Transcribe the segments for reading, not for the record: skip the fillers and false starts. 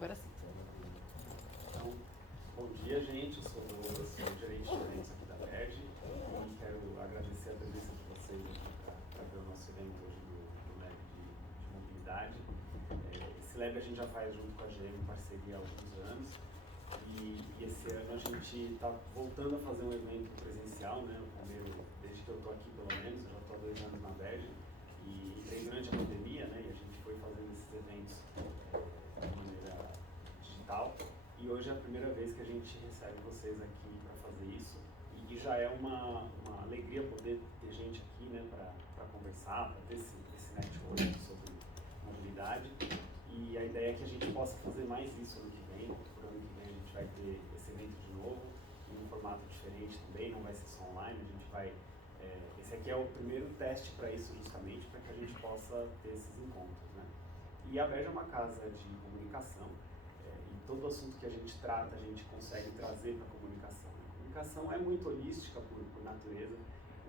Agora sim. Então, bom dia, gente. Eu sou o gerente de eventos aqui da Berge e quero agradecer a presença de vocês aqui para ver o nosso evento hoje do Lab de mobilidade. Esse Lab a gente já faz junto com a GM em parceria há alguns anos e esse ano a gente está voltando a fazer um evento presencial, né? O primeiro, desde que eu estou aqui pelo menos, eu já estou há 2 anos na Berge e entrei durante a pandemia, né? E a gente foi fazendo esses eventos de maneira digital. E hoje é a primeira vez que a gente recebe vocês aqui para fazer isso. E já é uma alegria poder ter gente aqui, né, para conversar, para ter esse network sobre mobilidade. E a ideia é que a gente possa fazer mais isso ano que vem. Por ano que vem a gente vai ter esse evento de novo, em um formato diferente também, não vai ser só online. A gente vai. Esse aqui é o primeiro teste para isso, justamente, para que a gente possa ter esses encontros, né? E a Berge é uma casa de comunicação. E todo assunto que a gente trata, a gente consegue trazer para a comunicação. A comunicação é muito holística por natureza,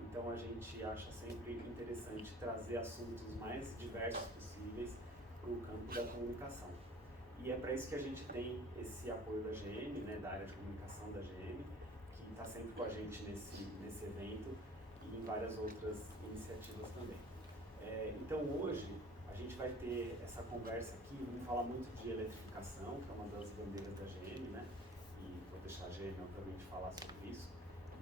então a gente acha sempre interessante trazer assuntos mais diversos possíveis para o campo da comunicação. E é para isso que a gente tem esse apoio da GM, né, da área de comunicação da GM, que está sempre com a gente nesse evento e em várias outras iniciativas também. Então hoje a gente vai ter essa conversa aqui, vamos falar muito de eletrificação, que é uma das bandeiras da GM, né? E vou deixar a GM, obviamente, falar sobre isso.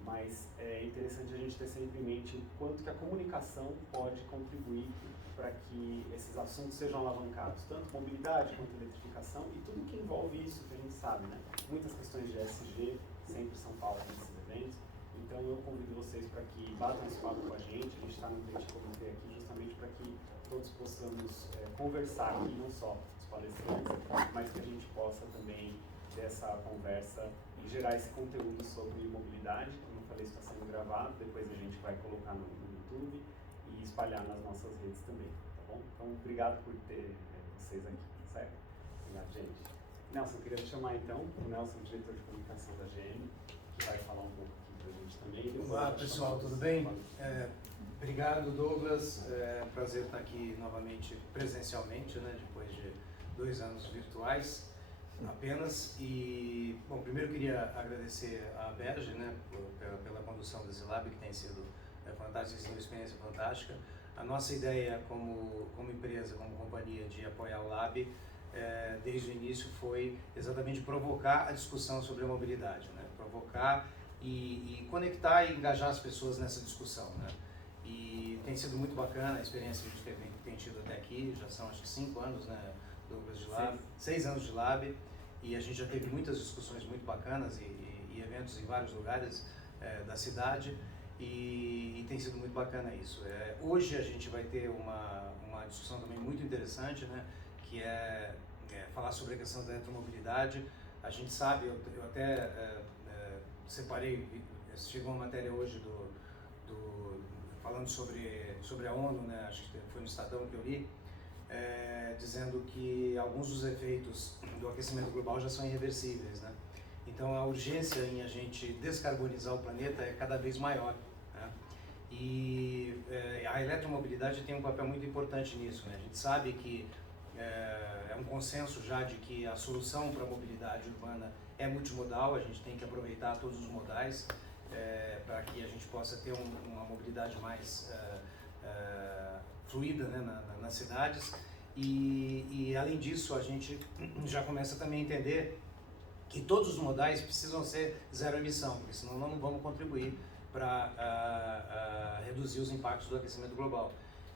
Mas é interessante a gente ter sempre em mente o quanto que a comunicação pode contribuir para que esses assuntos sejam alavancados, tanto mobilidade quanto eletrificação e tudo que envolve isso, que a gente sabe, né? Muitas questões de ESG sempre são pautas nesses eventos. Então eu convido vocês para que batam esse papo com a gente está no Cliente Comitê aqui justamente para que todos possamos conversar aqui, não só os palestrantes, mas que a gente possa também ter essa conversa e gerar esse conteúdo sobre mobilidade. Como eu falei, isso está sendo gravado, depois a gente vai colocar no YouTube e espalhar nas nossas redes também, tá bom? Então, obrigado por ter vocês aqui, certo? Obrigado, gente. Nelson, eu queria te chamar então, o Nelson, diretor de comunicação da GM, que vai falar um pouco aqui para a gente também. Olá, pessoal, tudo bem? Obrigado, Douglas. É um prazer estar aqui novamente presencialmente, né, depois de 2 anos virtuais apenas. E, bom, primeiro queria agradecer à Berge, né, pela condução desse Lab, que tem sido fantástica, sido uma experiência fantástica. A nossa ideia como empresa, como companhia de apoiar o Lab, desde o início foi exatamente provocar a discussão sobre a mobilidade, né, provocar e conectar e engajar as pessoas nessa discussão, né? E tem sido muito bacana a experiência que a gente tem tido até aqui, já são acho que 5 anos, né, Douglas, de Lab, 6 anos de Lab, e a gente já teve muitas discussões muito bacanas e eventos em vários lugares da cidade e tem sido muito bacana isso. Hoje a gente vai ter uma discussão também muito interessante, né, que é falar sobre a questão da eletromobilidade. A gente sabe, eu até separei, chegou uma matéria hoje falando sobre a ONU, né, acho que foi no Estadão que eu li, dizendo que alguns dos efeitos do aquecimento global já são irreversíveis, né? Então a urgência em a gente descarbonizar o planeta é cada vez maior, né? E a eletromobilidade tem um papel muito importante nisso, né? A gente sabe que é um consenso já de que a solução para a mobilidade urbana é multimodal, a gente tem que aproveitar todos os modais para que a gente possa ter uma mobilidade mais fluida, né, nas cidades e além disso a gente já começa também a entender que todos os modais precisam ser zero emissão, porque senão não vamos contribuir para reduzir os impactos do aquecimento global.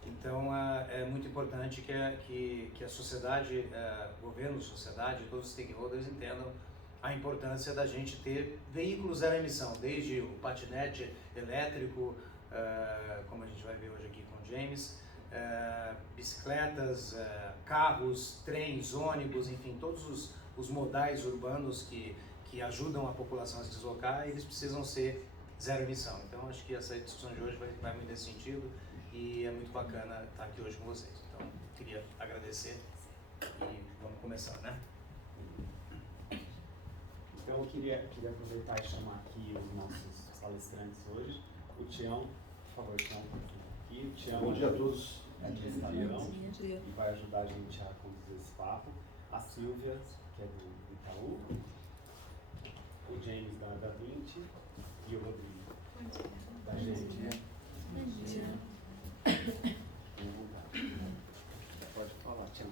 Então é muito importante que a sociedade, governo, sociedade, todos os stakeholders entendam a importância da gente ter veículos zero emissão, desde o patinete elétrico, como a gente vai ver hoje aqui com o James, bicicletas, carros, trens, ônibus, enfim, todos os modais urbanos que ajudam a população a se deslocar, eles precisam ser zero emissão. Então acho que essa discussão de hoje vai muito nesse sentido e é muito bacana estar aqui hoje com vocês. Então queria agradecer e vamos começar, né? Então eu queria aproveitar e chamar aqui os nossos palestrantes hoje. O Tião, por favor, Tião, aqui. O Tião, bom dia a todos. É administrador e vai ajudar a gente a conduzir esse papo. a Silvia, que é do Itaú, o James da Da20 e o Rodrigo da gente. Pode falar, Tiago.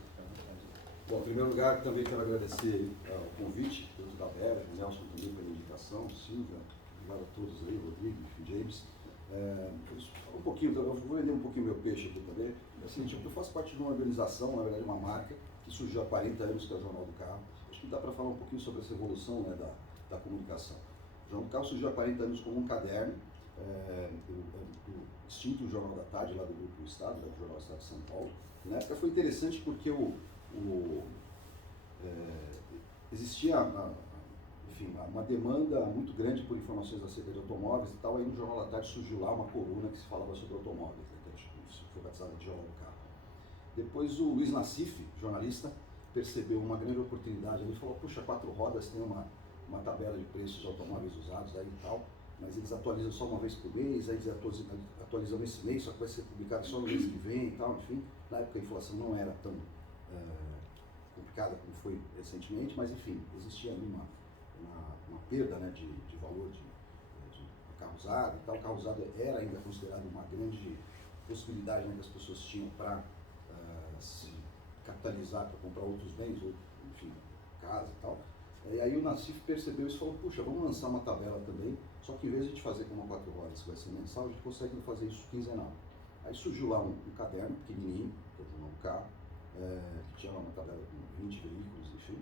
Bom, em primeiro lugar, também quero agradecer o convite, tanto da Bela, o Nelson também pela indicação, Silvia, obrigado a todos aí, Rodrigo, James. Um pouquinho, eu vou vender um pouquinho meu peixe aqui também. É o seguinte, eu faço parte de uma organização, na verdade uma marca, que surgiu há 40 anos, que é o Jornal do Carro. Acho que dá para falar um pouquinho sobre essa evolução, né, da comunicação. O Jornal do Carro surgiu há 40 anos como um caderno, do extinto Jornal da Tarde, lá do Grupo Estado, do Jornal do Estado de São Paulo. Na época foi interessante porque existia enfim, uma demanda muito grande por informações acerca de automóveis e tal. Aí no Jornal da Tarde surgiu lá uma coluna que se falava sobre automóveis, né, que foi batizada de Jornal do Carro. Depois o Luiz Nassif, jornalista, percebeu uma grande oportunidade. Ele falou, puxa, 4 Rodas tem uma tabela de preços de automóveis usados aí e tal, mas eles atualizam só uma vez por mês, aí eles atualizam esse mês, só que vai ser publicado só no mês que vem e tal, enfim. Na época a inflação não era tão complicada como foi recentemente, mas enfim, existia ali uma perda, né, de valor de carro usado e tal. O carro usado era ainda considerado uma grande possibilidade, né, que as pessoas tinham para se capitalizar para comprar outros bens, ou enfim, casa e tal. E aí o Nassif percebeu isso e falou, puxa, vamos lançar uma tabela também, só que em vez de a gente fazer com uma 4 horas, que vai ser mensal, a gente consegue fazer isso quinzenal. Aí surgiu lá um caderno pequenininho, que é o Jornal do Carro, que tinha lá uma tabela com 20 veículos, enfim.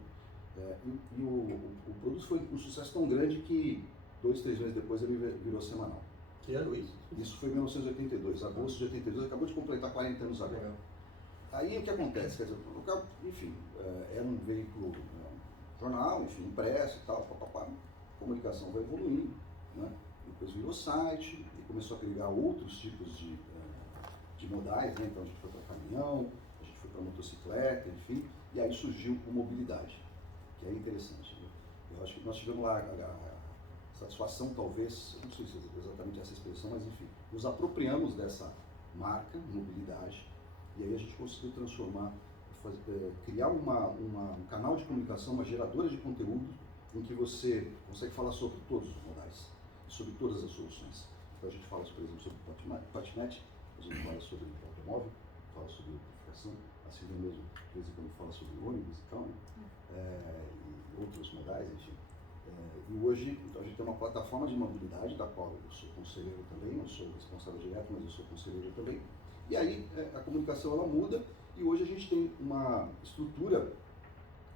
E o produto foi um sucesso tão grande que 2, 3 meses depois ele virou semanal. Que ano isso? Isso foi em 1982, agosto de 82, acabou de completar 40 anos agora. Legal. Aí o que acontece? Quer dizer, o carro, enfim, era um veículo, jornal, enfim, impresso e tal, papapá. A comunicação vai evoluindo, né? Depois virou site e começou a criar outros tipos de modais, né? Então a gente foi para caminhão, a gente foi para motocicleta, enfim, e aí surgiu o mobilidade, que é interessante, né? Eu acho que nós tivemos lá a satisfação, talvez, eu não sei se é exatamente essa expressão, mas enfim, nos apropriamos dessa marca, mobilidade, e aí a gente conseguiu transformar, criar um canal de comunicação, uma geradora de conteúdo, em que você consegue falar sobre todos os modais, sobre todas as soluções. Então a gente fala, por exemplo, sobre patinete, a gente fala sobre automóvel, fala sobre eletrificação, a Silvia mesmo, de vez em quando fala sobre ônibus e tal, né? E outros modais, enfim. E hoje a gente tem uma plataforma de mobilidade, da qual eu sou conselheiro também, não sou responsável direto, mas eu sou conselheiro também. E aí a comunicação ela muda e hoje a gente tem uma estrutura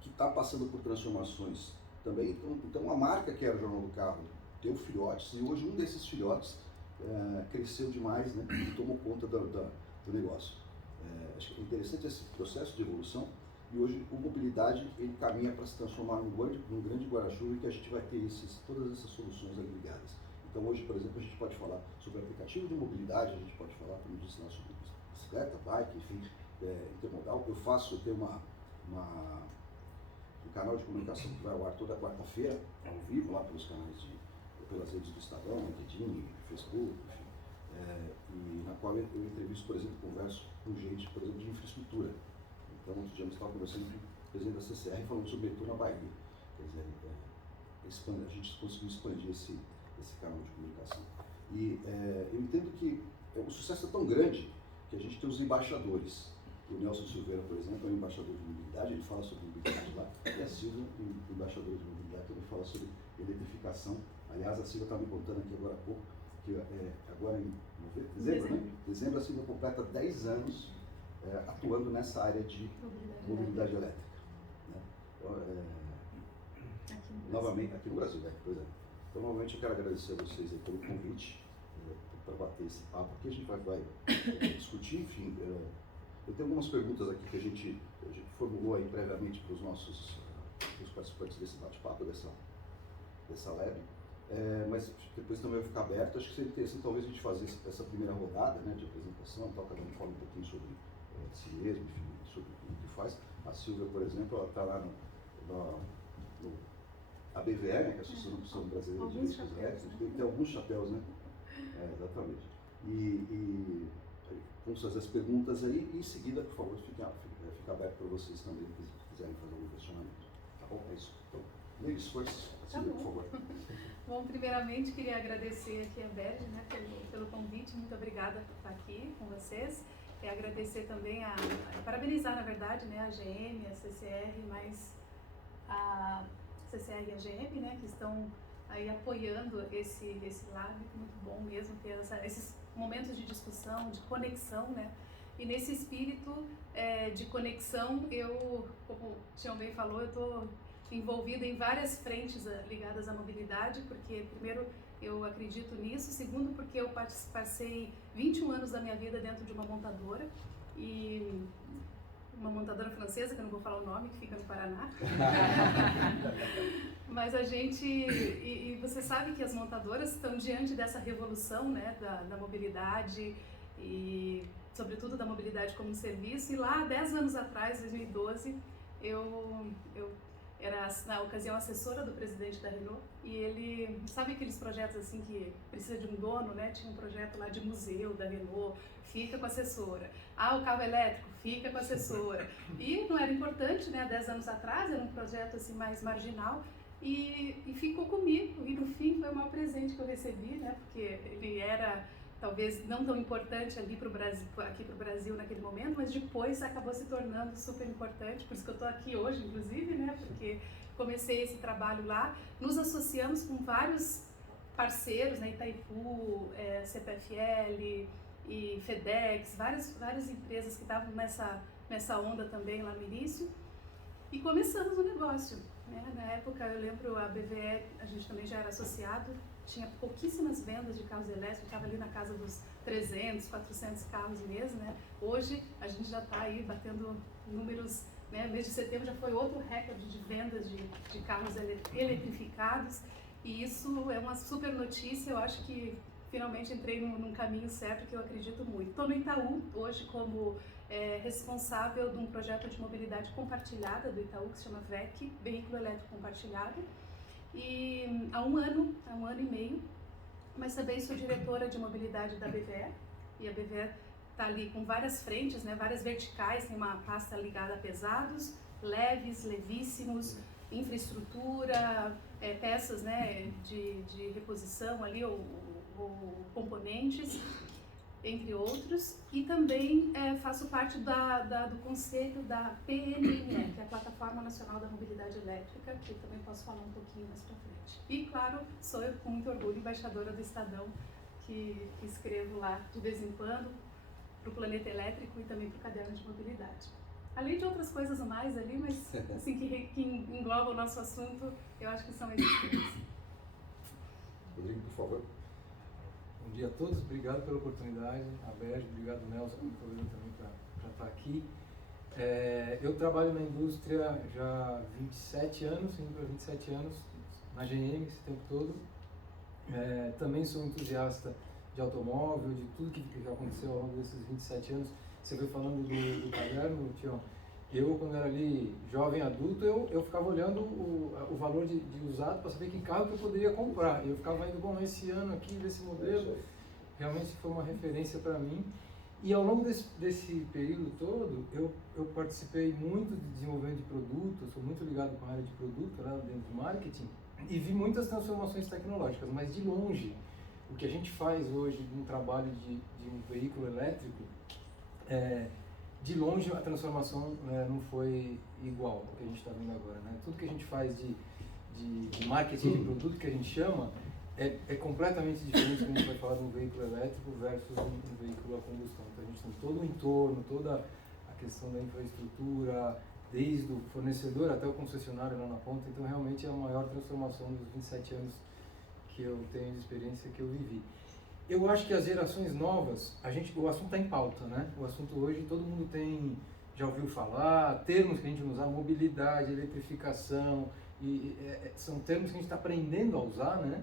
que está passando por transformações também. Então a marca que era o Jornal do Carro deu filhotes e hoje um desses filhotes cresceu demais, né, e tomou conta do negócio. Acho que é interessante esse processo de evolução e hoje o mobilidade ele caminha para se transformar num grande guarda-chuva em que a gente vai ter todas essas soluções ali ligadas. Então hoje, por exemplo, a gente pode falar sobre aplicativo de mobilidade, a gente pode falar, como disse lá, sobre bicicleta, bike, enfim, intermodal. Eu tenho um canal de comunicação que vai ao ar toda quarta-feira, ao vivo, lá pelas redes do Estadão, LinkedIn, Facebook, enfim, e na qual eu entrevisto, por exemplo, converso com gente, por exemplo, de infraestrutura. Então, outro dia eu estava conversando com o presidente da CCR falando sobre metrô na Bahia. Quer dizer, a gente conseguiu expandir esse canal de comunicação. E eu entendo que o sucesso é tão grande que a gente tem os embaixadores. O Nelson Silveira, por exemplo, é um embaixador de mobilidade, ele fala sobre mobilidade lá, e a Silvia, embaixadora de mobilidade, também fala sobre eletrificação. Aliás, a Silvia estava me contando aqui agora há pouco, que agora em dezembro, né? Dezembro a Silvia completa 10 anos atuando nessa área de mobilidade elétrica. Né? Novamente, aqui no Brasil, né? Pois é. Então, novamente, eu quero agradecer a vocês aí pelo convite para bater esse papo aqui. A gente vai discutir, enfim. Eu tenho algumas perguntas aqui que a gente formulou aí previamente para os participantes desse bate-papo, dessa lab. Mas depois também vai ficar aberto. Acho que seria interessante talvez a gente fazer essa primeira rodada, né, de apresentação, tal, cada um fala um pouquinho sobre si mesmo, enfim, sobre o que faz. A Silvia, por exemplo, ela está lá no ABVE, né, que é a Associação Brasileira de Veículos Elétricos, tem alguns chapéus, né? Exatamente. E vamos fazer as perguntas aí e em seguida, por favor, fica aberto para vocês também, se quiserem fazer alguma questão. isso. Força, Cecília, por favor. Bom, primeiramente queria agradecer aqui a Berge, né, pelo convite, muito obrigada por estar aqui com vocês. Agradecer também, parabenizar na verdade, né, a GM, a CCR, mas a CCR e a GM, né, que estão aí apoiando esse lab, muito bom mesmo ter esses momentos de discussão, de conexão, né, e nesse espírito de conexão, como o Tião bem falou, eu estou envolvida em várias frentes ligadas à mobilidade, porque primeiro eu acredito nisso, segundo porque eu passei 21 anos da minha vida dentro de uma montadora, e uma montadora francesa, que eu não vou falar o nome, que fica no Paraná. Mas a gente, e você sabe que as montadoras estão diante dessa revolução, né, da mobilidade e sobretudo da mobilidade como serviço, e lá 10 anos atrás, 2012, eu era, na ocasião, assessora do presidente da Renault, e ele, sabe aqueles projetos assim que precisa de um dono, né? Tinha um projeto lá de museu da Renault, fica com a assessora. O carro elétrico, fica com a assessora. E não era importante, né? 10 anos atrás, era um projeto assim mais marginal, e ficou comigo, e no fim foi o maior presente que eu recebi, né? Porque ele era talvez não tão importante ali para o Brasil, aqui para o Brasil naquele momento, mas depois acabou se tornando super importante, por isso que eu estou aqui hoje, inclusive, né, porque comecei esse trabalho lá, nos associamos com vários parceiros, né, Itaipu, CPFL e FedEx, várias empresas que estavam nessa onda também lá no início, e começamos o negócio, né. Na época eu lembro a BVE, a gente também já era associado, tinha pouquíssimas vendas de carros elétricos, estava ali na casa dos 300, 400 carros mês, né? Hoje a gente já está aí batendo números, né? Mês de setembro já foi outro recorde de vendas de carros eletrificados, e isso é uma super notícia. Eu acho que finalmente entrei num caminho certo que eu acredito muito. Estou no Itaú hoje como responsável de um projeto de mobilidade compartilhada do Itaú que se chama VEC, Veículo Elétrico Compartilhado. E há um ano e meio, mas também sou diretora de mobilidade da BVE, e a BVE está ali com várias frentes, né, várias verticais, tem uma pasta ligada a pesados, leves, levíssimos, infraestrutura, peças, né, de reposição ali, ou componentes, entre outros, e também faço parte do conselho da PNME, que é a Plataforma Nacional da Mobilidade Elétrica, que eu também posso falar um pouquinho mais para frente. E, claro, sou eu, com muito orgulho, embaixadora do Estadão, que escrevo lá de vez em quando para o Planeta Elétrico e também para o Caderno de Mobilidade. Além de outras coisas a mais ali, mas assim, que engloba o nosso assunto, eu acho que são esses três. Rodrigo, por favor. Bom dia a todos, obrigado pela oportunidade, a Berge, obrigado Nelson por convite também para estar aqui. Eu trabalho na indústria já há 27 anos, indo para 27 anos, na GM esse tempo todo. Também sou entusiasta de automóvel, de tudo que aconteceu ao longo desses 27 anos. Você foi falando do caderno, Tião. Eu, quando era ali jovem adulto, eu ficava olhando o valor de usado para saber que carro que eu poderia comprar. E eu ficava indo, bom, esse ano aqui, desse modelo, realmente foi uma referência para mim. E ao longo desse período todo, eu participei muito de desenvolvimento de produto, eu sou muito ligado com a área de produto, lá dentro do marketing, e vi muitas transformações tecnológicas, mas de longe, o que a gente faz hoje num trabalho de um veículo elétrico, de longe a transformação não foi igual ao que a gente está vendo agora, né? Tudo que a gente faz de marketing de produto, que a gente chama, é completamente diferente quando a gente vai falar de um veículo elétrico versus um veículo a combustão. Então a gente tem todo o entorno, toda a questão da infraestrutura, desde o fornecedor até o concessionário lá na ponta. Então realmente é a maior transformação dos 27 anos que eu tenho de experiência que eu vivi. Eu acho que as gerações novas, o assunto está em pauta, né? O assunto hoje todo mundo já ouviu falar, termos que a gente usa, mobilidade, eletrificação, são termos que a gente está aprendendo a usar, né?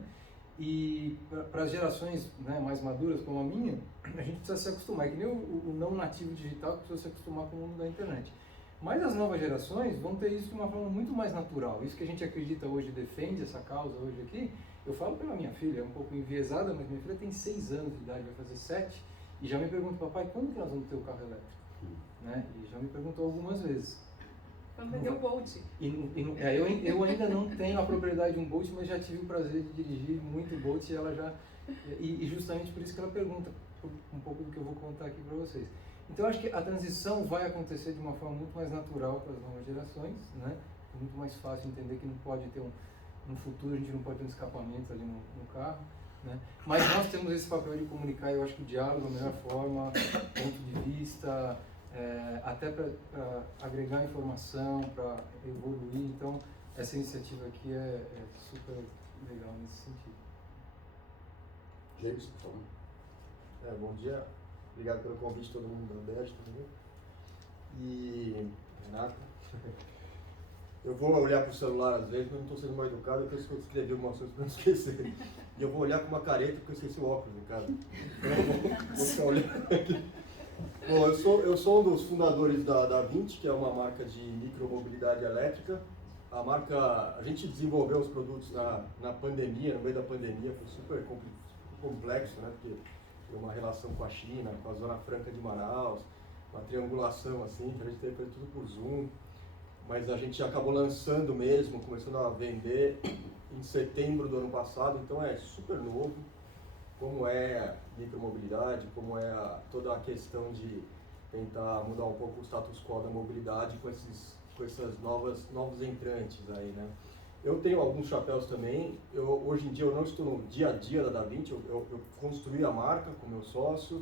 E para as gerações, né, mais maduras como a minha, a gente precisa se acostumar, é que nem o não nativo digital que precisa se acostumar com o mundo da internet. Mas as novas gerações vão ter isso de uma forma muito mais natural. Isso que a gente acredita hoje, defende essa causa hoje aqui, eu falo pela minha filha, é um pouco enviesada, mas minha filha tem 6 anos de idade, vai fazer 7, e já me pergunta, papai, quando que nós vamos ter o carro elétrico? Né? E já me perguntou algumas vezes. Quando vendeu o Bolt. Eu ainda não tenho a propriedade de um Bolt, mas já tive o prazer de dirigir muito Bolt e ela já... E justamente por isso que ela pergunta um pouco do que eu vou contar aqui para vocês. Então, eu acho que a transição vai acontecer de uma forma muito mais natural para as novas gerações, né? É muito mais fácil entender que não pode ter no futuro a gente não pode ter um escapamento ali no carro, né? Mas nós temos esse papel de comunicar, eu acho que o diálogo é a melhor forma, ponto de vista, até para agregar informação, para evoluir. Então, essa iniciativa aqui é super legal nesse sentido. James, por favor. Bom dia, obrigado pelo convite, todo mundo da Berge também. E Renata, eu vou olhar para o celular às vezes, mas não estou sendo mal educado, porque eu escrevi algumas coisas para não esquecer. E eu vou olhar com uma careta porque eu esqueci o óculos em casa. Então eu vou ficar olhando aqui. Bom, eu sou um dos fundadores da 20, que é uma marca de micromobilidade elétrica. A gente desenvolveu os produtos na pandemia, no meio da pandemia, foi super complexo, né? Porque tem uma relação com a China, com a Zona Franca de Manaus, uma triangulação assim, a gente teve que fazer tudo por Zoom. Mas a gente acabou lançando mesmo, começando a vender em setembro do ano passado, então é super novo. Como é a micromobilidade, como é toda a questão de tentar mudar um pouco o status quo da mobilidade com essas novos entrantes aí, né? Eu tenho alguns chapéus também. Hoje em dia eu não estou no dia a dia da Da Vinci, eu construí a marca com meu sócio,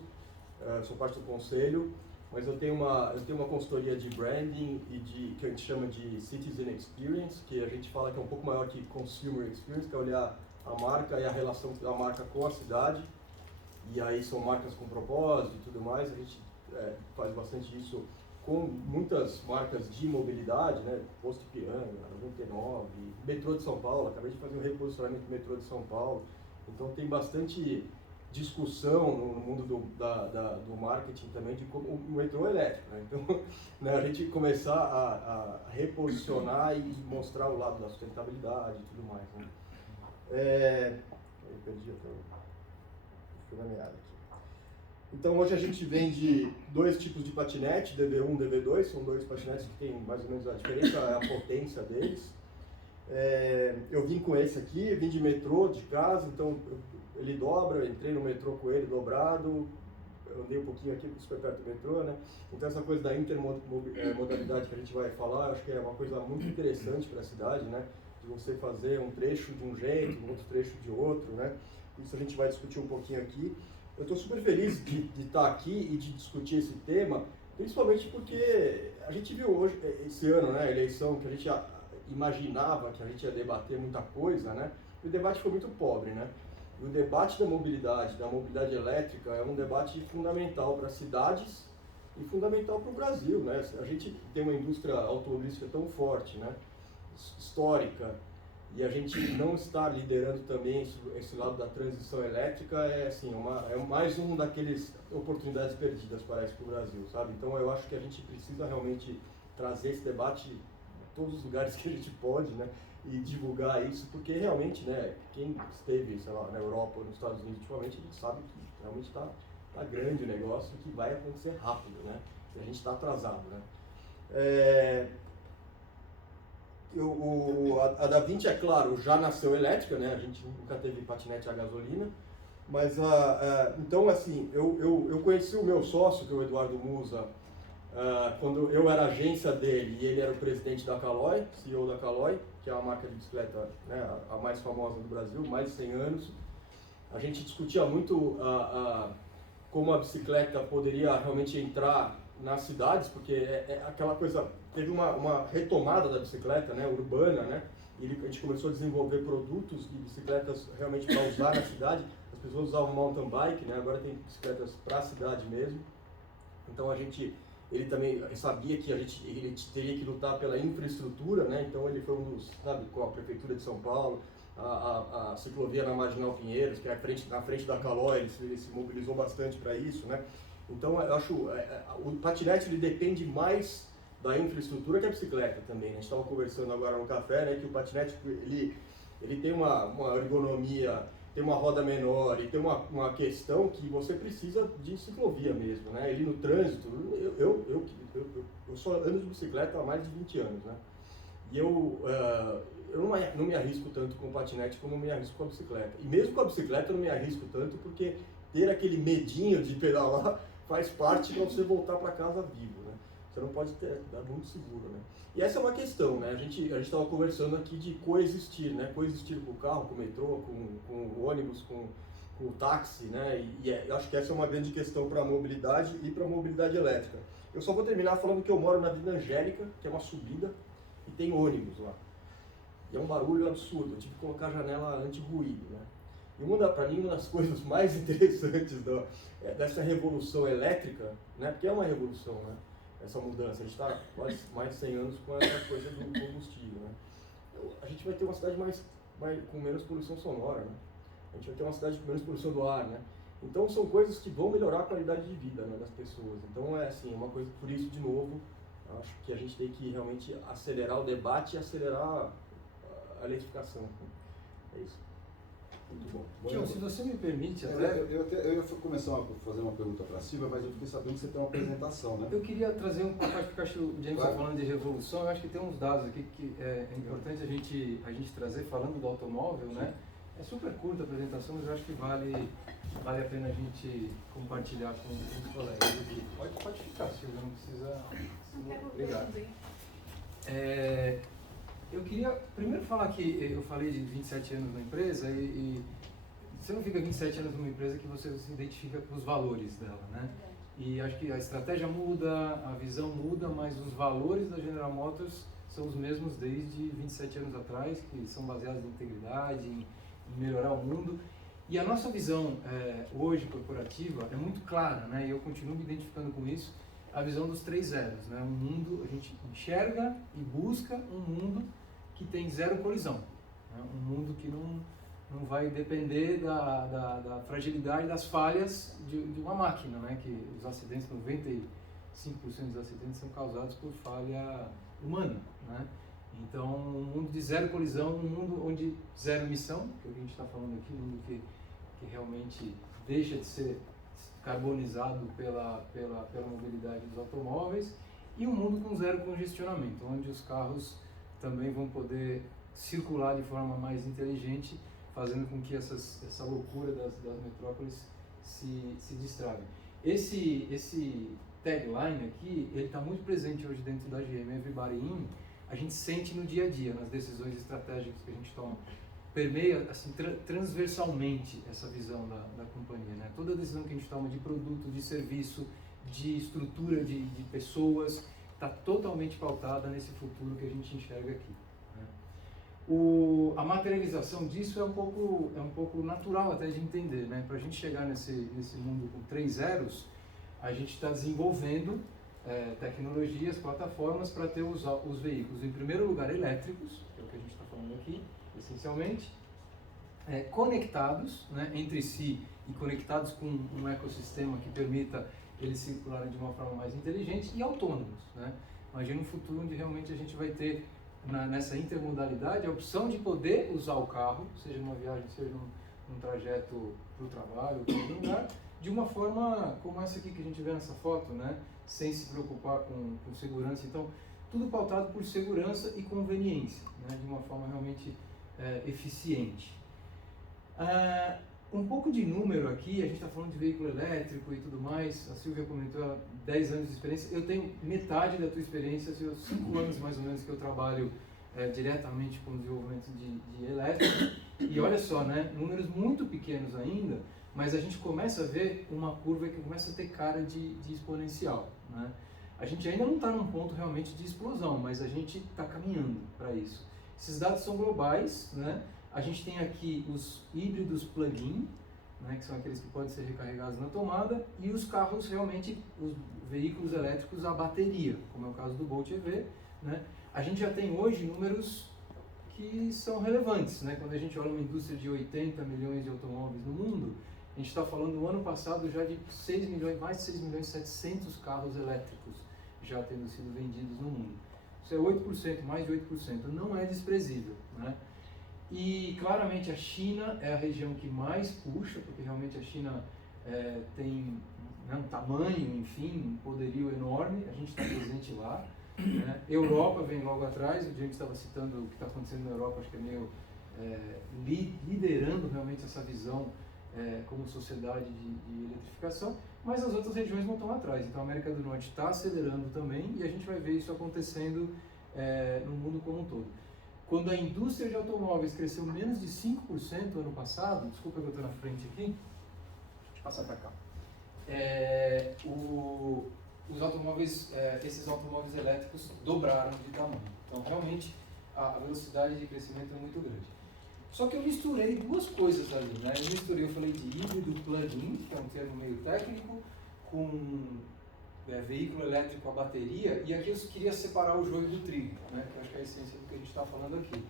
sou parte do conselho, mas eu tenho uma consultoria de branding e que a gente chama de Citizen Experience, que a gente fala que é um pouco maior que Consumer Experience, que é olhar a marca e a relação da marca com a cidade. E aí são marcas com propósito e tudo mais. A gente faz bastante isso com muitas marcas de mobilidade, né? Posto Ipiranga, 99, metrô de São Paulo. Acabei de fazer um reposicionamento do metrô de São Paulo. Então tem bastante discussão no mundo do marketing também de como o metrô é elétrico, né? Então, né, a gente começar a reposicionar e mostrar o lado da sustentabilidade e tudo mais, né? Eu perdi a meada aqui. Então hoje a gente vende dois tipos de patinete, DB1 e DB2, são dois patinetes que tem mais ou menos a diferença, é a potência deles. Eu vim com esse aqui, vim de metrô de casa, então ele dobra, eu entrei no metrô com ele dobrado, eu andei um pouquinho aqui, super perto do metrô, né? Então essa coisa da intermodalidade que a gente vai falar, acho que é uma coisa muito interessante para a cidade, né? De você fazer um trecho de um jeito, um outro trecho de outro, né? Isso a gente vai discutir um pouquinho aqui. Eu estou super feliz de estar aqui e de discutir esse tema, principalmente porque a gente viu hoje, esse ano, né, a eleição, que a gente imaginava que a gente ia debater muita coisa, né? E o debate foi muito pobre, né? E o debate da mobilidade elétrica, é um debate fundamental para as cidades e fundamental para o Brasil, né? A gente tem uma indústria automobilística tão forte, né? Histórica, e a gente não está liderando também esse lado da transição elétrica, é mais um daqueles oportunidades perdidas, parece, para o Brasil, sabe? Então eu acho que a gente precisa realmente trazer esse debate em todos os lugares que a gente pode, né? E divulgar isso, porque realmente, né, quem esteve, sei lá, na Europa ou nos Estados Unidos ultimamente, a gente sabe que realmente está grande o negócio e que vai acontecer rápido, né? E a gente está atrasado, né? A Da Vinci, é claro, já nasceu elétrica, né? A gente nunca teve patinete a gasolina, mas então assim, eu conheci o meu sócio, que é o Eduardo Musa, quando eu era agência dele e ele era o presidente da Caloi, CEO da Caloi, que é uma marca de bicicleta, né, a mais famosa do Brasil, mais de 100 anos. A gente discutia muito como a bicicleta poderia realmente entrar nas cidades, porque é aquela coisa, teve uma retomada da bicicleta, né, urbana, né, e a gente começou a desenvolver produtos de bicicletas realmente para usar na cidade. As pessoas usavam mountain bike, né, agora tem bicicletas para a cidade mesmo. Então ele também sabia que ele teria que lutar pela infraestrutura, né, então ele foi um dos, sabe, com a Prefeitura de São Paulo, a ciclovia na Marginal Pinheiros, que é na frente da Caloi, ele se mobilizou bastante para isso, né. Então, eu acho o patinete ele depende mais da infraestrutura que a bicicleta também, né? A gente estava conversando agora no café, né, que o patinete ele tem uma ergonomia tem uma roda menor e tem uma questão que você precisa de ciclovia mesmo, né? Ele no trânsito, eu só ando de bicicleta há mais de 20 anos, né? E eu não me arrisco tanto com o patinete como me arrisco com a bicicleta. E mesmo com a bicicleta eu não me arrisco tanto porque ter aquele medinho de pedalar faz parte para você voltar para casa vivo, né? Você não pode dar muito seguro, né? E essa é uma questão, né? A gente estava conversando aqui de coexistir, né? Coexistir com o carro, com o metrô, com o ônibus, com o táxi, né? Eu acho que essa é uma grande questão para a mobilidade e para a mobilidade elétrica. Eu só vou terminar falando que eu moro na Vila Angélica, que é uma subida, e tem ônibus lá. E é um barulho absurdo, eu tive que colocar a janela anti-ruído, né? E para mim, uma das coisas mais interessantes dessa revolução elétrica, né? Porque é uma revolução, né? Essa mudança, a gente está quase mais de 100 anos com essa coisa do combustível, né? A gente vai ter uma cidade com menos poluição sonora, né? A gente vai ter uma cidade com menos poluição do ar, né? Então são coisas que vão melhorar a qualidade de vida, né, das pessoas. Então é assim, uma coisa, por isso, de novo, acho que a gente tem que realmente acelerar o debate e acelerar a eletrificação. É isso. Muito bom. Tião, se você me permite, Eu ia começar a fazer uma pergunta para a Silvia, mas eu fiquei sabendo que você tem uma apresentação, né? eu queria trazer um pouco, porque eu acho que o James está falando de revolução, eu acho que tem uns dados aqui que é importante a gente trazer, falando do automóvel, né? É super curta a apresentação, mas eu acho que vale a pena a gente compartilhar com os colegas aqui. Pode ficar, Silvia, não precisa... Obrigado. Eu queria primeiro falar que eu falei de 27 anos na empresa e você não fica 27 anos numa empresa que você se identifica com os valores dela, né? E acho que a estratégia muda, a visão muda, mas os valores da General Motors são os mesmos desde 27 anos atrás, que são baseados em integridade, em melhorar o mundo. E a nossa visão hoje corporativa é muito clara, né? E eu continuo me identificando com isso, a visão dos 3 zeros, né? Um mundo, a gente enxerga e busca um mundo que tem zero colisão, né? Um mundo que não vai depender da fragilidade, das falhas de uma máquina, né? Que os acidentes, 95% dos acidentes são causados por falha humana, né? Então, um mundo de zero colisão, um mundo onde zero emissão, que é o que a gente está falando aqui, um mundo que realmente deixa de ser carbonizado pela mobilidade dos automóveis, e um mundo com zero congestionamento, onde os carros também vão poder circular de forma mais inteligente, fazendo com que essa loucura das metrópoles se destrave. Esse tagline aqui, ele está muito presente hoje dentro da GM, Everybody In. A gente sente no dia a dia, nas decisões estratégicas que a gente toma. Permeia assim, transversalmente essa visão da companhia, né? Toda decisão que a gente toma de produto, de serviço, de estrutura de pessoas, está totalmente pautada nesse futuro que a gente enxerga aqui, né? A materialização disso é um pouco natural até de entender, né? Para a gente chegar nesse mundo com 3 zeros, a gente está desenvolvendo tecnologias, plataformas para ter os veículos, em primeiro lugar, elétricos, que é o que a gente está falando aqui, essencialmente, conectados, né, entre si e conectados com um ecossistema que permita eles circularem de uma forma mais inteligente e autônomos, né? Imagina um futuro onde realmente a gente vai ter nessa intermodalidade a opção de poder usar o carro, seja numa viagem, seja num trajeto para o trabalho ou para outro lugar, de uma forma como essa aqui que a gente vê nessa foto, né? Sem se preocupar com segurança. Então, tudo pautado por segurança e conveniência, né? De uma forma realmente eficiente. Um pouco de número aqui, a gente está falando de veículo elétrico e tudo mais, a Silvia comentou 10 anos de experiência, eu tenho metade da tua experiência, 5 anos mais ou menos que eu trabalho diretamente com o desenvolvimento de elétrico, e olha só, né, números muito pequenos ainda, mas a gente começa a ver uma curva que começa a ter cara de exponencial, né? A gente ainda não está num ponto realmente de explosão, mas a gente está caminhando para isso. Esses dados são globais, né? A gente tem aqui os híbridos plug-in, né, que são aqueles que podem ser recarregados na tomada, e os carros realmente, os veículos elétricos a bateria, como é o caso do Bolt EV, né? A gente já tem hoje números que são relevantes, né? Quando a gente olha uma indústria de 80 milhões de automóveis no mundo, a gente está falando no ano passado já de mais de 6 milhões e 700 carros elétricos já tendo sido vendidos no mundo. Isso é 8%, mais de 8%, não é desprezível, né? E claramente a China é a região que mais puxa, porque realmente a China tem, né, um tamanho, enfim, um poderio enorme, a gente está presente lá. Né? Europa vem logo atrás, o gente estava citando o que está acontecendo na Europa, acho que é meio liderando realmente essa visão como sociedade de eletrificação, mas as outras regiões não estão atrás. Então a América do Norte está acelerando também e a gente vai ver isso acontecendo no mundo como um todo. Quando a indústria de automóveis cresceu menos de 5% ano passado, desculpa que eu estou na frente aqui, deixa eu passar para cá, os automóveis, esses automóveis elétricos dobraram de tamanho. Então realmente a velocidade de crescimento é muito grande. Só que eu misturei duas coisas ali, né? Eu falei de híbrido plug-in, que é um termo meio técnico, com veículo elétrico a bateria, e aqui eu queria separar o joio do trigo, né? Que eu acho que é a essência do que a gente está falando aqui.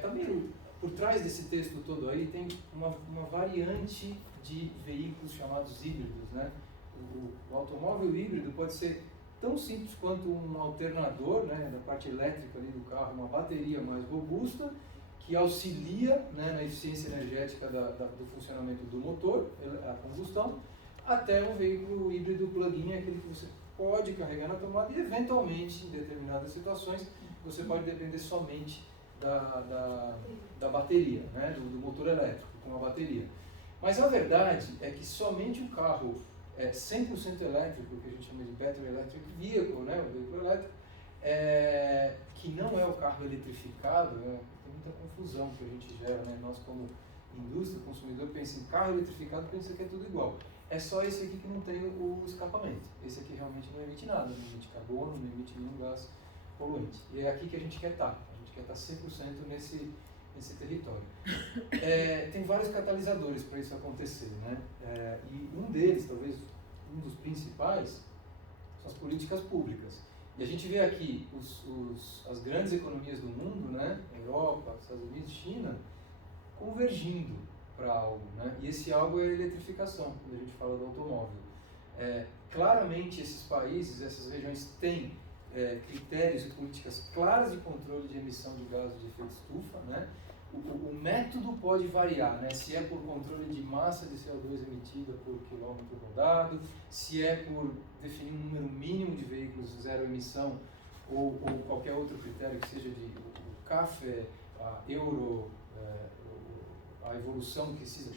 Também por trás desse texto todo aí tem uma variante de veículos chamados híbridos, né? O automóvel híbrido pode ser tão simples quanto um alternador, né, da parte elétrica ali do carro, uma bateria mais robusta, que auxilia, né, na eficiência energética do funcionamento do motor, a combustão, até um veículo híbrido plug-in, aquele que você pode carregar na tomada e, eventualmente, em determinadas situações, você pode depender somente da bateria, né, do motor elétrico com a bateria. Mas a verdade é que somente o carro 100% elétrico, que a gente chama de Battery Electric Vehicle, né, o veículo elétrico, que não é o carro eletrificado, tem muita confusão que a gente gera, né? Nós como indústria, consumidor, pensa em carro eletrificado, pensa que é tudo igual. É só esse aqui que não tem o escapamento. Esse aqui realmente não emite nada, não emite carbono, não emite nenhum gás poluente. E é aqui que a gente quer estar. A gente quer estar 100% nesse território. Tem vários catalisadores para isso acontecer, né? E um deles, talvez um dos principais, são as políticas públicas. E a gente vê aqui as grandes economias do mundo, né? Europa, Estados Unidos, China, convergindo para algo, né? E esse algo é a eletrificação, quando a gente fala do automóvel. Claramente esses países, essas regiões têm critérios e políticas claras de controle de emissão de gases de efeito estufa, né? O método pode variar, né? Se é por controle de massa de CO2 emitida por quilômetro rodado, se é por definir um número mínimo de veículos zero emissão ou qualquer outro critério que seja o CAF, a Euro, a evolução que seja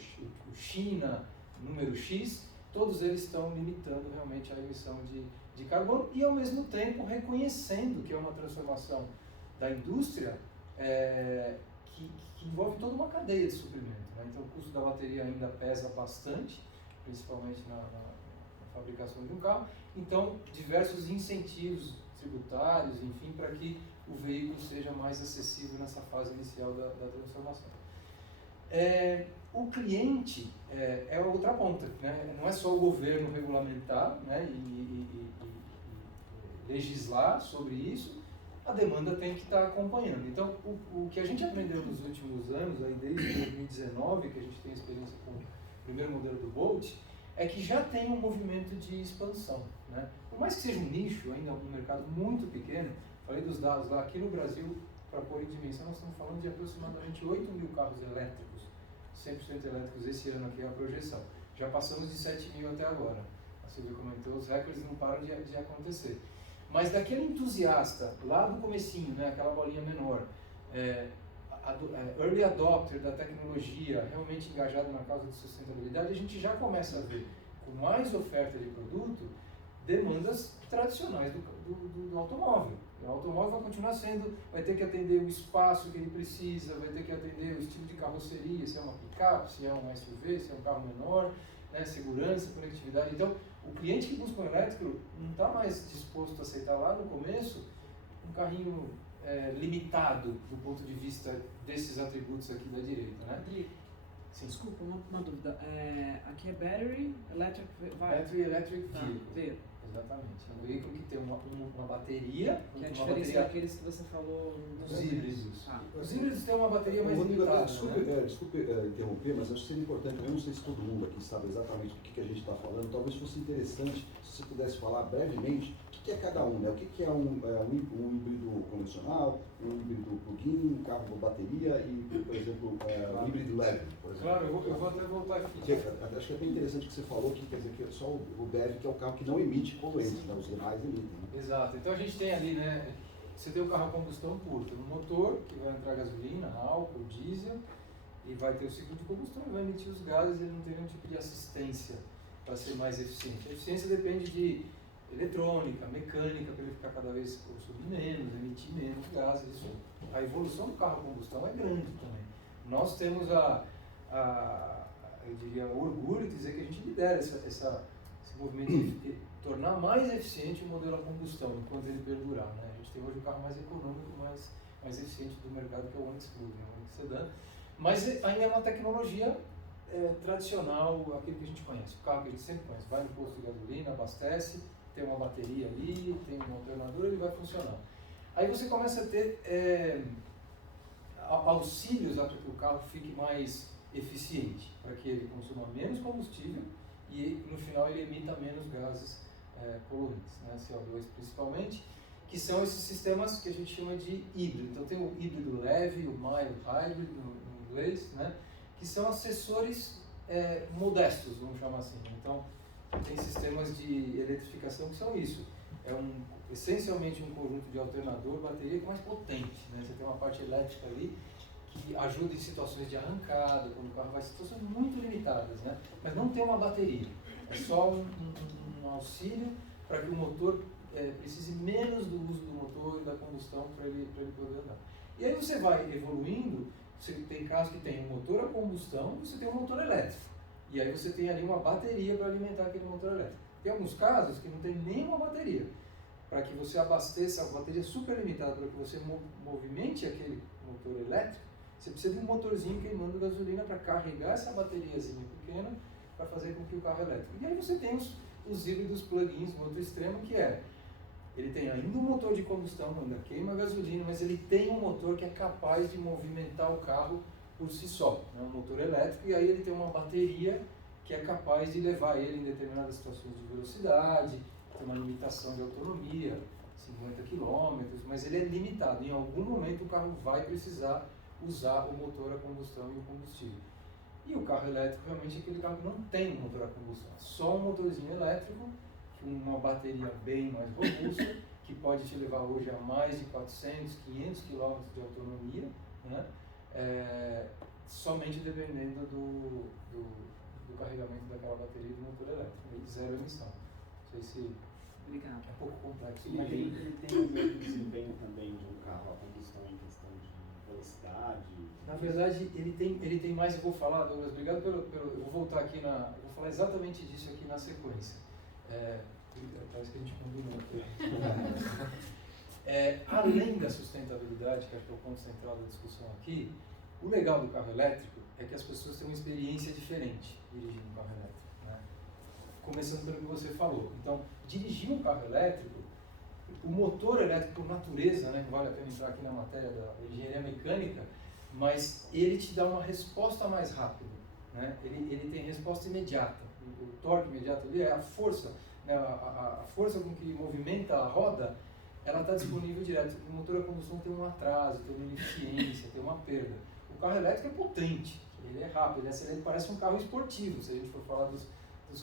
o China, número X, todos eles estão limitando realmente a emissão de carbono e ao mesmo tempo reconhecendo que é uma transformação da indústria que envolve toda uma cadeia de suprimento, né? Então o custo da bateria ainda pesa bastante, principalmente na fabricação de um carro. Então diversos incentivos tributários, enfim, para que o veículo seja mais acessível nessa fase inicial da transformação. O cliente é a outra ponta, né? Não é só o governo regulamentar, né, e legislar sobre isso, a demanda tem que estar acompanhando. Então, o que a gente aprendeu nos últimos anos, aí desde 2019, que a gente tem experiência com o primeiro modelo do Bolt, é que já tem um movimento de expansão, né? Por mais que seja um nicho, ainda um mercado muito pequeno, falei dos dados lá, aqui no Brasil, para pôr em dimensão, nós estamos falando de aproximadamente 8 mil carros elétricos, 100% elétricos esse ano aqui é a projeção. Já passamos de 7 mil até agora. A Silvia comentou, os recordes não param de acontecer. Mas daquele entusiasta, lá do comecinho, né, aquela bolinha menor, early adopter da tecnologia, realmente engajado na causa de sustentabilidade, a gente já começa a ver, com mais oferta de produto, demandas tradicionais do automóvel. O automóvel vai continuar vai ter que atender o espaço que ele precisa, vai ter que atender o estilo de carroceria, se é uma picape, se é um SUV, se é um carro menor, né, segurança, conectividade. Então, o cliente que busca um elétrico não está mais disposto a aceitar lá no começo um carrinho limitado do ponto de vista desses atributos aqui da direita, né? Sim. Desculpa, uma dúvida. Aqui é Battery Electric Battery Electric Vehicle. Vehicle. Exatamente. É um veículo que tem uma bateria. Que é a diferença daqueles que você falou nos híbridos. Os Sim. híbridos têm uma bateria mais limitada. Desculpe interromper, mas acho que seria importante, eu não sei se todo mundo aqui sabe exatamente do que a gente está falando, talvez fosse interessante se você pudesse falar brevemente o que que é cada um, né? O que é um híbrido convencional, um híbrido plug-in, um carro com bateria e, por exemplo, um híbrido leve, por exemplo. Claro, eu vou até voltar aqui. Acho que é bem interessante que você falou que, quer dizer, que é só o BEV que é o carro que não emite poluentes, né? Os demais emitem. Né? Exato. Então a gente tem ali, né? Você tem o carro a combustão puro, tem um motor que vai entrar gasolina, álcool, diesel, e vai ter o ciclo de combustão e vai emitir os gases e ele não tem nenhum tipo de assistência para ser mais eficiente. A eficiência depende de eletrônica, mecânica, para ele ficar cada vez consumir menos, emitir menos gases. Isso, a evolução do carro a combustão é grande também. Nós temos eu diria, o orgulho de dizer que a gente lidera esse movimento de tornar mais eficiente o modelo a combustão, enquanto ele perdurar. Né? A gente tem hoje o carro mais econômico, mais eficiente do mercado, que é o Onix Blue, né? O Onix Sedan. Mas ainda é uma tecnologia tradicional, aquilo que a gente conhece, o carro que a gente sempre conhece. Vai no posto de gasolina, abastece, tem uma bateria ali, tem um alternador, ele vai funcionar. Aí você começa a ter auxílios para que o carro fique mais eficiente, para que ele consuma menos combustível e no final ele emita menos gases poluentes, né? CO2 principalmente, que são esses sistemas que a gente chama de híbrido. Então tem o híbrido leve, o mild hybrid no inglês, né? Que são acessórios modestos, vamos chamar assim. Então tem sistemas de eletrificação que são isso. Essencialmente um conjunto de alternador, bateria mais potente, né? Você tem uma parte elétrica ali que ajuda em situações de arrancada, quando o carro vai em situações muito limitadas, né? Mas não tem uma bateria, é só um auxílio para que o motor precise menos do uso do motor e da combustão para ele poder andar. E aí você vai evoluindo, você tem carros que tem um motor a combustão e você tem um motor elétrico. E aí você tem ali uma bateria para alimentar aquele motor elétrico. Tem alguns casos que não tem nenhuma bateria. Para que você abasteça a bateria super limitada, para que você movimente aquele motor elétrico, você precisa de um motorzinho queimando gasolina para carregar essa bateriazinha pequena para fazer com que o carro elétrico. E aí você tem os híbridos plug-ins no outro extremo, que ele tem ainda um motor de combustão, ainda queima gasolina, mas ele tem um motor que é capaz de movimentar o carro por si só, né? Um motor elétrico, e aí ele tem uma bateria que é capaz de levar ele em determinadas situações de velocidade, tem uma limitação de autonomia, 50 km, mas ele é limitado. Em algum momento o carro vai precisar usar o motor a combustão e o combustível. E o carro elétrico realmente é aquele carro que não tem motor a combustão, só um motorzinho elétrico, com uma bateria bem mais robusta, que pode te levar hoje a mais de 400, 500 km de autonomia, né? Somente dependendo do carregamento daquela bateria do motor elétrico, e zero emissão. Não sei se Obrigada. é um pouco complexo. E ele tem o mesmo desempenho também de um carro a combustão em questão de velocidade? Na verdade, ele tem mais, eu vou falar, Douglas, obrigado eu vou voltar aqui eu vou falar exatamente disso aqui na sequência. Parece que a gente combinou aqui. Além da sustentabilidade, que acho que é o ponto central da discussão aqui, o legal do carro elétrico é que as pessoas têm uma experiência diferente dirigindo um carro elétrico, né? Começando pelo que você falou. Então, dirigir um carro elétrico, o motor elétrico por natureza, né, não vale a pena entrar aqui na matéria da engenharia mecânica, mas ele te dá uma resposta mais rápida, né? Ele tem resposta imediata. O torque imediato ali é a força, né? A força com que movimenta a roda, ela está disponível direto. O motor a combustão tem um atraso, tem uma ineficiência, tem uma perda. O carro elétrico é potente, ele é rápido, ele é acelera, ele parece um carro esportivo, se a gente for falar dos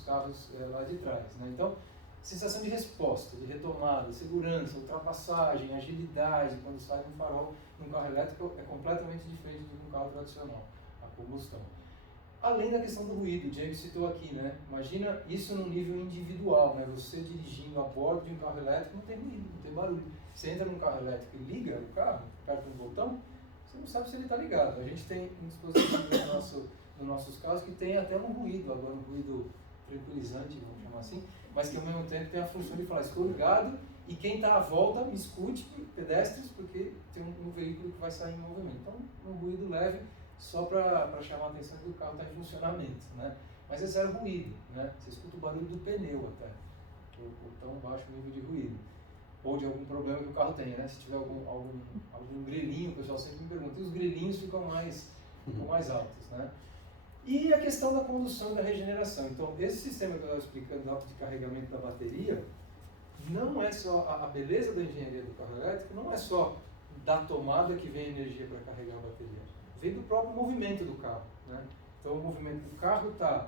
carros lá de trás, né? Então, sensação de resposta, de retomada, segurança, ultrapassagem, agilidade, quando sai um farol num carro elétrico é completamente diferente de um carro tradicional, a combustão. Além da questão do ruído, o James citou aqui, né? Imagina isso no nível individual, né? Você dirigindo a bordo de um carro elétrico, não tem ruído, não tem barulho. Você entra num carro elétrico e liga o carro, aperta um botão, você não sabe se ele está ligado. A gente tem um dispositivo nos nossos carros que tem até um ruído, agora um ruído tranquilizante, vamos chamar assim, mas que ao mesmo tempo tem a função de falar, estou ligado e quem está à volta me escute, pedestres, porque tem um veículo que vai sair em movimento. Então, um ruído leve só para chamar a atenção que o carro está em funcionamento, né? Mas é zero ruído, né? Você escuta o barulho do pneu até, por tão baixo nível de ruído. Ou de algum problema que o carro tenha, né? Se tiver algum grelhinho, o pessoal sempre me pergunta, e os grelhinhos ficam mais altos, né? E a questão da condução e da regeneração. Então, esse sistema que eu estava explicando de carregamento da bateria, não é só a beleza da engenharia do carro elétrico, não é só da tomada que vem a energia para carregar a bateria, vem do próprio movimento do carro, né? Então o movimento do carro está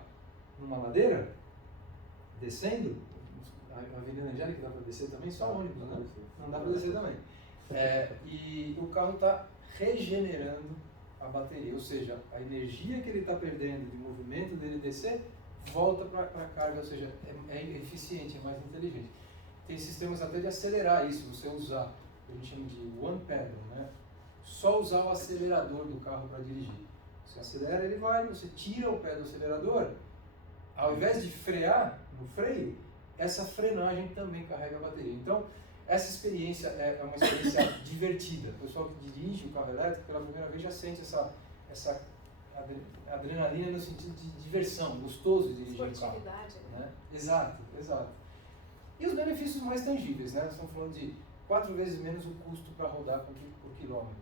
numa ladeira, descendo, a Avenida Angélica dá para descer também, só ônibus, né? Não dá para descer também. E o carro está regenerando a bateria, ou seja, a energia que ele está perdendo de movimento dele descer, volta para a carga, ou seja, é eficiente, é mais inteligente. Tem sistemas até de acelerar isso, você usar, a gente chama de one pedal, né? Só usar o acelerador do carro para dirigir. Você acelera, ele vai, você tira o pé do acelerador, ao invés de frear no freio, essa frenagem também carrega a bateria. Então, essa experiência é uma experiência divertida. O pessoal que dirige o carro elétrico pela primeira vez já sente essa adrenalina no sentido de diversão, gostoso de dirigir um carro. Né? Exato, exato. E os benefícios mais tangíveis, né? Nós estamos falando de 4 vezes menos o custo para rodar por quilômetro.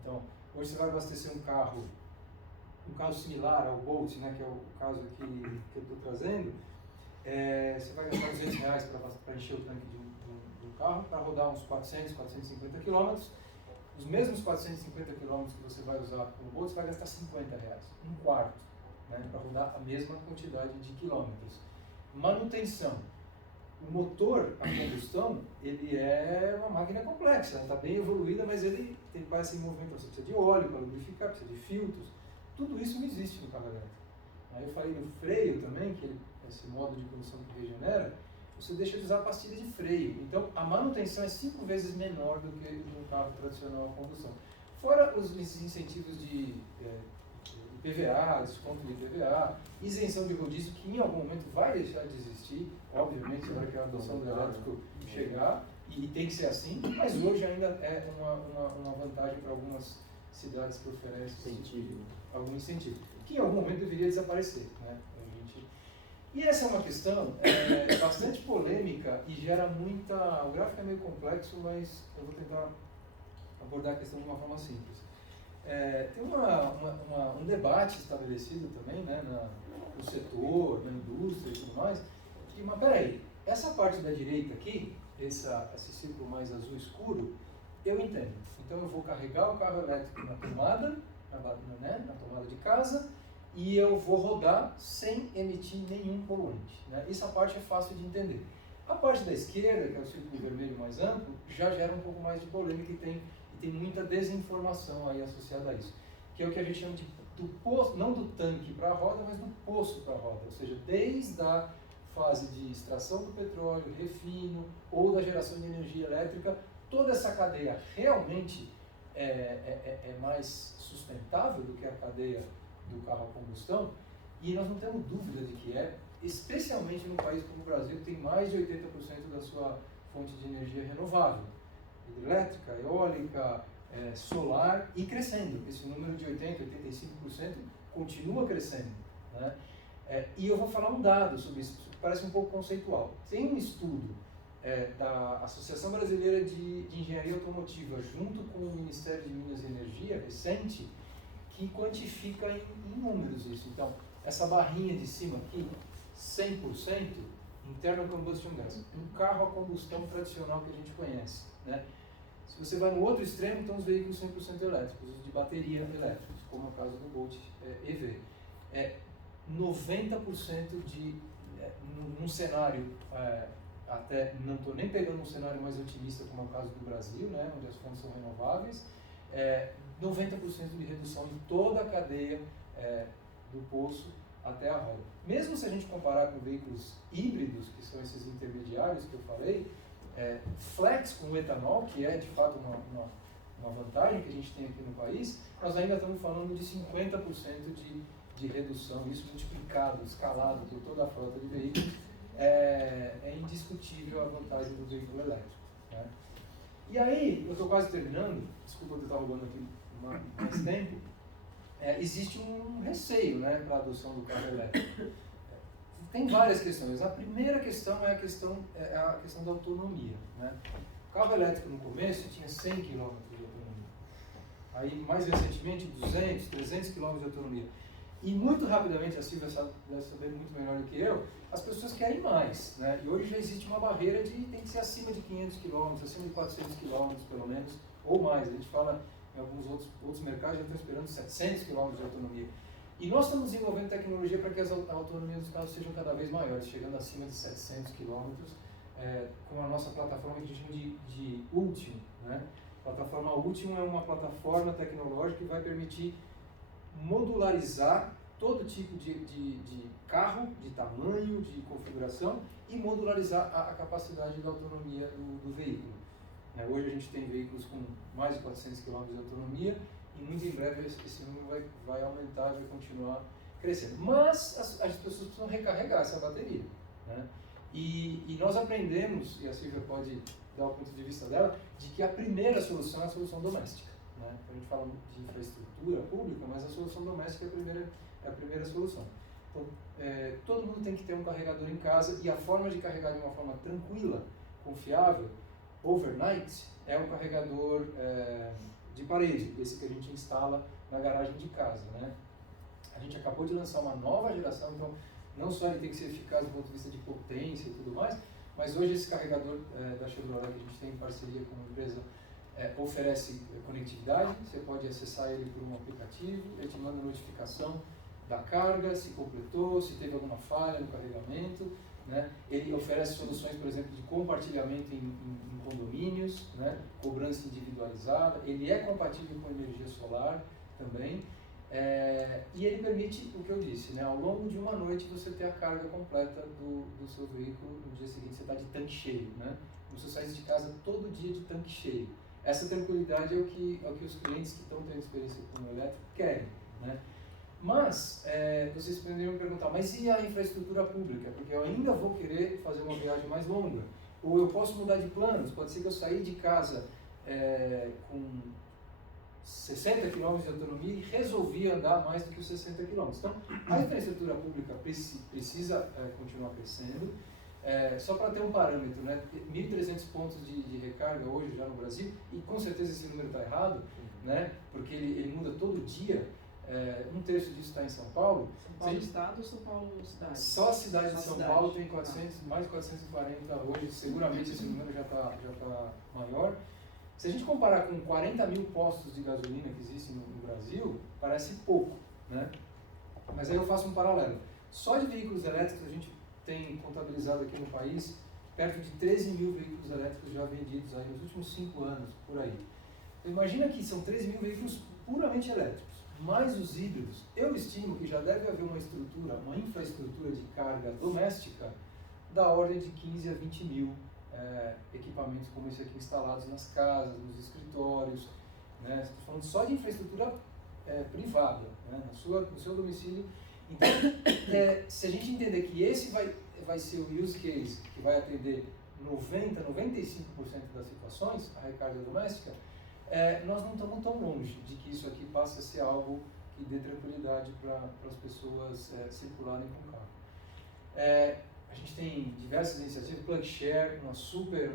Então, hoje você vai abastecer um carro similar ao Bolt, né, que é o caso aqui que eu estou trazendo, você vai gastar R$200 para encher o tanque de um carro, para rodar uns 400, 450 km. Os mesmos 450 km que você vai usar com o Bolt, você vai gastar R$50, um quarto, né, para rodar a mesma quantidade de quilômetros. Manutenção. O motor a combustão, ele é uma máquina complexa, está bem evoluída, mas ele tem quase esse movimento. Você precisa de óleo para lubrificar, precisa de filtros. Tudo isso não existe no carro elétrico. Aí eu falei no freio também, que esse modo de condução que regenera, você deixa de usar pastilha de freio. Então a manutenção é 5 vezes menor do que no carro tradicional a combustão. Fora os incentivos de IPVA, desconto de IPVA, isenção de rodízio, que em algum momento vai deixar de existir, obviamente, na hora que a adoção do elétrico chegar, e tem que ser assim, mas hoje ainda é uma vantagem para algumas cidades que oferecem algum incentivo, que em algum momento deveria desaparecer, né? E essa é uma questão bastante polêmica e gera muita... O gráfico é meio complexo, mas eu vou tentar abordar a questão de uma forma simples. Tem um debate estabelecido também, né, no setor, na indústria e tudo mais, que, mas peraí, essa parte da direita aqui, esse círculo mais azul escuro, eu entendo. Então eu vou carregar o carro elétrico na tomada, na tomada de casa, e eu vou rodar sem emitir nenhum poluente, né? Essa parte é fácil de entender. A parte da esquerda, que é o círculo vermelho mais amplo, já gera um pouco mais de polêmica e tem muita desinformação aí associada a isso, que é o que a gente chama do poço, não do tanque para a roda, mas do poço para a roda, ou seja, desde a fase de extração do petróleo, refino ou da geração de energia elétrica, toda essa cadeia realmente é mais sustentável do que a cadeia do carro a combustão, e nós não temos dúvida de que especialmente num país como o Brasil, que tem mais de 80% da sua fonte de energia renovável, hidrelétrica, eólica, solar, e crescendo. Esse número de 80%, 85% continua crescendo, né? E eu vou falar um dado sobre isso, que parece um pouco conceitual. Tem um estudo da Associação Brasileira de Engenharia Automotiva, junto com o Ministério de Minas e Energia, recente, que quantifica em números isso. Então, essa barrinha de cima aqui, 100% internal combustion gas, um carro a combustão tradicional que a gente conhece, né? Se você vai no outro extremo, estão os veículos 100% elétricos, os de bateria elétricos, como é o caso do Bolt EV. 90% num cenário, até não estou nem pegando um cenário mais otimista como é o caso do Brasil, né, onde as fontes são renováveis, 90% de redução em toda a cadeia do poço até a roda. Mesmo se a gente comparar com veículos híbridos, que são esses intermediários que eu falei, flex com etanol, que é de fato uma vantagem que a gente tem aqui no país, nós ainda estamos falando de 50% de redução, isso multiplicado, escalado por toda a frota de veículos, é indiscutível a vantagem do veículo elétrico, né? E aí, eu estou quase terminando, desculpa eu estar roubando aqui mais tempo, existe um receio, né, para a adoção do carro elétrico. Tem várias questões. A primeira questão é a questão da autonomia, né? O carro elétrico no começo tinha 100 km de autonomia. Aí, mais recentemente, 200, 300 km de autonomia. E muito rapidamente, a Silvia deve saber muito melhor do que eu, as pessoas querem mais, né? E hoje já existe uma barreira de tem que ser acima de 500 km, acima de 400 km pelo menos, ou mais. A gente fala em alguns outros mercados já estão esperando 700 km de autonomia. E nós estamos desenvolvendo tecnologia para que as autonomias dos carros sejam cada vez maiores, chegando acima de 700 km, com a nossa plataforma que a gente chama de Ultium, né? A plataforma Ultium é uma plataforma tecnológica que vai permitir modularizar todo tipo de carro, de tamanho, de configuração e modularizar a capacidade da autonomia do veículo. Hoje a gente tem veículos com mais de 400 km de autonomia e muito em breve esse número vai aumentar e vai continuar crescendo. Mas as pessoas precisam recarregar essa bateria, né? E nós aprendemos, e a Silvia pode dar o ponto de vista dela, de que a primeira solução é a solução doméstica, né? A gente fala de infraestrutura pública, mas a solução doméstica é a primeira solução. Então, todo mundo tem que ter um carregador em casa e a forma de carregar de uma forma tranquila, confiável, overnight, é um carregador de parede, esse que a gente instala na garagem de casa, né? A gente acabou de lançar uma nova geração, então não só ele tem que ser eficaz do ponto de vista de potência e tudo mais, mas hoje esse carregador da Chevrolet que a gente tem em parceria com uma empresa oferece conectividade, você pode acessar ele por um aplicativo, ele te manda notificação da carga, se completou, se teve alguma falha no carregamento, né? Ele oferece soluções, por exemplo, de compartilhamento em condomínios, né? Cobrança individualizada, ele é compatível com energia solar também, e ele permite o que eu disse, né? Ao longo de uma noite você ter a carga completa do seu veículo, no dia seguinte você está de tanque cheio, né? Você sai de casa todo dia de tanque cheio. Essa tranquilidade é o que os clientes que estão tendo experiência com o elétrico querem, né? Mas, vocês poderiam me perguntar, mas e a infraestrutura pública? Porque eu ainda vou querer fazer uma viagem mais longa. Ou eu posso mudar de planos, pode ser que eu saí de casa com 60 km de autonomia e resolvi andar mais do que os 60 km. Então, a infraestrutura pública precisa continuar crescendo. Só para ter um parâmetro, né? 1.300 pontos de recarga hoje já no Brasil, e com certeza esse número está errado, né? Porque ele muda todo dia. Um terço disso está em São Paulo. São Paulo Estado ou São Paulo Cidade? Só a cidade de São Paulo tem 400, mais de 440 hoje, seguramente esse número já tá maior. Se a gente comparar com 40 mil postos de gasolina que existem no Brasil, parece pouco, né? Mas aí eu faço um paralelo. Só de veículos elétricos a gente tem contabilizado aqui no país perto de 13 mil veículos elétricos já vendidos aí nos últimos 5 anos, por aí. Então, imagina que são 13 mil veículos puramente elétricos, mais os híbridos. Eu estimo que já deve haver uma infraestrutura de carga doméstica da ordem de 15 a 20 mil equipamentos como esse aqui instalados nas casas, nos escritórios, né? Estou falando só de infraestrutura privada, né? No seu domicílio. Então, se a gente entender que esse vai ser o use case que vai atender 90, 95% das situações, a recarga doméstica, nós não estamos tão longe de que isso aqui passe a ser algo que dê tranquilidade para as pessoas circularem com o carro. A gente tem diversas iniciativas, PlugShare, um super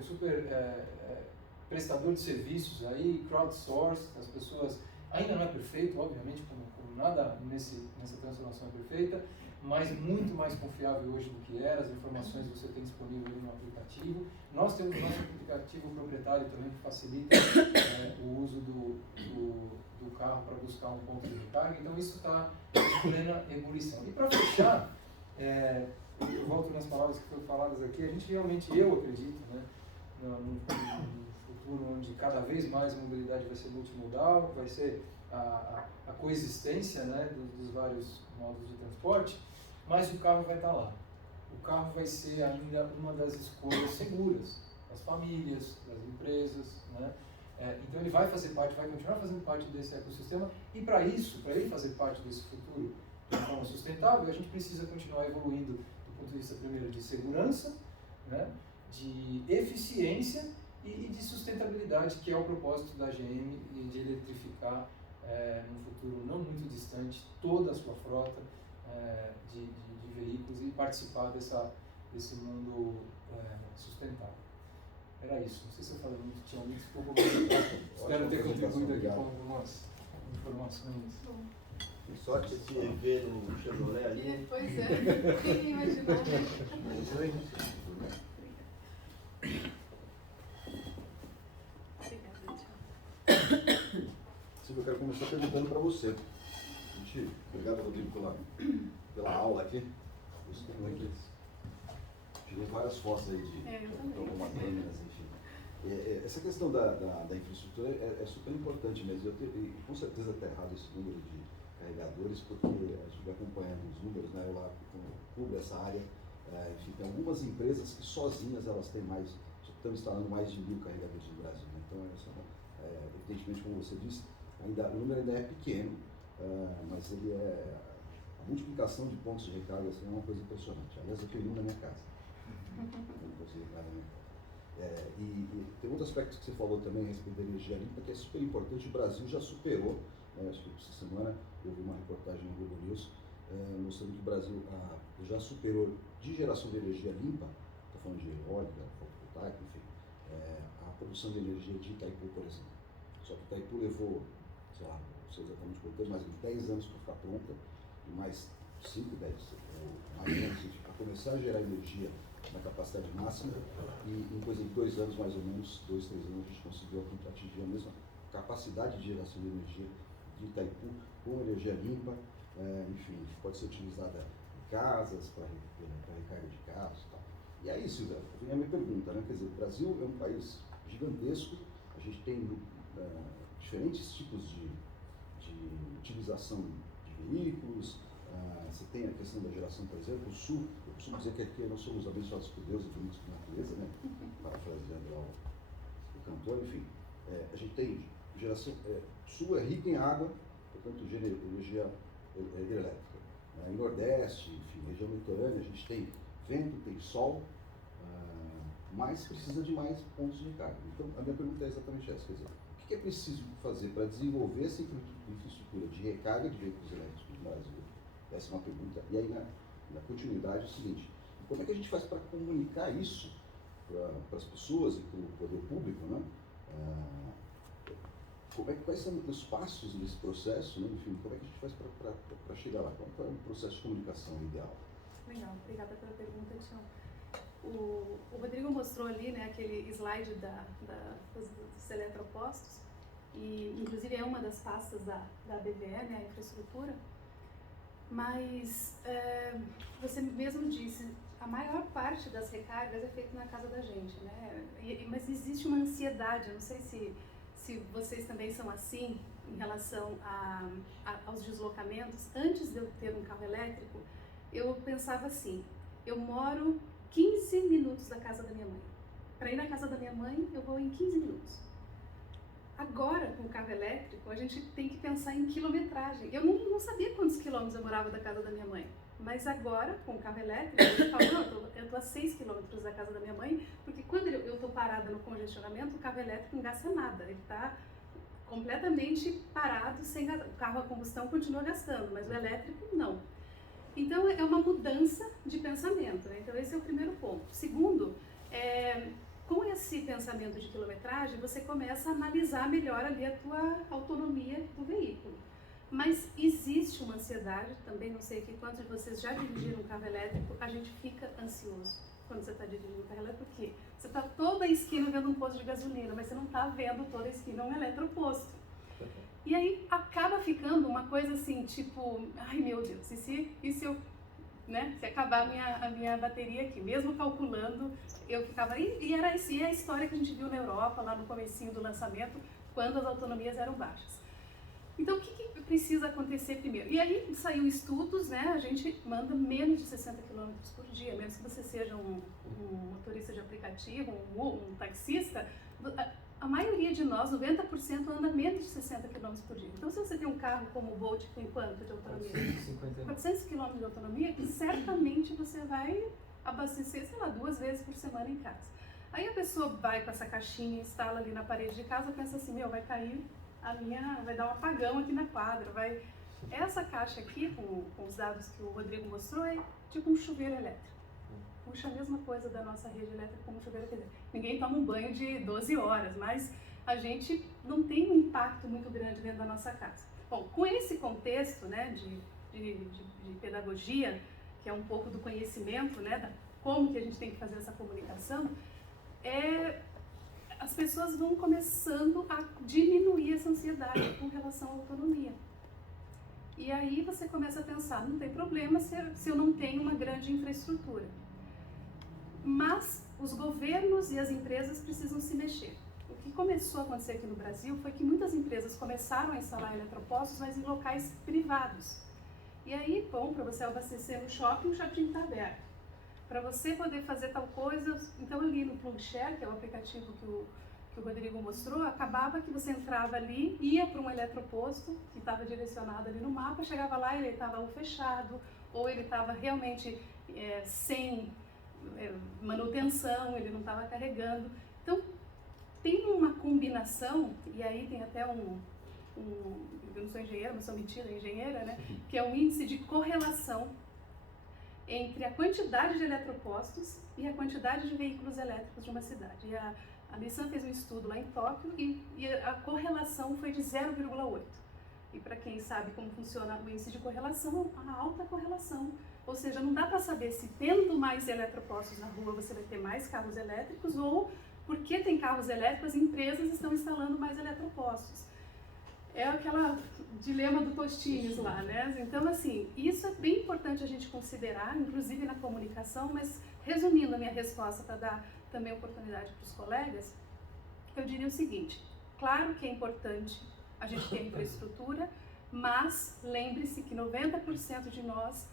prestador de serviços aí, crowdsource, as pessoas, ainda não é perfeito, obviamente, como nada nessa transformação é perfeita, mas muito mais confiável hoje do que era, as informações você tem disponível no aplicativo. Nós temos o nosso aplicativo proprietário também que facilita o uso do carro para buscar um ponto de recarga, então isso está em plena ebulição. E para fechar, eu volto nas palavras que foram faladas aqui, a gente realmente, eu acredito, né, num futuro onde cada vez mais a mobilidade vai ser multimodal, vai ser a coexistência, né, dos vários modos de transporte, mas o carro vai estar lá. O carro vai ser ainda uma das escolhas seguras das famílias, das empresas, né? Então ele vai fazer parte, vai continuar fazendo parte desse ecossistema, e para isso, para ele fazer parte desse futuro de forma sustentável, a gente precisa continuar evoluindo do ponto de vista primeiro de segurança, né, de eficiência e de sustentabilidade, que é o propósito da GM de eletrificar num futuro não muito distante toda a sua frota de veículos e participar desse mundo sustentável. Era isso. Não sei se eu falei muito, tinha muito, desculpa, mas espero ter contribuído aqui com algumas informações Que sorte esse EV no Chevrolet ali. Pois é, quem imaginar, né? Obrigada, tchau. Silvia, eu quero começar perguntando para você. Obrigado, Rodrigo, pela aula aqui. Gostei muito. Tirei várias fotos aí de algumas câmeras, enfim. Essa questão da infraestrutura é super importante mesmo. E com certeza está errado esse número de carregadores, porque a gente vai acompanhando os números, né? Eu lá cubro essa área. Enfim, tem algumas empresas que sozinhas elas têm estão instalando mais de 1000 carregadores no Brasil. Né? Então, evidentemente, como você disse, o número ainda é pequeno, mas a multiplicação de pontos de recarga é uma coisa impressionante. Aliás, eu tenho um na minha casa. E tem outro aspecto que você falou também a respeito da energia limpa, que é super importante. O Brasil já superou, acho que essa semana eu vi uma reportagem no Google News mostrando que o Brasil já superou de geração de energia limpa, estou falando de eólica, fotovoltaica, enfim, a produção de energia de Itaipu, por exemplo. Só que Itaipu levou, sei lá, não sei exatamente quanto tempo, mais de 10 anos para ficar pronta, e mais 5, 10, mais ou menos, para começar a gerar energia na capacidade máxima, e em coisa de 2 anos, mais ou menos, 2, 3 anos, a gente conseguiu atingir a mesma capacidade de geração de energia de Itaipu, com energia limpa, enfim, pode ser utilizada em casas, para recarga de carros e tal. E aí, Silvia, vem a minha pergunta, né? Quer dizer, o Brasil é um país gigantesco, a gente tem diferentes tipos de utilização de veículos, você tem a questão da geração, por exemplo, o Sul, eu costumo dizer que aqui nós somos abençoados por Deus e bonitos por natureza, né? Parafraseando lá o cantor, enfim, a gente tem geração, Sul é rico em água, portanto, energia hidrelétrica. Em Nordeste, enfim, região litorânea, a gente tem vento, tem sol, mas precisa de mais pontos de recarga. Então, a minha pergunta é exatamente essa, quer dizer, o que é preciso fazer para desenvolver essa infraestrutura de recarga de veículos elétricos no Brasil? Essa é uma pergunta. E aí, na continuidade, é o seguinte, como é que a gente faz para comunicar isso para as pessoas e para o poder público, né? Quais são os passos nesse processo, né? Enfim, como é que a gente faz para chegar lá? Qual é o processo de comunicação ideal? Legal, obrigada pela pergunta, Tião. O Rodrigo mostrou ali, né, aquele slide dos eletropostos, e inclusive é uma das pastas da BVE, né, a infraestrutura, mas você mesmo disse, a maior parte das recargas é feita na casa da gente, né, mas existe uma ansiedade, eu não sei se vocês também são assim em relação aos deslocamentos. Antes de eu ter um carro elétrico, eu pensava assim, eu moro 15 minutos da casa da minha mãe. Para ir na casa da minha mãe, eu vou em 15 minutos. Agora, com o carro elétrico, a gente tem que pensar em quilometragem. Eu não sabia quantos quilômetros eu morava da casa da minha mãe. Mas agora, com o carro elétrico, eu falo, não, eu estou a 6 quilômetros da casa da minha mãe, porque quando eu estou parada no congestionamento, o carro elétrico não gasta nada. Ele está completamente parado, sem o carro a combustão continua gastando, mas o elétrico não. Então, é uma mudança de pensamento, né? Então, esse é o primeiro ponto. Segundo, com esse pensamento de quilometragem, você começa a analisar melhor ali a tua autonomia do veículo. Mas existe uma ansiedade, também não sei aqui quantos de vocês já dirigiram um carro elétrico, a gente fica ansioso quando você está dirigindo um carro elétrico, porque você está toda a esquina vendo um posto de gasolina, mas você não está vendo toda a esquina um eletroposto. E aí acaba ficando uma coisa assim, tipo, ai meu Deus, e se eu, né, se acabar a minha bateria aqui, mesmo calculando, eu ficava, e era assim a história que a gente viu na Europa, lá no comecinho do lançamento, quando as autonomias eram baixas. Então, o que precisa acontecer primeiro? E aí saiu estudos, né, a gente manda menos de 60 km por dia, menos que você seja um motorista de aplicativo, um taxista, a maioria de nós, 90%, anda menos de 60 km por dia. Então, se você tem um carro como o Bolt, que tem quanto de autonomia? 400 km de autonomia, certamente você vai abastecer, sei lá, 2 vezes por semana em casa. Aí a pessoa vai com essa caixinha, instala ali na parede de casa, pensa assim, vai cair vai dar um apagão aqui na quadra, Essa caixa aqui, com os dados que o Rodrigo mostrou, é tipo um chuveiro elétrico. Puxa a mesma coisa da nossa rede elétrica como um chuveiro, quer dizer, ninguém toma um banho de 12 horas, mas a gente não tem um impacto muito grande dentro da nossa casa. Bom, com esse contexto, né, de pedagogia, que é um pouco do conhecimento, né, como que a gente tem que fazer essa comunicação, as pessoas vão começando a diminuir essa ansiedade com relação à autonomia. E aí você começa a pensar, não tem problema se eu não tenho uma grande infraestrutura. Mas os governos e as empresas precisam se mexer. O que começou a acontecer aqui no Brasil foi que muitas empresas começaram a instalar eletropostos, mas em locais privados. E aí, bom, para você abastecer no shopping, o shopping está aberto. Para você poder fazer tal coisa, então ali no PlugShare, que é o aplicativo que o Rodrigo mostrou, acabava que você entrava ali, ia para um eletroposto que estava direcionado ali no mapa, chegava lá e ele estava ou fechado, ou ele estava realmente sem manutenção, ele não estava carregando. Então, tem uma combinação, e aí tem até eu não sou engenheira, mas sou metida engenheira, né? Que é um índice de correlação entre a quantidade de eletropostos e a quantidade de veículos elétricos de uma cidade. E a Nissan fez um estudo lá em Tóquio e a correlação foi de 0,8. E para quem sabe como funciona o índice de correlação, a alta correlação. Ou seja, não dá para saber se tendo mais eletropostos na rua você vai ter mais carros elétricos ou porque tem carros elétricos, as empresas estão instalando mais eletropostos. É aquele dilema do Tostines lá, né? Então, assim, isso é bem importante a gente considerar, inclusive na comunicação, mas resumindo a minha resposta para dar também oportunidade para os colegas, eu diria o seguinte, claro que é importante a gente ter infraestrutura, mas lembre-se que 90% de nós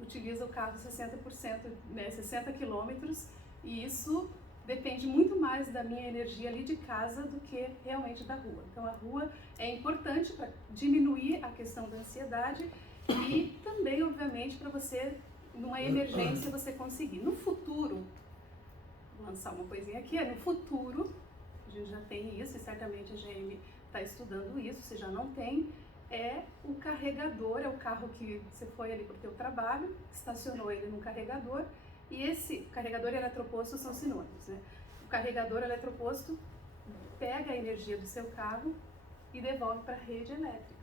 utiliza o carro 60%, né, 60 quilômetros, e isso depende muito mais da minha energia ali de casa do que realmente da rua. Então a rua é importante para diminuir a questão da ansiedade e também, obviamente, para você, numa emergência, você conseguir. No futuro, vou lançar uma coisinha aqui, no futuro, a gente já tem isso e certamente a GM está estudando isso, se já não tem, é o carregador, é o carro que você foi ali para o teu trabalho, estacionou ele num carregador, e esse carregador e eletroposto são sinônimos, né? O carregador eletroposto pega a energia do seu carro e devolve para a rede elétrica.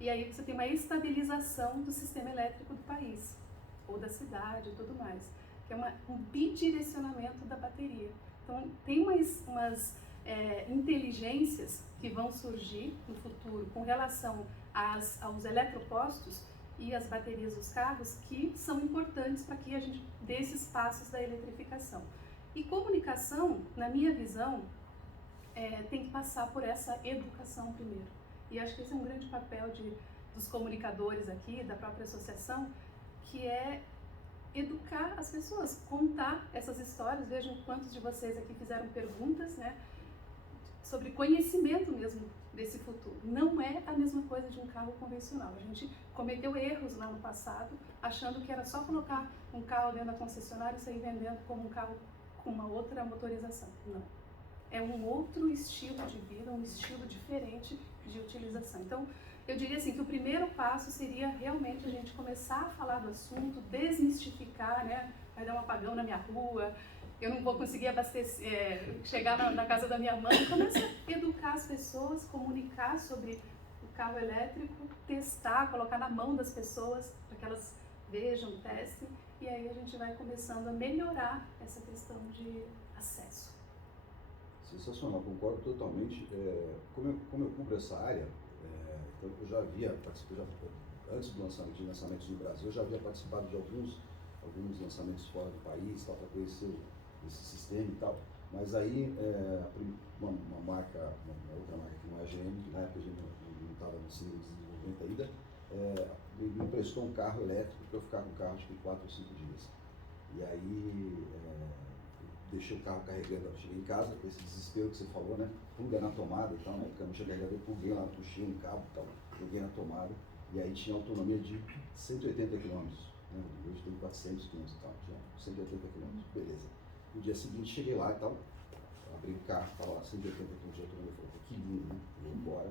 E aí você tem uma estabilização do sistema elétrico do país, ou da cidade e tudo mais, que é um bidirecionamento da bateria. Então tem umas inteligências que vão surgir no futuro com relação aos eletropostos e as baterias dos carros que são importantes para que a gente dê esses passos da eletrificação. E comunicação, na minha visão, tem que passar por essa educação primeiro. E acho que esse é um grande papel dos comunicadores aqui, da própria associação, que é educar as pessoas, contar essas histórias. Vejam quantos de vocês aqui fizeram perguntas, né, sobre conhecimento mesmo desse futuro. Não é a mesma coisa de um carro convencional. A gente cometeu erros lá no passado, achando que era só colocar um carro dentro da concessionária e sair vendendo como um carro com uma outra motorização. Não. É um outro estilo de vida, um estilo diferente de utilização. Então, eu diria assim que o primeiro passo seria realmente a gente começar a falar do assunto, desmistificar, né? Vai dar um apagão na minha rua, eu não vou conseguir abastecer, chegar na casa da minha mãe. Começa a educar as pessoas, comunicar sobre o carro elétrico, testar, colocar na mão das pessoas para que elas vejam, testem, e aí a gente vai começando a melhorar essa questão de acesso. Sensacional, concordo totalmente. Como eu cubro essa área, então eu já havia participado, antes do lançamento de lançamentos no Brasil, eu já havia participado de alguns lançamentos fora do país, para conhecer esse sistema e tal. Mas aí, uma outra marca que não é a GM, que na época a gente não estava no ciclo de desenvolvimento ainda, me emprestou um carro elétrico para eu ficar com o carro acho que 4 ou 5 dias. E aí, deixei o carro carregando, eu cheguei em casa, com esse desespero que você falou, né? Pluguei na tomada e tal, né? Porque eu não cheguei a carregador, pluguei lá, puxei um cabo e tal, pluguei na tomada, e aí tinha autonomia de 180 km. Né? Hoje tem 400 km e tal, tinha 180 km, beleza. No dia seguinte cheguei lá e tal, abri o carro, estava lá 180 km de autonomia, falei, que lindo, né? Vou embora.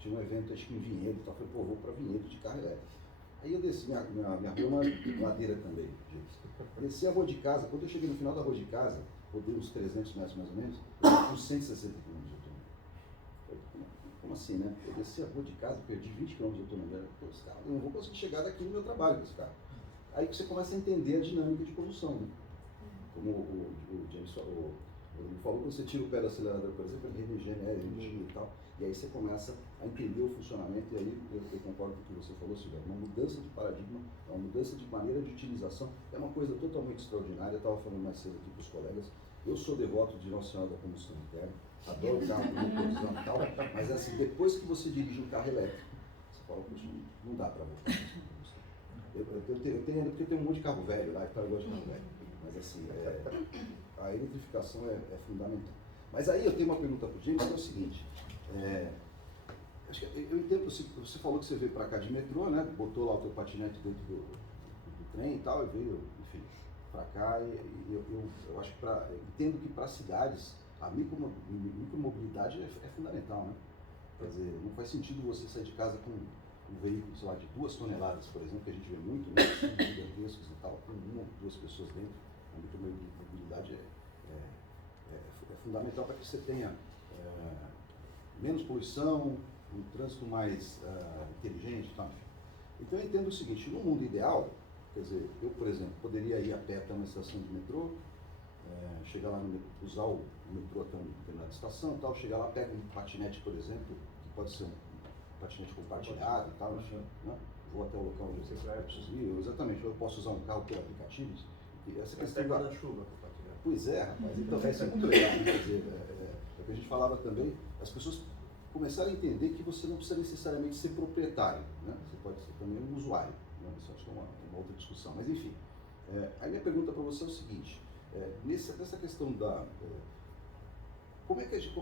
Tinha um evento, acho que em Vinhedo e tal, falei, vou para Vinhedo de carro elétrico. Aí eu desci, minha rua é uma ladeira também, gente. Desci a rua de casa, quando eu cheguei no final da rua de casa, rodei uns 300 metros mais ou menos, eu fui com 160 km. assim, né? Eu desci a rua de casa, perdi 20 km de autonomia. Pô, esse carro, eu não vou conseguir chegar daqui no meu trabalho com esse carro. Aí que você começa a entender a dinâmica de condução, né? Como o James falou, ele falou que você tira o pé do acelerador, por exemplo, ele regenera energia e tal, e aí você começa a entender o funcionamento, e aí eu concordo com o que você falou, Silvio, é uma mudança de paradigma, é uma mudança de maneira de utilização, é uma coisa totalmente extraordinária. Eu estava falando mais cedo aqui para os colegas, eu sou devoto de Nossa Senhora da Combustão Interna, adoro carro com motorzão e tal, mas assim, depois que você dirige um carro elétrico, você fala, puxa, não dá para voltar com combustão. Eu tenho um monte de carro velho lá, então eu gosto de carro velho, mas assim, a eletrificação é fundamental. Mas aí eu tenho uma pergunta para o James, que é o seguinte, acho que eu entendo, você falou que você veio para cá de metrô, né? Botou lá o teu patinete dentro do trem e tal, e veio, enfim, para cá, e eu acho que entendo que para cidades a micromobilidade é fundamental, né? Quer dizer, não faz sentido você sair de casa com um veículo, sei lá, de 2 toneladas, por exemplo, que a gente vê muito, né? Gigantescos e tal, com 1 ou 2 pessoas dentro. A micromobilidade é fundamental para que você tenha menos poluição, um trânsito mais inteligente e tal. Então eu entendo o seguinte, no mundo ideal, quer dizer, eu, por exemplo, poderia ir a pé até uma estação de metrô, chegar lá, usar o metrô até uma determinada estação e tal, chegar lá, pego um patinete, por exemplo, que pode ser um patinete compartilhado e tal, né? Vou até o local onde você preciso ir, exatamente, eu posso usar um carro por aplicativos. Essa questão da chuva. Pois é, rapaz, então isso é muito legal, né? Quer dizer, é o que a gente falava também, as pessoas começaram a entender que você não precisa necessariamente ser proprietário, né? Você pode ser também um usuário, né? Isso acho que é uma outra discussão, mas enfim. A minha pergunta para você é o seguinte, nessa questão da... como é que a gente...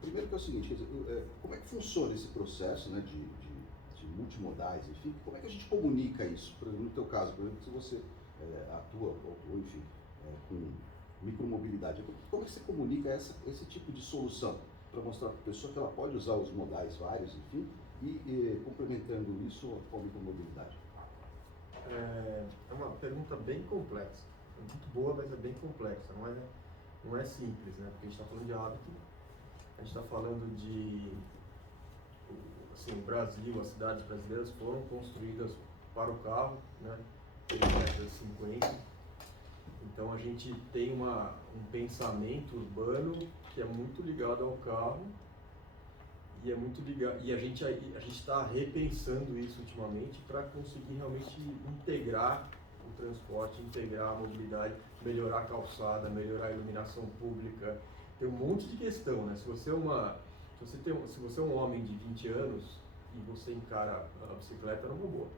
primeiro que é o seguinte, quer dizer, como é que funciona esse processo, né, de multimodais, enfim, como é que a gente comunica isso? Por exemplo, no teu caso, por exemplo, se você atua, ou enfim, com micromobilidade, como é que você comunica esse tipo de solução para mostrar para a pessoa que ela pode usar os modais vários, enfim, e complementando isso com a micromobilidade? É uma pergunta bem complexa, é muito boa, mas é bem complexa, não é simples, né? Porque a gente está falando de hábito, a gente está falando de, assim, o Brasil, as cidades brasileiras foram construídas para o carro, né? Desde a década de 50. Então a gente tem um pensamento urbano que é muito ligado ao carro e é muito ligado, e a gente está repensando isso ultimamente para conseguir realmente integrar o transporte, integrar a mobilidade, melhorar a calçada, melhorar a iluminação pública. Tem um monte de questão, né? Se você é um homem de 20 anos e você encara a bicicleta, não é uma boa.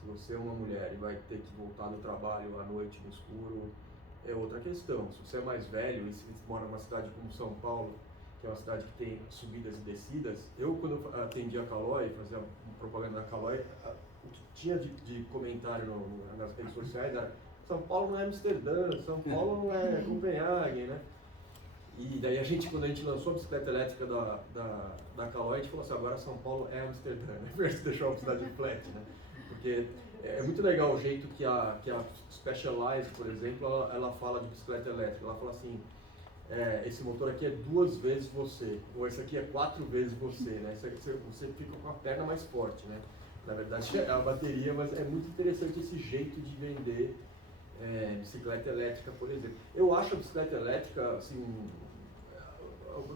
Se você é uma mulher e vai ter que voltar no trabalho à noite no escuro, é outra questão. Se você é mais velho e se mora numa cidade como São Paulo, que é uma cidade que tem subidas e descidas, quando eu atendi a Caloi, fazia propaganda da Caloi, o que tinha de comentário nas redes sociais era: São Paulo não é Amsterdã, São Paulo não é Copenhague, né? E daí quando a gente lançou a bicicleta elétrica da Caloi, a gente falou assim: agora São Paulo é Amsterdã, né? Para deixar uma cidade flat, né? Porque é muito legal o jeito que a Specialized, por exemplo, ela fala de bicicleta elétrica. Ela fala assim: esse motor aqui é 2 vezes você, ou esse aqui é 4 vezes você, né? Você fica com a perna mais forte, né? Na verdade é a bateria, mas é muito interessante esse jeito de vender bicicleta elétrica, por exemplo. Eu acho a bicicleta elétrica, assim, o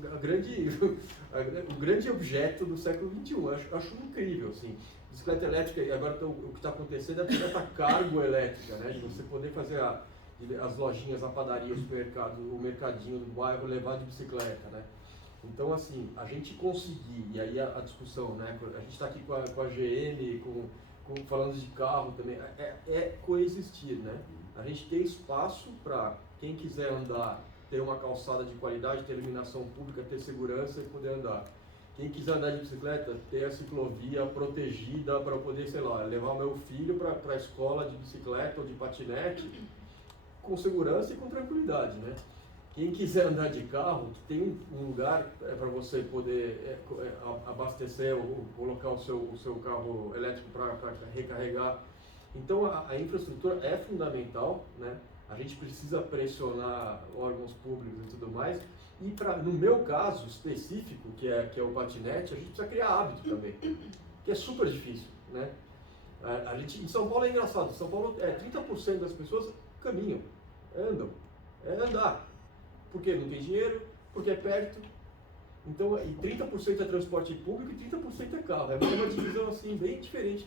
grande objeto do século XXI. Eu acho incrível, assim. Bicicleta elétrica, e agora o que está acontecendo é a bicicleta cargo elétrica, né? De você poder fazer as lojinhas, a padaria, o supermercado, o mercadinho do bairro, levar de bicicleta, né? Então, assim, a gente conseguir, e aí a discussão, né? A gente está aqui com a GM, falando de carro também, é coexistir, né? A gente tem espaço para quem quiser andar, ter uma calçada de qualidade, ter iluminação pública, ter segurança e poder andar. Quem quiser andar de bicicleta, ter a ciclovia protegida para poder, sei lá, levar o meu filho para a escola de bicicleta ou de patinete com segurança e com tranquilidade, né? Quem quiser andar de carro, tem um lugar para você poder abastecer ou colocar o seu carro elétrico para recarregar. Então a infraestrutura é fundamental, né? a gente precisa pressionar órgãos públicos e tudo mais. E no meu caso específico, que é o patinete, a gente precisa criar hábito também, que é super difícil, né? Em São Paulo é engraçado, em São Paulo 30% das pessoas caminham, andam, é andar, porque não tem dinheiro, porque é perto. Então, e 30% é transporte público e 30% é carro. É uma divisão assim bem diferente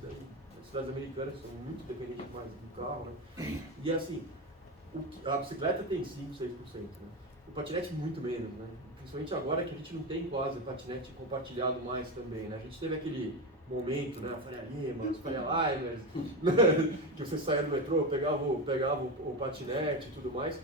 das cidades americanas, que são muito dependentes mais do carro, né? E assim, a bicicleta tem 5, 6%, né? O patinete muito menos, né? Principalmente agora que a gente não tem quase patinete compartilhado mais também, né? A gente teve aquele momento, né? A Faria Lima, os Faria Limers, né? Que você saía do metrô, pegava o patinete e tudo mais.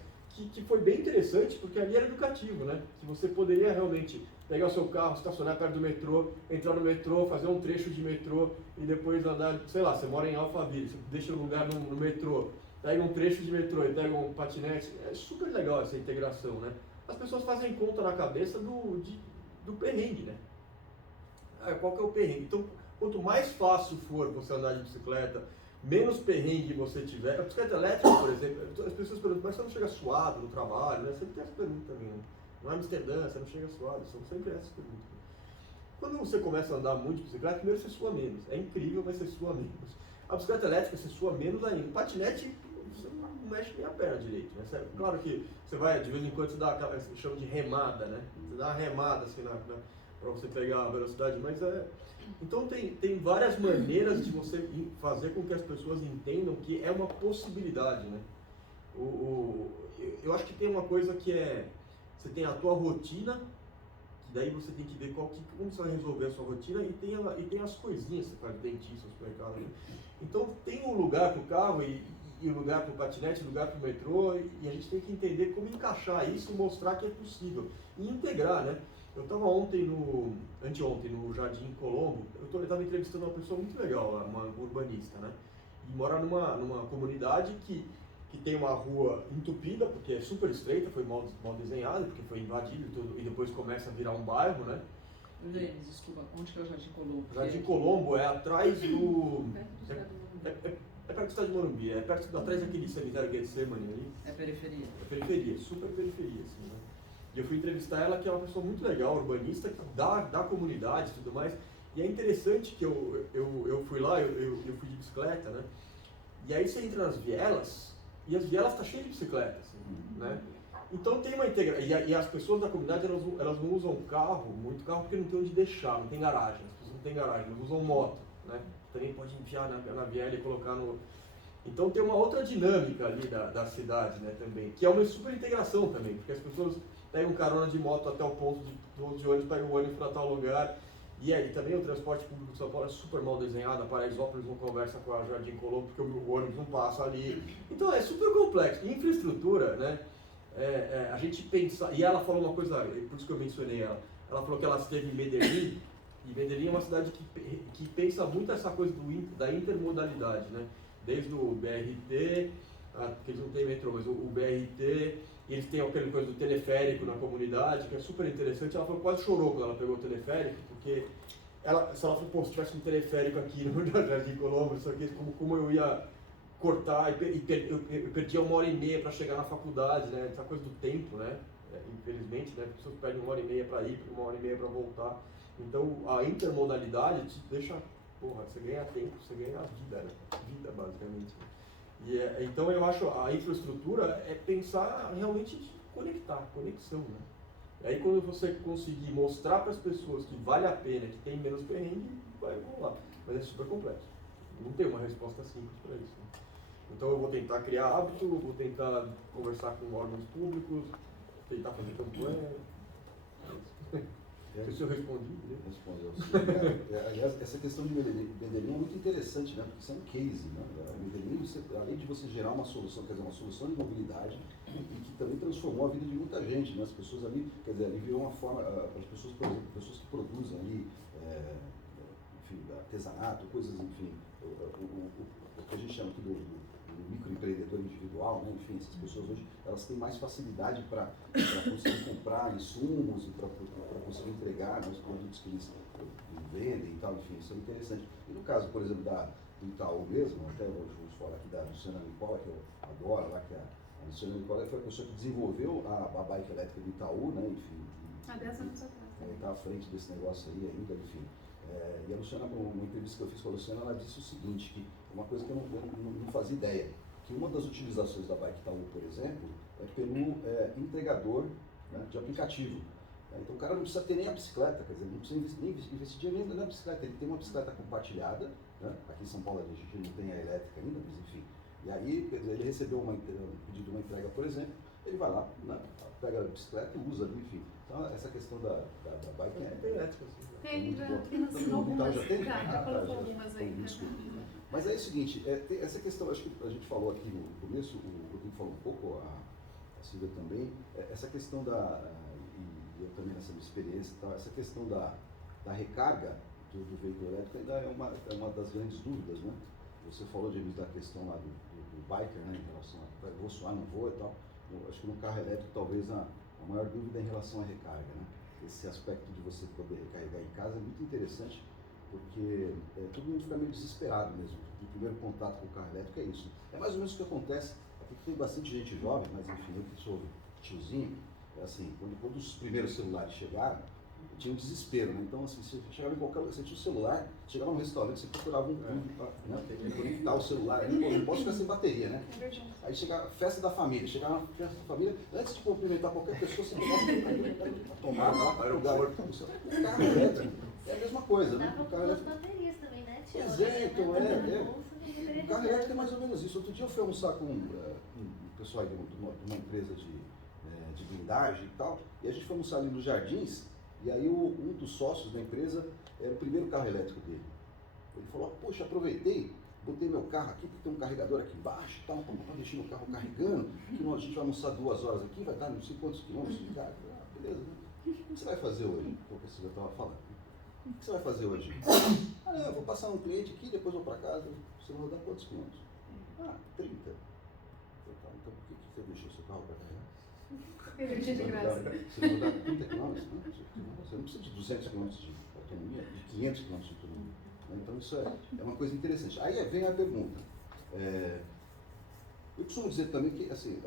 Que foi bem interessante, porque ali era educativo, né? Que você poderia realmente pegar o seu carro, estacionar perto do metrô, entrar no metrô, fazer um trecho de metrô e depois andar, sei lá, você mora em Alphaville, você deixa um lugar no metrô, pega um trecho de metrô e pega um patinete. É super legal essa integração, né? As pessoas fazem conta na cabeça do perrengue, né? Qual que é o perrengue? Então, quanto mais fácil for você andar de bicicleta, menos perrengue você tiver. A bicicleta elétrica, por exemplo, as pessoas perguntam, mas você não chega suado no trabalho, né? Sempre tem essa pergunta também, né? Não é Amsterdã, você não chega suado, são sempre essas perguntas. Quando você começa a andar muito de bicicleta, primeiro você sua menos. É incrível, mas você sua menos. A bicicleta elétrica você sua menos ainda. O patinete, você não mexe nem a perna direito, né? Claro que você vai, de vez em quando, você dá aquela que chama de remada, né? Você dá uma remada assim para você pegar a velocidade, mas então tem várias maneiras de você fazer com que as pessoas entendam que é uma possibilidade, né? Eu acho que tem uma coisa que você tem a tua rotina, que daí você tem que ver como você vai resolver a sua rotina, e tem as coisinhas, você faz dentista, supermercado, né? Então tem um lugar para o carro e lugar para o patinete, lugar para o metrô, e a gente tem que entender como encaixar isso e mostrar que é possível, e integrar, né? Eu estava anteontem, no Jardim Colombo, eu estava entrevistando uma pessoa muito legal lá, uma urbanista, né? E mora numa comunidade que tem uma rua entupida, porque é super estreita, foi mal desenhada, porque foi invadido e depois começa a virar um bairro, né? Lênis, desculpa, onde que é o Jardim Colombo? O Jardim Colombo é atrás do... Perto do Estado do Morumbi. É perto do Estado de Morumbi, atrás daquele cemitério Getsemane ali. É periferia. É periferia, super periferia, assim, né? E eu fui entrevistar ela, que é uma pessoa muito legal, urbanista, da comunidade e tudo mais. E é interessante que eu fui lá, eu fui de bicicleta, né? E aí você entra nas vielas, e as vielas estão cheias de bicicletas, assim, né? Então tem uma integração. E as pessoas da comunidade, elas não usam muito carro, porque não tem onde deixar, não tem garagem. As pessoas não têm garagem, elas usam moto, né? Também pode enfiar na viela e colocar no... Então tem uma outra dinâmica ali da cidade, né, também, que é uma super integração também, porque as pessoas pegam carona de moto até o ponto de ônibus, pegam o ônibus para tal lugar. E aí também o transporte público de São Paulo é super mal desenhado, a Paraisópolis não conversa com a Jardim Colombo porque o ônibus não passa ali. Então é super complexo. Infraestrutura, né? A gente pensa... E ela falou uma coisa, por isso que eu mencionei ela. Ela falou que ela esteve em Medellín, e Medellín é uma cidade que pensa muito essa coisa da intermodalidade, né? Desde o BRT, que eles não têm metrô, mas o BRT... E eles têm aquela coisa do teleférico na comunidade, que é super interessante. Ela falou, quase chorou quando ela pegou o teleférico, porque se ela falou, pô, se tivesse um teleférico aqui no Jardim Colombo, isso aqui, como eu ia cortar, eu perdia 1h30 para chegar na faculdade, né? Essa coisa do tempo, né? Infelizmente, né? As pessoas perdem 1h30 para ir, 1h30 para voltar. Então, a intermodalidade te deixa, porra, você ganha tempo, você ganha vida, né? Vida, basicamente. Então eu acho a infraestrutura é pensar realmente de conexão, né? E aí quando você conseguir mostrar para as pessoas que vale a pena, que tem menos perrengue, vai rolar. Mas é super complexo. Não tem uma resposta simples para isso, né? Então eu vou tentar criar hábito, vou tentar conversar com órgãos públicos, tentar fazer campanha. Não sei se eu respondi, né? Respondeu. Aliás, essa questão de Medellín é muito interessante, né? Porque isso é um case, né? Medellín, além de você gerar uma solução, quer dizer, uma solução de mobilidade, e que também transformou a vida de muita gente, né? As pessoas ali, quer dizer, ali virou uma forma, para as pessoas, por exemplo, pessoas que produzem ali, enfim, artesanato, coisas, enfim, o que a gente chama aqui do microempreendedor individual, né? Enfim, essas pessoas hoje, elas têm mais facilidade para conseguir comprar insumos e para conseguir entregar, né, os produtos que eles vendem, e tal, enfim, isso é interessante. E no caso, por exemplo, do Itaú mesmo, até hoje vamos falar aqui da Luciana Nicola, que eu adoro lá, que a Luciana Nicola foi a pessoa que desenvolveu a bike elétrica do Itaú, né, enfim. Há 10 anos atrás. Está à frente desse negócio aí ainda, enfim. E a Luciana, uma entrevista que eu fiz com a Luciana, ela disse o seguinte, que uma coisa que eu não fazia ideia, que uma das utilizações da bike Itaú, por exemplo, é pelo entregador, né, de aplicativo. Então o cara não precisa ter nem a bicicleta, quer dizer, não precisa investir dinheiro nem na bicicleta, ele tem uma bicicleta compartilhada, né? Aqui em São Paulo a gente não tem a elétrica ainda, mas enfim. E aí, quer dizer, ele recebeu um pedido de uma entrega, por exemplo, ele vai lá, né, pega a bicicleta e usa ali, enfim. Então essa questão da bike Tem elétrica, assim. Tem, já muito financiou bom. algumas, Já tem? já colocou já. algumas aí. Então, desculpa. Mas é o seguinte, tem essa questão, acho que a gente falou aqui no começo, o Rodrigo falou um pouco, a Silvia também, essa questão e eu também nessa minha experiência, tá, essa questão da recarga do veículo elétrico ainda é uma das grandes dúvidas, né? Você falou, James, da questão lá do biker, né, em relação a vou suar, não vou e tal. Eu acho que no carro elétrico talvez a maior dúvida é em relação à recarga, né? Esse aspecto de você poder recarregar em casa é muito interessante, porque todo mundo fica meio desesperado mesmo. O primeiro contato com o carro elétrico é isso. É mais ou menos o que acontece, aqui tem bastante gente jovem, mas enfim, eu que sou tiozinho, assim, quando os primeiros celulares chegaram, tinha um desespero, né? Então, assim, você chegava em qualquer lugar, você tinha um celular, chegava num restaurante, você procurava um clube para conectar o celular, não posso ficar sem bateria, né? Aí chegava festa da família, chegava na festa da família, antes de cumprimentar qualquer pessoa, você tomava lá para o lugar. O carro elétrico é a mesma coisa, né? Dava O carro com as elétrico. baterias também, né, tio? Pois é, então O o carro elétrico é mais ou menos isso. Outro dia eu fui almoçar com um pessoal de uma empresa de blindagem e tal, e a gente foi almoçar ali nos Jardins, e aí um dos sócios da empresa era o primeiro carro elétrico dele. Ele falou, poxa, aproveitei, botei meu carro aqui, porque tem um carregador aqui embaixo e tal, para deixar o carro carregando, que a gente vai almoçar 2 horas aqui, vai dar não sei quantos quilômetros de carga. Beleza, né? O que você vai fazer hoje? Foi o que a Silvia estava falando. O que você vai fazer hoje? Eu vou passar um cliente aqui, depois vou para casa. Você vai rodar quantos quilômetros? 30. Então por que você deixou seu carro para carregar? Energia de graça. Você vai rodar 30 quilômetros? Você não precisa de 200 quilômetros de autonomia, de 500 quilômetros de autonomia. Então isso é uma coisa interessante. Aí vem a pergunta. Eu costumo dizer também que, assim,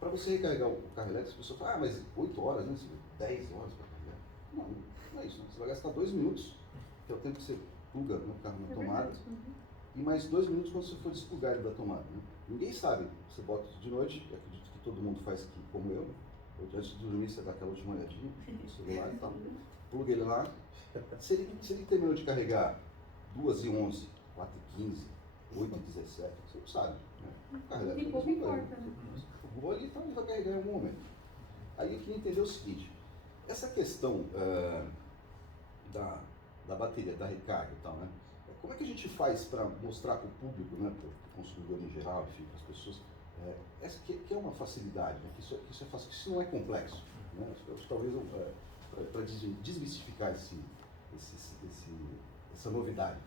para você recarregar o carro elétrico, as pessoas falam, mas 8 horas, né? 10 horas para carregar. Não é isso. Né? Você vai gastar 2 minutos, que é o tempo que você pluga o carro na tomada, e mais 2 minutos quando você for desplugar ele da tomada. Né? Ninguém sabe. Você bota de noite, eu acredito que todo mundo faz aqui, como eu. Antes de dormir, você dá aquela última olhadinha no celular e tal. Pluga ele lá. Se ele terminou de carregar 2h11, 4h15, 8h17, você não sabe. Né? O carro elétrico E pouco importa, né? Vou ali, então ele vai carregar em algum momento. Aí eu queria entender o seguinte, essa questão da bateria, da recarga e tal, né? Como é que a gente faz para mostrar para o público, né, para o consumidor em geral, enfim, para as pessoas, essa que é uma facilidade, né? que isso é fácil, que isso não é complexo. Né? Talvez para desmistificar essa novidade,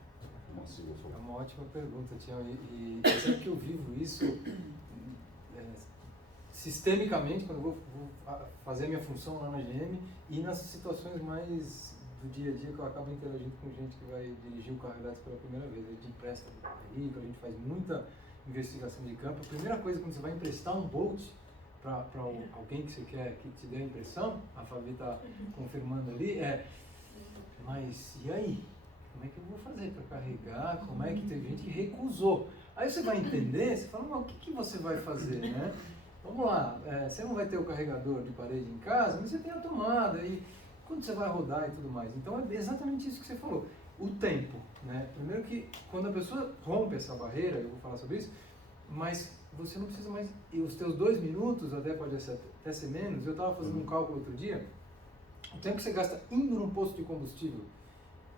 como a Silvia falou. É uma ótima pergunta, Tião, e sempre que eu vivo isso sistemicamente, quando eu vou fazer a minha função lá na GM e nas situações mais do dia a dia que eu acabo interagindo com gente que vai dirigir o carro elétrico pela primeira vez. A gente empresta veículo, a gente faz muita investigação de campo. A primeira coisa, quando você vai emprestar um Bolt para alguém que você quer que te dê a impressão, a Fabi está confirmando ali, mas e aí? Como é que eu vou fazer para carregar? Como é que tem gente que recusou? Aí você vai entender, você fala, mas o que você vai fazer, né? Vamos lá, você não vai ter o carregador de parede em casa, mas você tem a tomada e quando você vai rodar e tudo mais. Então é exatamente isso que você falou, o tempo, né? Primeiro que quando a pessoa rompe essa barreira, eu vou falar sobre isso, mas você não precisa mais, e os teus 2 minutos, até pode até ser menos, eu estava fazendo um cálculo outro dia, o tempo que você gasta indo num posto de combustível,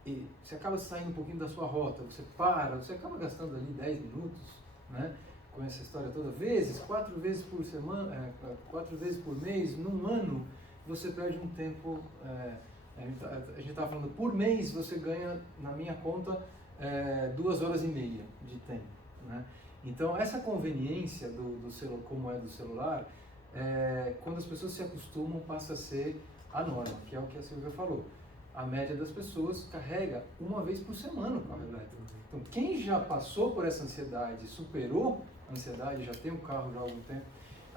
e você acaba saindo um pouquinho da sua rota, você para, você acaba gastando ali 10 minutos, né? Com essa história toda, 4 vezes por semana, 4 vezes por mês, num ano, você perde um tempo, a gente estava falando, por mês você ganha, na minha conta, 2 horas e meia de tempo, né? Então, essa conveniência do celular, como é do celular, quando as pessoas se acostumam, passa a ser a norma, que é o que a Silvia falou. a média das pessoas carrega uma vez por semana o carro elétrico. Então, quem já passou por essa ansiedade, superou a ansiedade, já tem um carro já há algum tempo,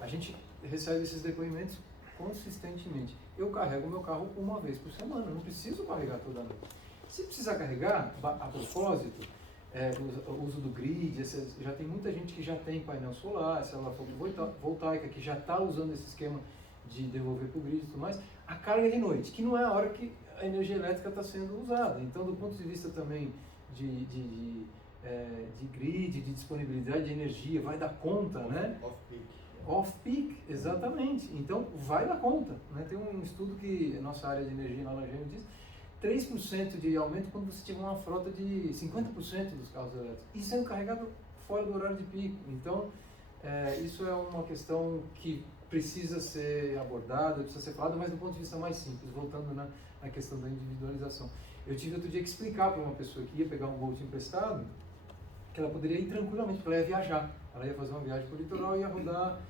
a gente recebe esses depoimentos consistentemente. Eu carrego meu carro uma vez por semana, não preciso carregar toda noite. Se precisar carregar, a propósito, o uso do grid, já tem muita gente que já tem painel solar, célula fotovoltaica, que já está usando esse esquema de devolver para o grid e tudo mais, a carga de noite, que não é a hora que a energia elétrica está sendo usada. Então, do ponto de vista também de grid, de disponibilidade de energia, vai dar conta, né? Off-peak. Off-peak, exatamente. Então, vai dar conta, né? Tem um estudo que a nossa área de energia lá na Gêmeo diz 3% de aumento quando você tiver uma frota de 50% dos carros elétricos. E sendo carregado fora do horário de pico. Então, isso é uma questão que precisa ser abordada, precisa ser falada, mas do ponto de vista mais simples, voltando na questão da individualização. Eu tive outro dia que explicar para uma pessoa que ia pegar um Bolt emprestado, que ela poderia ir tranquilamente, porque ela ia viajar. Ela ia fazer uma viagem por litoral e ia rodar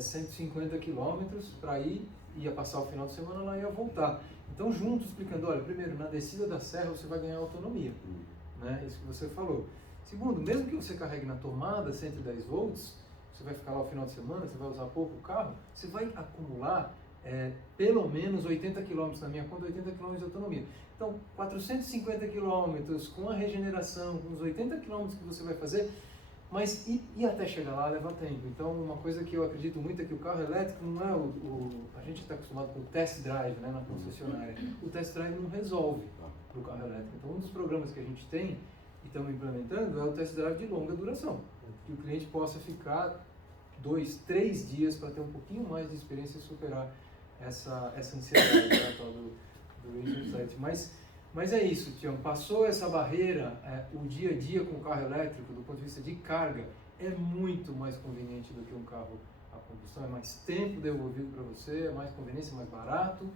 150 quilômetros para ir, ia passar o final de semana, ela ia voltar. Então, junto, explicando, olha, primeiro, na descida da serra você vai ganhar autonomia, né? Isso que você falou. Segundo, mesmo que você carregue na tomada 110 volts, você vai ficar lá o final de semana, você vai usar pouco o carro, você vai acumular pelo menos 80 km, na minha conta, 80 km de autonomia. Então, 450 km com a regeneração, com os 80 km que você vai fazer, mas e até chegar lá leva tempo. Então, uma coisa que eu acredito muito é que o carro elétrico não é a gente está acostumado com o test drive, né, na concessionária. O test drive não resolve para o carro elétrico. Então, um dos programas que a gente tem e estamos implementando é o test drive de longa duração, que o cliente possa ficar 2, 3 dias para ter um pouquinho mais de experiência e superar essa ansiedade, né, tal do Range Anxiety. Mas é isso, Tião, passou essa barreira, o dia a dia com o carro elétrico, do ponto de vista de carga, é muito mais conveniente do que um carro a combustão, é mais tempo devolvido para você, é mais conveniência, mais barato,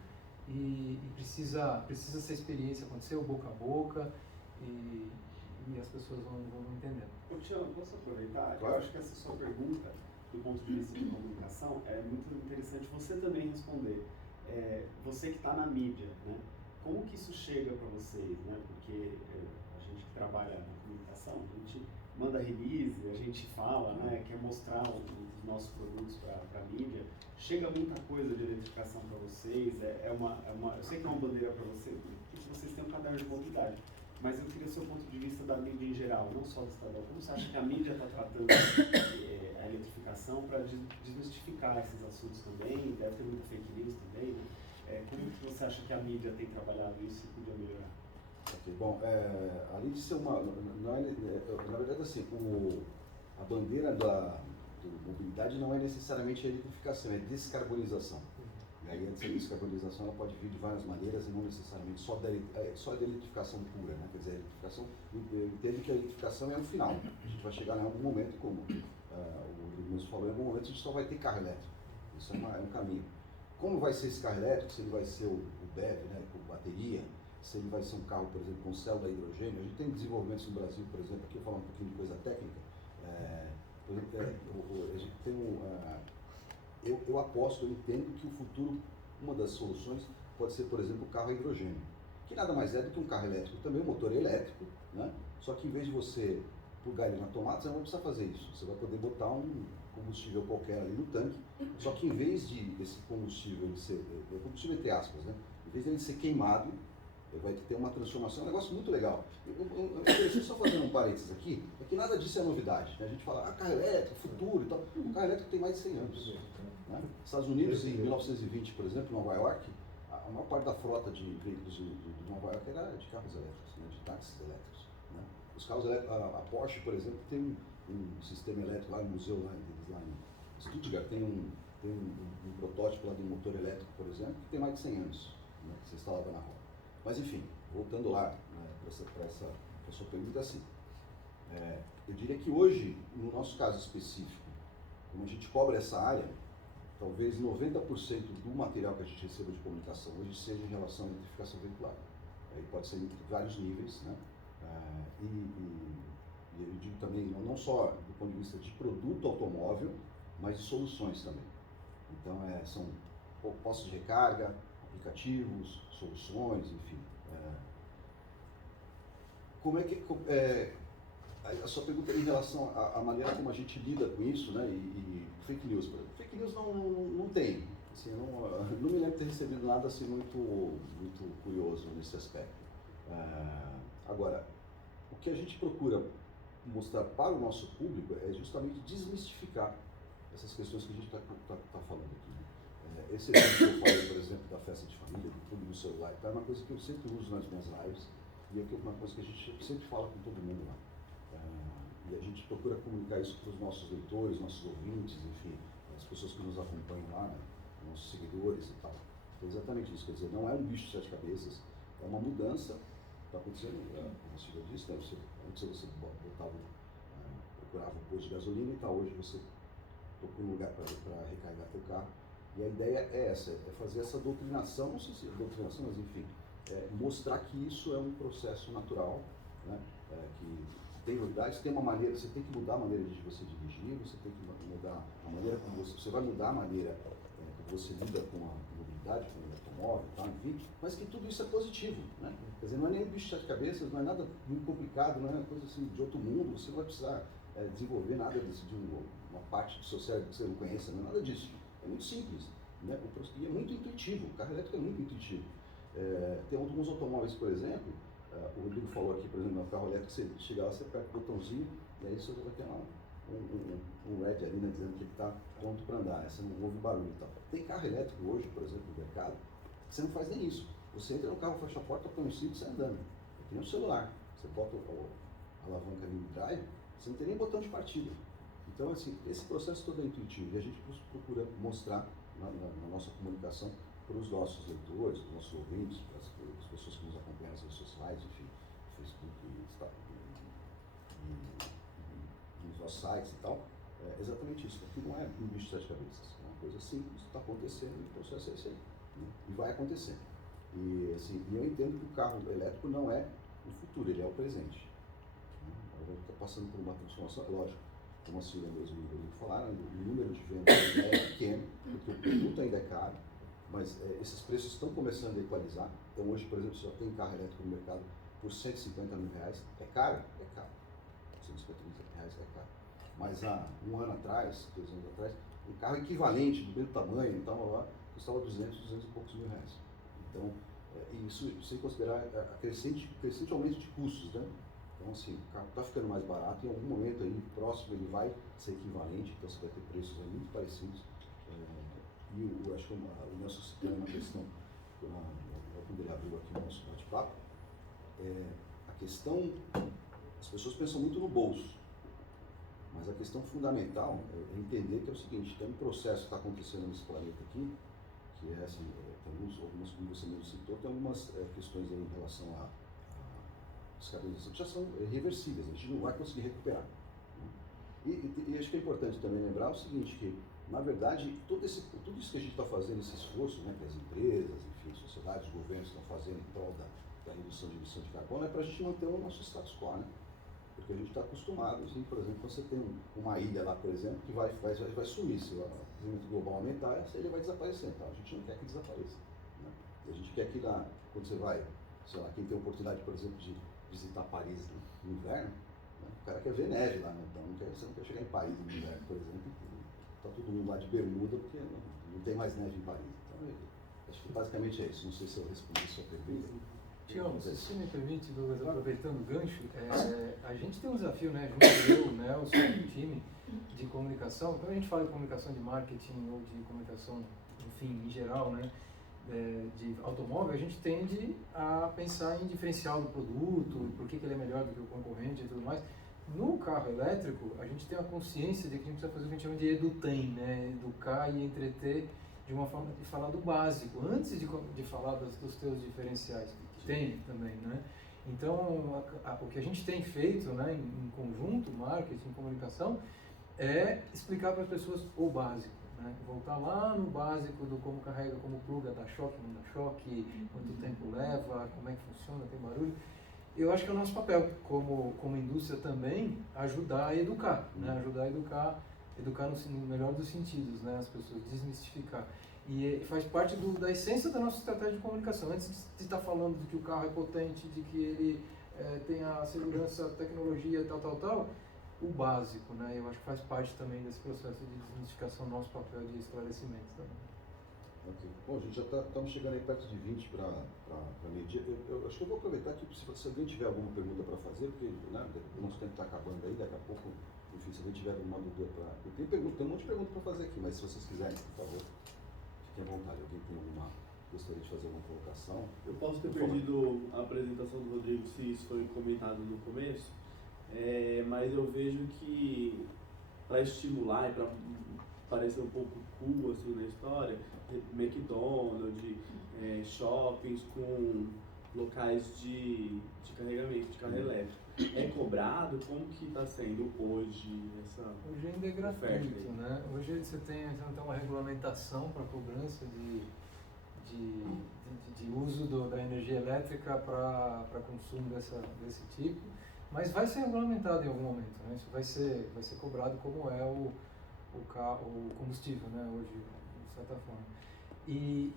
e precisa essa experiência acontecer, o boca a boca, e as pessoas vão entendendo. Ô Tião, posso aproveitar? Claro. Eu acho que essa sua pergunta, do ponto de vista de comunicação, é muito interessante você também responder. Você que está na mídia, né? Como que isso chega para vocês, né? Porque a gente que trabalha na comunicação, a gente manda release, a gente fala, né? Quer mostrar os nossos produtos para a mídia. Chega muita coisa de eletrificação para vocês, eu sei que é uma bandeira para vocês, porque vocês têm um caderno de mobilidade. Mas eu queria o seu ponto de vista da mídia em geral, não só do Estadão. Como você acha que a mídia está tratando a eletrificação para desmistificar esses assuntos também? Deve ter muita fake news também, né? Como que você acha que a mídia tem trabalhado isso e podia melhorar? Okay, bom, além de ser uma... na verdade, assim, a bandeira da mobilidade não é necessariamente a eletrificação, é descarbonização. E aí, essa descarbonização ela pode vir de várias maneiras e não necessariamente só da eletrificação pura, né? Quer dizer, a eletrificação, eu entendo que a eletrificação é o final. A gente vai chegar em algum momento, como o Rodrigo mesmo falou, em algum momento a gente só vai ter carro elétrico. Isso é um caminho. Como vai ser esse carro elétrico? Se ele vai ser o BEV, né, com bateria, se ele vai ser um carro, por exemplo, com célula hidrogênio. A gente tem desenvolvimentos no Brasil, por exemplo, aqui eu vou falar um pouquinho de coisa técnica. Por exemplo, a gente tem eu aposto, eu entendo que o futuro, uma das soluções pode ser, por exemplo, o carro a hidrogênio, que nada mais é do que um carro elétrico também, um motor elétrico, né? Só que em vez de você plugar ele na tomada, você não vai precisar fazer isso. Você vai poder botar um combustível qualquer ali no tanque, só que em vez desse combustível ele ser, combustível entre aspas, né? Em vez de ele ser queimado, ele vai ter uma transformação, um negócio muito legal. Deixa eu só fazer um parênteses aqui, é que nada disso é novidade, né? A gente fala, carro elétrico, futuro e tal. O carro elétrico tem mais de 100 anos. Né? Estados Unidos, em 1920, por exemplo, Nova York, a maior parte da frota de veículos de Nova York era de carros elétricos, né? De táxis elétricos. Né? Os carros elétricos, a Porsche, por exemplo, tem um sistema elétrico lá no museu, lá em Stuttgart, tem um protótipo lá de um motor elétrico, por exemplo, que tem mais de 100 anos, né? Que você instalava na roda. Mas enfim, voltando lá, né, para essa sua pergunta, assim, eu diria que hoje, no nosso caso específico, como a gente cobra essa área, talvez 90% do material que a gente receba de comunicação hoje seja em relação à eletrificação veicular. Aí pode ser em vários níveis, né? E eu digo também, não só do ponto de vista de produto automóvel, mas de soluções também. Então, são postos de recarga, aplicativos, soluções, enfim. Como é que a sua pergunta em relação à maneira como a gente lida com isso, né? E fake news, por exemplo. Fake news não tem. Assim, não me lembro de ter recebido nada assim muito curioso nesse aspecto. Agora, o que a gente procura mostrar para o nosso público é justamente desmistificar essas questões que a gente está falando aqui. Esse exemplo que eu falei, por exemplo, da festa de família, do clube do celular, é uma coisa que eu sempre uso nas minhas lives e é uma coisa que a gente sempre fala com todo mundo lá. E a gente procura comunicar isso para os nossos leitores, nossos ouvintes, enfim, as pessoas que nos acompanham lá, né, nossos seguidores e tal. Então, exatamente isso, quer dizer, não é um bicho de 7 cabeças, é uma mudança, está acontecendo, como a Silvia disse, né, antes você procurava um posto de gasolina e tal, hoje você procura um lugar para recarregar teu carro. E a ideia é essa, é fazer essa doutrinação, não sei se é doutrinação, mas enfim, mostrar que isso é um processo natural, né, que tem novidades, tem uma maneira, você tem que mudar a maneira de você dirigir, você tem que mudar a maneira como você vai mudar a maneira como você lida com a mobilidade, com o automóvel, tá, enfim, mas que tudo isso é positivo, né? Quer dizer, não é nem um bicho de 7 cabeças, não é nada muito complicado, não é uma coisa assim de outro mundo, você não vai precisar desenvolver nada de uma parte do seu cérebro que você não conheça, não é nada disso. É muito simples, né? E é muito intuitivo, o carro elétrico é muito intuitivo. Tem alguns automóveis, por exemplo, o Rodrigo falou aqui, por exemplo, no carro elétrico, você chega lá, você aperta o botãozinho, e aí você já tem lá um LED ali, né, dizendo que ele está pronto para andar, né? Você não ouve barulho e tal. Tem carro elétrico hoje, por exemplo, no mercado, que você não faz nem isso. Você entra no carro, fecha a porta, põe o cinto e sai andando. É que nem um celular. Você bota a alavanca ali no drive, você não tem nem botão de partida. Então, assim, esse processo todo é intuitivo e a gente procura mostrar na nossa comunicação para os nossos leitores, para os nossos ouvintes, para as pessoas que nos acompanham nas redes sociais, enfim, Facebook, e nos nossos sites e tal, exatamente isso. Aqui não é um bicho de 7 cabeças, é uma coisa simples, está acontecendo e o processo é esse aí, né? E vai acontecer. E assim, eu entendo que o carro elétrico não é o futuro, ele é o presente. Agora está passando por uma transformação, lógico, como a Silvia mesmo e o Rodrigo falaram, o número de vendas é pequeno, porque o produto ainda é caro, mas esses preços estão começando a equalizar. Então hoje, por exemplo, se já tem carro elétrico no mercado por R$150 mil, é caro? É caro. R$150 mil é caro. Mas há um ano atrás, 2 anos atrás, um carro equivalente, do mesmo tamanho, então, custava 200 e poucos mil reais. Então, isso sem considerar a crescente aumento de custos, né? Então, assim, o carro está ficando mais barato, em algum momento aí próximo ele vai ser equivalente, então você vai ter preços muito parecidos. E eu acho que o Nelson citando uma questão, quando ele abriu aqui o nosso bate-papo, a questão, as pessoas pensam muito no bolso, mas a questão fundamental é entender que é o seguinte, tem um processo que está acontecendo nesse planeta aqui, que é assim, tem algumas, como você mesmo citou, tem algumas questões aí em relação à descarbonização que já são reversíveis, a gente não vai conseguir recuperar. Né? E acho que é importante também lembrar o seguinte, que na verdade tudo isso que a gente está fazendo, esse esforço, né, que as empresas, enfim, sociedades, governos estão fazendo em prol da redução de emissão de carbono, é para a gente manter o nosso status quo, né? Porque a gente está acostumado, assim, por exemplo, quando você tem uma ilha lá, por exemplo, que vai sumir, se o aquecimento global aumentar, essa ilha vai desaparecer, então a gente não quer que desapareça. Né? A gente quer que quando você vai, sei lá, quem tem a oportunidade, por exemplo, de visitar Paris no inverno, né? O cara quer ver neve lá, né? Então você não quer chegar em Paris no inverno, por exemplo, está todo mundo lá de bermuda porque não tem mais neve em Paris. Então, acho que basicamente é isso. Não sei se eu respondi a sua pergunta. Tião, se me permite, Douglas, aproveitando o gancho, a gente tem um desafio, né, junto eu, o Nelson, o time de comunicação. Quando a gente fala de comunicação de marketing ou de comunicação, enfim, em geral, né, de automóvel, a gente tende a pensar em diferencial do produto, por que ele é melhor do que o concorrente e tudo mais. No carro elétrico, a gente tem a consciência de que a gente precisa fazer o que a gente chama de edutainment, né, educar e entreter de uma forma de falar do básico, antes de falar dos teus diferenciais. Tem também, né? Então, o que a gente tem feito, né, em conjunto, marketing, comunicação, é explicar para as pessoas o básico, né? Voltar lá no básico do como carrega, como pluga, dá choque, não dá choque, quanto tempo leva, como é que funciona, tem barulho. Eu acho que é o nosso papel, como indústria também, ajudar a educar, né? Ajudar a educar no melhor dos sentidos, né? As pessoas desmistificar. E faz parte da essência da nossa estratégia de comunicação. Antes de estar falando de que o carro é potente, de que ele tem a segurança, a tecnologia, tal, o básico, né? Eu acho que faz parte também desse processo de desmistificação, nosso papel de esclarecimento também. Ok. Bom, gente, já estamos chegando aí perto de 20 para meio-dia. Eu acho que eu vou aproveitar aqui, se alguém tiver alguma pergunta para fazer, porque né, o nosso tempo está acabando aí, daqui a pouco, enfim, se alguém tiver alguma dúvida para... Tem um monte de perguntas para fazer aqui, mas se vocês quiserem, por favor, fiquem à vontade. Alguém tem gostaria de fazer alguma colocação? Eu posso ter perdido a apresentação do Rodrigo, se isso foi comentado no começo, mas eu vejo que para estimular e para parecer um pouco cool assim, na história, McDonald's, shoppings com locais de carregamento, de carro elétrico. É cobrado? Como que está sendo hoje essa Hoje ainda é gratuito, oferta? né? Hoje você tem uma regulamentação para cobrança de uso da energia elétrica para consumo desse tipo, mas vai ser regulamentado em algum momento, né? Isso vai ser cobrado como é o combustível, né? Hoje, de certa forma. E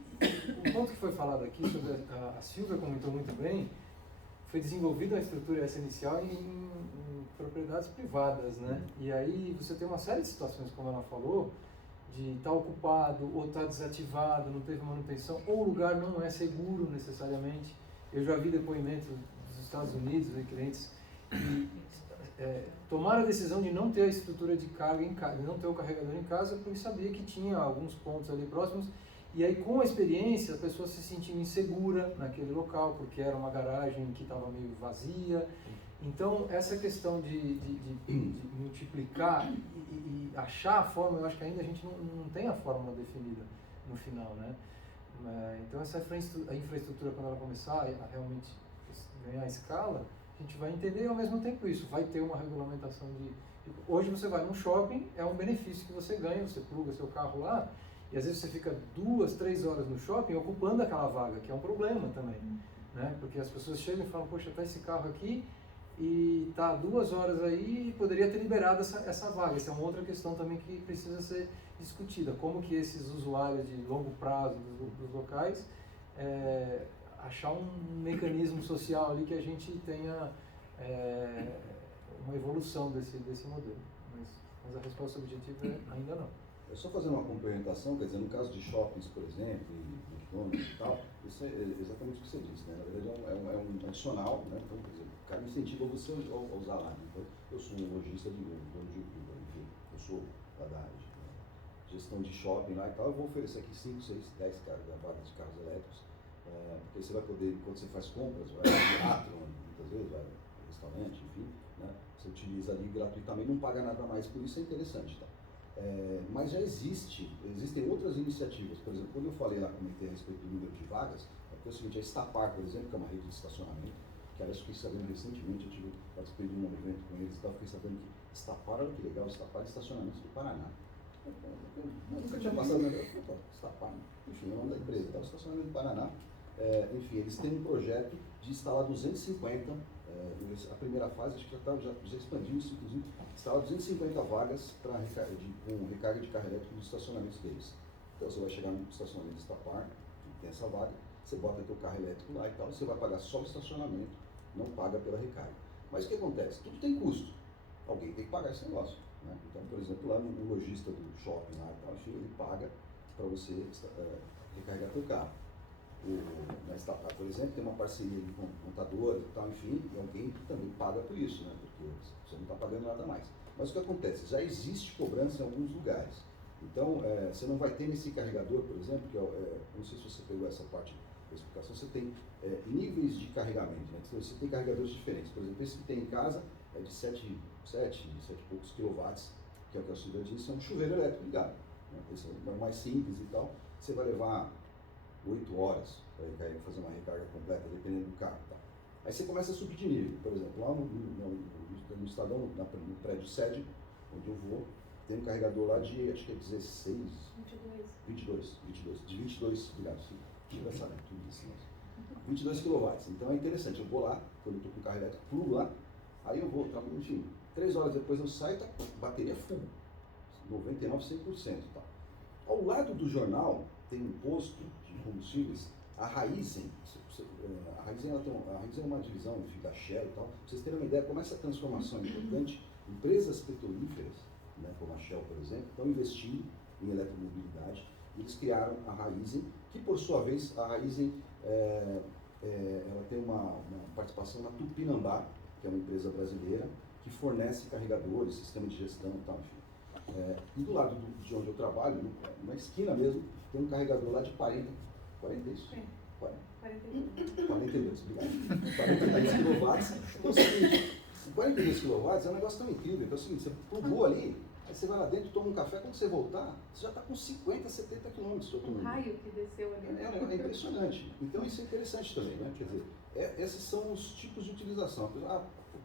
o ponto que foi falado aqui, sobre a Silvia comentou muito bem, foi desenvolvida a estrutura essa inicial em propriedades privadas, né? E aí você tem uma série de situações, como ela falou, de estar ocupado ou estar desativado, não teve manutenção, ou o lugar não é seguro necessariamente. Eu já vi depoimentos dos Estados Unidos de clientes que tomaram a decisão de não ter a estrutura de carga em casa, de não ter o carregador em casa, porque sabia que tinha alguns pontos ali próximos, e aí com a experiência a pessoa se sentia insegura naquele local, porque era uma garagem que estava meio vazia. Então, essa questão de multiplicar e achar a forma, eu acho que ainda a gente não tem a fórmula definida no final, né? Então, essa infraestrutura, quando ela começar a realmente ganhar escala, a gente vai entender ao mesmo tempo isso. Vai ter uma regulamentação hoje você vai num shopping, é um benefício que você ganha, você pluga seu carro lá, e às vezes você fica 2, 3 horas no shopping ocupando aquela vaga, que é um problema também, né? Porque as pessoas chegam e falam, poxa, tá esse carro aqui, e tá 2 horas aí e poderia ter liberado essa vaga. Essa é uma outra questão também que precisa ser discutida. Como que esses usuários de longo prazo dos locais achar um mecanismo social ali que a gente tenha uma evolução desse modelo. Mas a resposta objetiva é ainda não. É só fazer uma complementação, quer dizer, no caso de shoppings, por exemplo, e McDonald's e tal, isso é exatamente o que você disse, né? Na verdade é um adicional, né? Então, quer dizer, o cara incentiva você a usar lá. Então, eu sou um lojista de dono de Uber, enfim, eu sou da gestão de shopping lá e tal, eu vou oferecer aqui 5, 6, 10 vagas de carros elétricos, porque você vai poder, quando você faz compras, vai no teatro, muitas vezes, vai no restaurante, enfim, né? Você utiliza ali gratuitamente, não paga nada mais por isso, é interessante, tá? Mas já existem outras iniciativas. Por exemplo, quando eu falei lá, comentei a respeito do número de vagas, é o seguinte, a Estapar, por exemplo, que é uma rede de estacionamento, que aliás fiquei sabendo recentemente, eu participei de um evento com eles e tal, fiquei sabendo que Estapar, olha que legal, Estapar de estacionamentos do Paraná. Eu nunca tinha passado, né? Estapar, enfim, é o nome da empresa, tá? O estacionamento do Paraná. Enfim, eles têm um projeto de instalar 250, a primeira fase, acho que já expandiu isso, inclusive, instalar 250 vagas com recarga de carro elétrico nos estacionamentos deles. Então você vai chegar no estacionamento de Estapar, que tem essa vaga, você bota teu carro elétrico lá e tal, você vai pagar só o estacionamento, não paga pela recarga. Mas o que acontece? Tudo tem custo. Alguém tem que pagar esse negócio, né? Então, por exemplo, lá no lojista do shopping lá e tal, ele paga para você recarregar teu carro. Na Estapar, por exemplo, tem uma parceria com montadores e tal, enfim, e alguém também paga por isso, né? Porque você não está pagando nada mais. Mas o que acontece? Já existe cobrança em alguns lugares. Então, você não vai ter nesse carregador, por exemplo, que não sei se você pegou essa parte da explicação, você tem níveis de carregamento, né? Você tem carregadores diferentes. Por exemplo, esse que tem em casa é de 7 e poucos quilowatts, que é o que a Silvia disse, é um chuveiro elétrico ligado, né? Esse é mais simples e tal. Você vai levar 8 horas para fazer uma recarga completa, dependendo do carro. Tá? Aí você começa a subir de nível. Por exemplo, lá no Estadão, no prédio sede, onde eu vou, tem um carregador lá de, acho que é 22 ligados. Tira essa, né? Tudo isso, 22 kW. Então é interessante, eu vou lá, quando eu estou com o carro elétrico, plugo lá, aí eu vou, enfim, 3 horas depois eu saio, tá bateria full, 99, 100%. Tá? Ao lado do jornal, tem um posto de combustíveis, a Raízen, a Raízen é uma divisão, enfim, da Shell e tal. Pra vocês terem uma ideia como essa transformação é importante, empresas petrolíferas, né, como a Shell, por exemplo, estão investindo em eletromobilidade. Eles criaram a Raízen, que por sua vez, a Raízen ela tem uma participação na Tupinambá, que é uma empresa brasileira, que fornece carregadores, sistema de gestão e tal, enfim. E do lado de onde eu trabalho, na esquina mesmo, tem um carregador lá de 40 isso? 42, obrigado. 42 kW. Então, o seguinte, 42 kW é um negócio tão incrível, que é o seguinte, você plugou ali, aí você vai lá dentro, toma um café, quando você voltar, você já está com 50, 70 km de autonomia. Um raio que desceu ali. É impressionante. Então isso é interessante também, né? Quer dizer, esses são os tipos de utilização.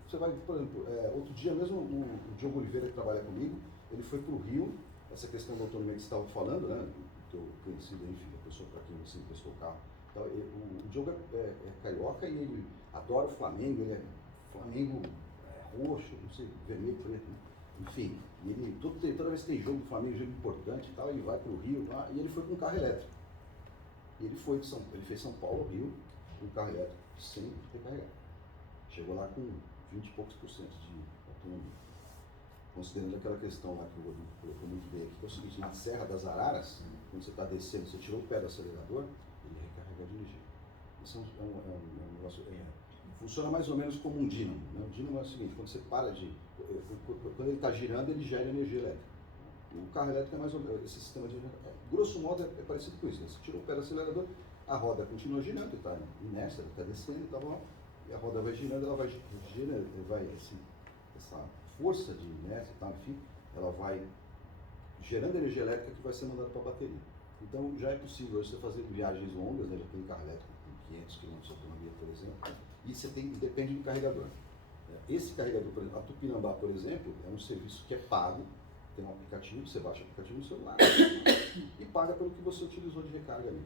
Você vai, por exemplo, outro dia mesmo, o Diogo Oliveira, que trabalha comigo, ele foi para o Rio, essa questão da autonomia que você estava falando, né? Que eu conheci, enfim, a pessoa para quem você emprestou o carro. Então, o Diogo é carioca e ele adora o Flamengo, ele é Flamengo roxo, não sei, vermelho, preto, né? Enfim, e ele toda vez que tem jogo do Flamengo, jogo importante e tal, ele vai para o Rio, e ele foi com um carro elétrico. E ele fez São Paulo, Rio, com um carro elétrico, sem recarregar. Chegou lá com 20 e poucos % de autonomia. Considerando aquela questão lá que o Rodrigo colocou muito bem aqui, que é o seguinte, na Serra das Araras, quando você está descendo, você tirou o pé do acelerador, ele recarrega de energia. Isso é um negócio... funciona mais ou menos como um dínamo. Né? O dínamo é o seguinte, quando você para de... Quando ele está girando, ele gera energia elétrica. O carro elétrico é mais ou menos... Esse sistema de energia... grosso modo é parecido com isso. Né? Você tirou o pé do acelerador, a roda continua girando, está inércia, ela está descendo, tá bom? E a roda vai girando, ela vai girando, essa força de inércia, tá, enfim, ela vai gerando energia elétrica que vai ser mandada para a bateria. Então já é possível hoje você fazer viagens longas, né? Já tem carro elétrico com 500 km de autonomia, por exemplo, e depende do carregador. Esse carregador, por exemplo, a Tupinambá, por exemplo, é um serviço que é pago, tem um aplicativo, você baixa o aplicativo no celular e paga pelo que você utilizou de recarga ali.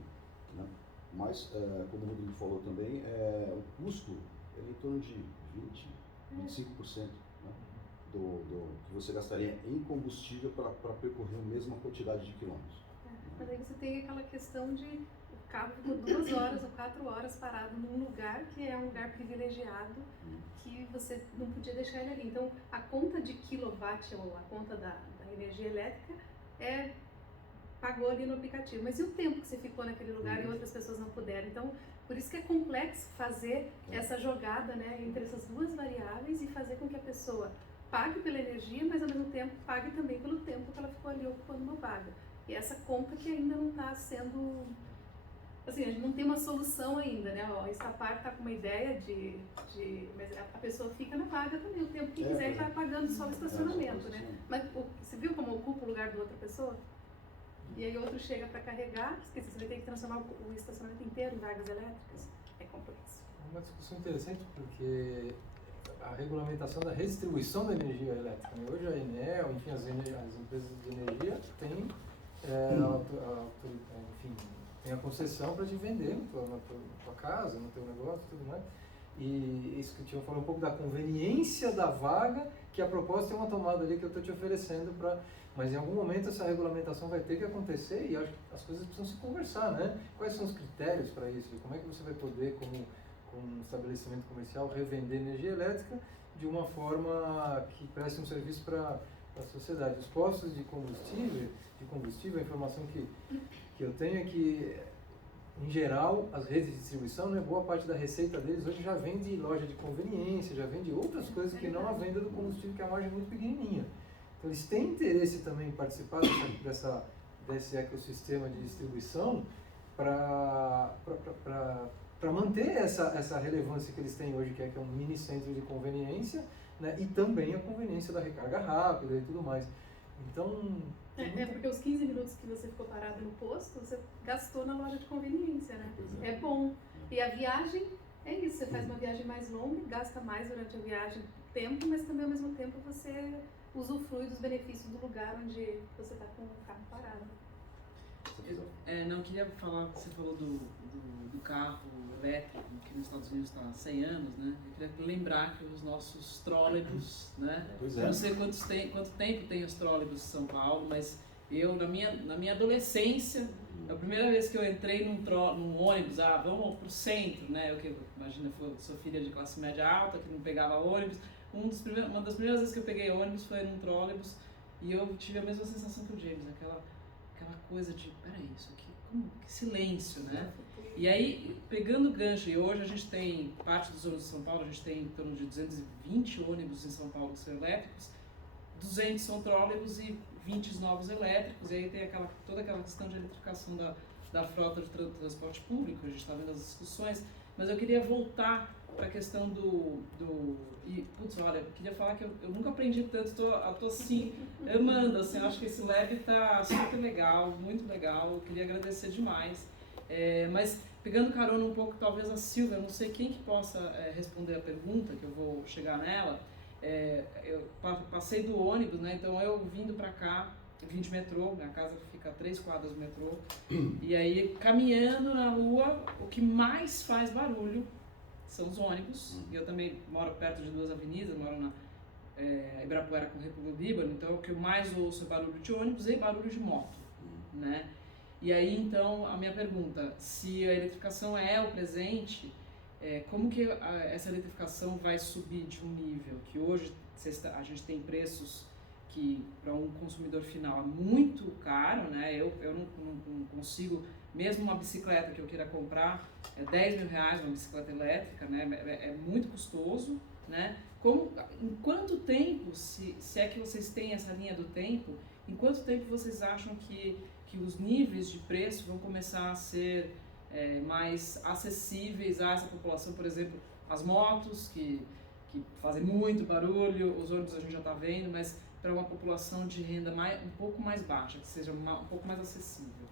Né? Mas, como o Rodrigo falou também, o custo é em torno de 25%, né, do que você gastaria em combustível para percorrer a mesma quantidade de quilômetros. Mas aí você tem aquela questão de o carro ficou 2 horas ou 4 horas parado num lugar que é um lugar privilegiado, que você não podia deixar ele ali. Então, a conta de quilowatt ou a conta da energia elétrica pagou ali no aplicativo. Mas e o tempo que você ficou naquele lugar e outras pessoas não puderam? Então, por isso que é complexo fazer essa jogada, né, entre essas duas variáveis e fazer com que a pessoa pague pela energia, mas ao mesmo tempo pague também pelo tempo que ela ficou ali ocupando uma vaga. E essa conta que ainda não está sendo... Assim, a gente não tem uma solução ainda, né? Ó, a Estapar está com uma ideia mas a pessoa fica na vaga também, o tempo que quiser e vai pagando só o estacionamento, né? Mas você viu como ocupa o lugar da outra pessoa? E aí outro chega para carregar, esqueci, você vai ter que transformar o estacionamento inteiro em vagas elétricas. É complexo. É uma discussão interessante porque a regulamentação da redistribuição da energia elétrica, né? Hoje a Enel, enfim, as empresas de energia têm enfim, tem a concessão para te vender na tua casa, no teu negócio e tudo mais. E isso que o Tião falou um pouco da conveniência da vaga, que a proposta é uma tomada ali que eu estou te oferecendo para... Mas em algum momento essa regulamentação vai ter que acontecer e acho que as coisas precisam se conversar, né? Quais são os critérios para isso? Como é que você vai poder, como um estabelecimento comercial, revender energia elétrica de uma forma que preste um serviço para a sociedade? Os postos de combustível, a informação que eu tenho é que, em geral, as redes de distribuição, né, boa parte da receita deles hoje já vem de loja de conveniência, já vem de outras coisas que não a venda do combustível, que é a margem muito pequenininha. Então, eles têm interesse também em participar desse ecossistema de distribuição para manter essa relevância que eles têm hoje, que é um mini centro de conveniência, né, e também a conveniência da recarga rápida e tudo mais. Então... porque os 15 minutos que você ficou parado no posto, você gastou na loja de conveniência, né? É bom. E a viagem é isso, você faz uma viagem mais longa, gasta mais durante a viagem tempo, mas também ao mesmo tempo você usufrui dos benefícios do lugar onde você está com o carro parado. Não, queria falar, você falou do carro elétrico, que nos Estados Unidos está há 100 anos, né? Eu queria lembrar que os nossos trólebus, né? Eu não sei quanto tempo tem os trólebus em São Paulo, mas eu, na minha adolescência, A primeira vez que eu entrei num ônibus, vamos pro centro, né? Imagina, sou filha de classe média alta, que não pegava ônibus. Uma das primeiras vezes que eu peguei ônibus foi num trólebus e eu tive a mesma sensação que o James, aquela coisa de, peraí, isso aqui, que silêncio, né? E aí, pegando o gancho, e hoje a gente tem, parte dos ônibus de São Paulo, a gente tem em torno de 220 ônibus em São Paulo que são elétricos, 200 são trólebus e 20 novos elétricos, e aí tem toda aquela questão de eletrificação da frota de transporte público, a gente está vendo as discussões, mas eu queria voltar para a questão olha, eu queria falar que eu nunca aprendi tanto, tô assim, amando, assim, eu acho que esse lab tá super legal, muito legal, eu queria agradecer demais, mas pegando carona um pouco, talvez a Silvia, eu não sei quem que possa responder a pergunta, que eu vou chegar nela. Eu passei do ônibus, né? Então eu vindo pra cá, vim de metrô, minha casa fica a 3 quadras do metrô, e aí caminhando na rua, o que mais faz barulho são os ônibus. E eu também moro perto de 2 avenidas, moro na Ibirapuera com República do Líbano, então o que eu mais ouço é barulho de ônibus e barulho de moto, né? E aí então a minha pergunta, se a eletrificação é o presente, como que essa eletrificação vai subir de um nível que hoje a gente tem preços que para um consumidor final é muito caro, né? Eu não consigo, mesmo uma bicicleta que eu queira comprar, é 10 mil reais uma bicicleta elétrica, né? É muito custoso, né? Em quanto tempo, se é que vocês têm essa linha do tempo, em quanto tempo vocês acham que os níveis de preço vão começar a ser mais acessíveis a essa população? Por exemplo, as motos, que fazem muito barulho, os ônibus a gente já está vendo, mas para uma população de renda um pouco mais baixa, que seja um pouco mais acessível.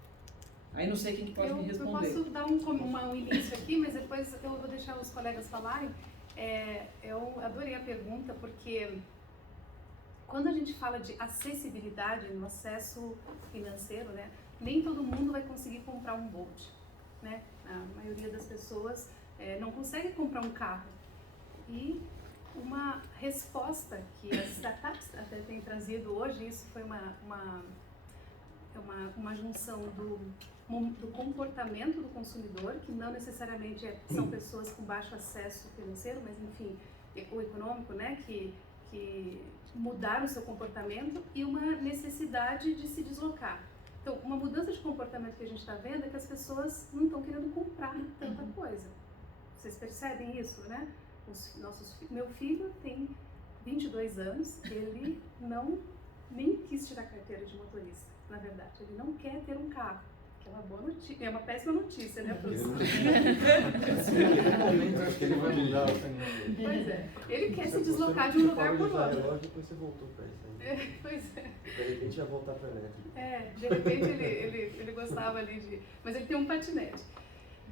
Aí não sei quem que pode me responder. Eu posso dar um início aqui, mas depois eu vou deixar os colegas falarem. Eu adorei a pergunta, porque quando a gente fala de acessibilidade no acesso financeiro, né, nem todo mundo vai conseguir comprar um Bolt, né? A maioria das pessoas não consegue comprar um carro. E uma resposta que as startups até têm trazido hoje, isso foi uma junção do comportamento do consumidor, que não necessariamente são pessoas com baixo acesso financeiro, mas enfim, o econômico, né, que mudaram o seu comportamento, e uma necessidade de se deslocar. Então, uma mudança de comportamento que a gente está vendo é que as pessoas não estão querendo comprar tanta coisa. Vocês percebem isso, né? Meu filho tem 22 anos, ele nem quis tirar a carteira de motorista, na verdade. Ele não quer ter um carro, que é uma boa notícia, é uma péssima notícia, né, professor? Naquele momento, acho que ele vai mudar o caminho. Pois é, ele quer se deslocar de um lugar para o outro. Depois você voltou para isso aí. Pois é. De repente ia voltar para elétrico. De repente ele gostava ali de... Mas ele tem um patinete.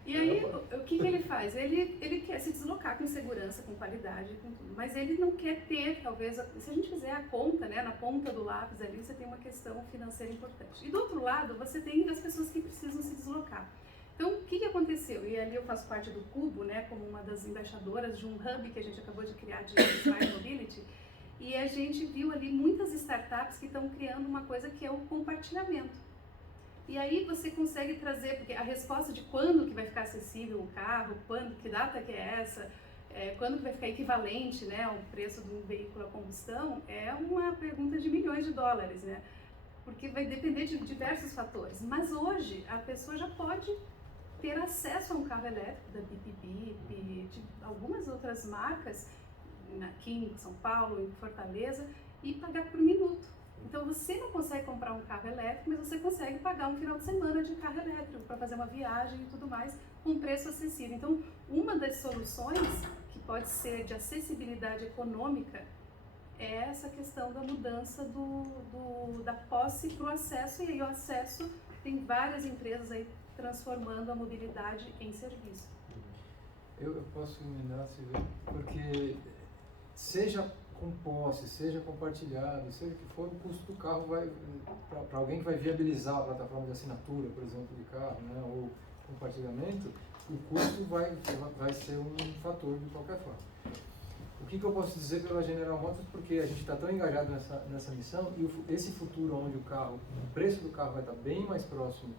E aí, o que ele faz? Ele quer se deslocar com segurança, com qualidade, com tudo. Mas ele não quer ter, talvez, se a gente fizer a conta, né, na ponta do lápis ali, você tem uma questão financeira importante. E do outro lado, você tem as pessoas que precisam se deslocar. Então, o que aconteceu? E ali eu faço parte do Cubo, né, como uma das embaixadoras de um hub que a gente acabou de criar de Smart Mobility. E a gente viu ali muitas startups que estão criando uma coisa que é o compartilhamento. E aí você consegue trazer, porque a resposta de quando que vai ficar acessível o carro, que data que é essa, quando que vai ficar equivalente, né, ao preço de um veículo a combustão, é uma pergunta de milhões de dólares, né? Porque vai depender de diversos fatores. Mas hoje a pessoa já pode ter acesso a um carro elétrico da BPB, de algumas outras marcas, aqui em São Paulo, em Fortaleza, e pagar por minuto. Então você não consegue comprar um carro elétrico, mas você consegue pagar um final de semana de carro elétrico para fazer uma viagem e tudo mais com um preço acessível. Então, uma das soluções que pode ser de acessibilidade econômica é essa questão da mudança da posse para o acesso, e aí o acesso tem várias empresas aí transformando a mobilidade em serviço. Eu posso emendar, Silvia, porque seja com posse, seja compartilhado, seja o que for, o custo do carro vai, para alguém que vai viabilizar a plataforma de assinatura, por exemplo, de carro, né, ou compartilhamento, o custo vai ser um fator de qualquer forma. O que eu posso dizer pela General Motors, porque a gente está tão engajado nessa missão, e esse futuro onde o preço do carro vai estar bem mais próximo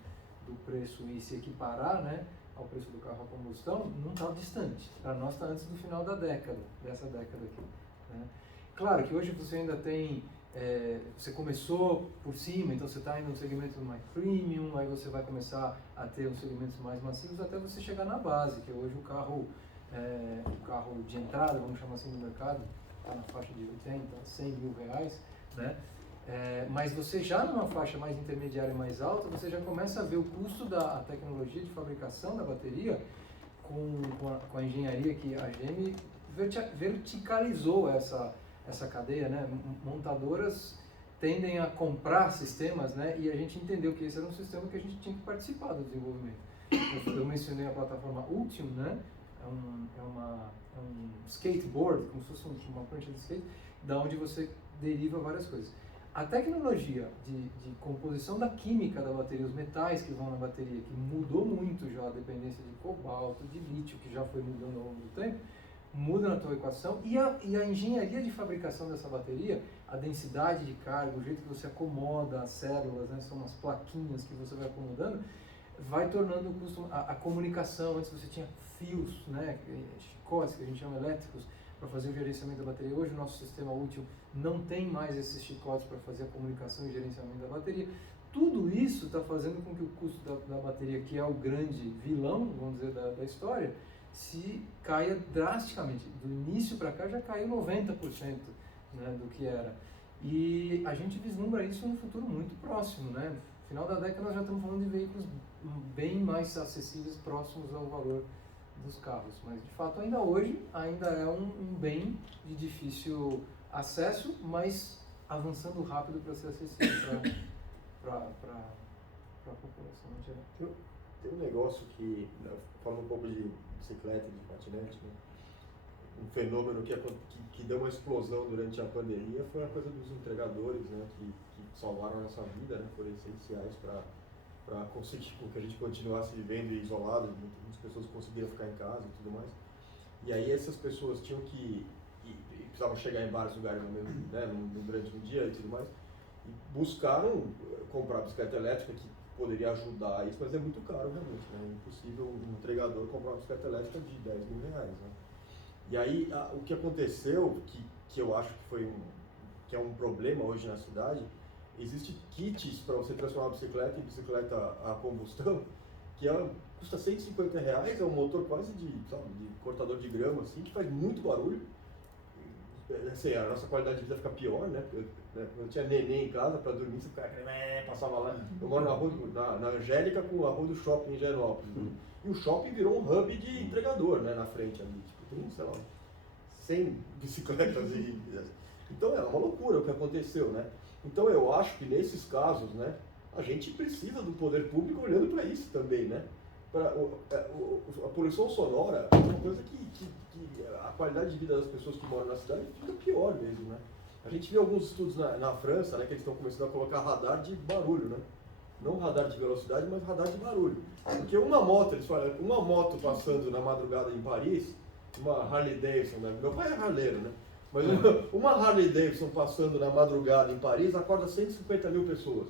do preço e se equiparar, né, ao preço do carro a combustão, não está distante. Para nós está antes do final da década, dessa década aqui, né? Claro que hoje você ainda tem, você começou por cima, então você está indo no segmento mais premium, aí você vai começar a ter os segmentos mais massivos até você chegar na base, que hoje o carro de entrada, vamos chamar assim, no mercado, está na faixa de 80, 100 mil reais, né? Mas você já numa faixa mais intermediária e mais alta, você já começa a ver o custo da tecnologia de fabricação da bateria com a engenharia que a GM verticalizou essa cadeia, né? Montadoras tendem a comprar sistemas, né? E a gente entendeu que esse era um sistema que a gente tinha que participar do desenvolvimento. Eu mencionei a plataforma Ultium, né? É um skateboard, como se fosse uma prancha de skate, da onde você deriva várias coisas. A tecnologia de composição da química da bateria, os metais que vão na bateria, que mudou muito já a dependência de cobalto, de lítio, que já foi mudando ao longo do tempo, muda na tua equação, e a engenharia de fabricação dessa bateria, a densidade de carga, o jeito que você acomoda as células, né, são umas plaquinhas que você vai acomodando, vai tornando o custo, a comunicação. Antes você tinha fios, né, chicotes, que a gente chama elétricos, para fazer o gerenciamento da bateria. Hoje o nosso sistema útil não tem mais esses chicotes para fazer a comunicação e gerenciamento da bateria. Tudo isso está fazendo com que o custo da bateria, que é o grande vilão, vamos dizer, da história, se caia drasticamente. Do início para cá já caiu 90%, né, do que era. E a gente vislumbra isso no futuro muito próximo, né? No final da década nós já estamos falando de veículos bem mais acessíveis, próximos ao valor dos carros, mas de fato ainda hoje é um bem de difícil acesso, mas avançando rápido para ser acessível para a população em geral. Tem um negócio que, falando um pouco de bicicleta, de patinete, né? Um fenômeno que deu uma explosão durante a pandemia foi a coisa dos entregadores, né? Que salvaram a nossa vida, né? Foram essenciais para conseguir que a gente continuasse vivendo isolado, muitas pessoas conseguiram ficar em casa e tudo mais. E aí essas pessoas tinham que precisavam chegar em vários lugares no mesmo, né, durante o dia e tudo mais, e buscaram comprar bicicleta elétrica, que poderia ajudar isso, mas é muito caro realmente, né? É impossível um entregador comprar uma bicicleta elétrica de 10 mil reais, né? E aí o que aconteceu, que eu acho que é um problema hoje na cidade, existem kits para você transformar a bicicleta em bicicleta a combustão, que custa 150 reais, é um motor quase de cortador de grama, assim, que faz muito barulho. Assim, a nossa qualidade de vida fica pior, né? Eu tinha neném em casa para dormir, você ficava, passava lá. Eu moro na Angélica, com a rua do shopping em Genópolis. E o shopping virou um hub de entregador, né, na frente ali. Tipo, tem, sei lá, 100 bicicletas. Então é uma loucura o que aconteceu, né? Então eu acho que nesses casos, né, a gente precisa do poder público olhando para isso também, né? A poluição sonora é uma coisa que a qualidade de vida das pessoas que moram na cidade fica pior mesmo, né? A gente vê alguns estudos na França, né, que eles estão começando a colocar radar de barulho, né? Não radar de velocidade, mas radar de barulho. Porque uma moto passando na madrugada em Paris, uma Harley Davidson, né? Meu pai é harleiro, né? Mas uma Harley Davidson passando na madrugada em Paris acorda 150 mil pessoas.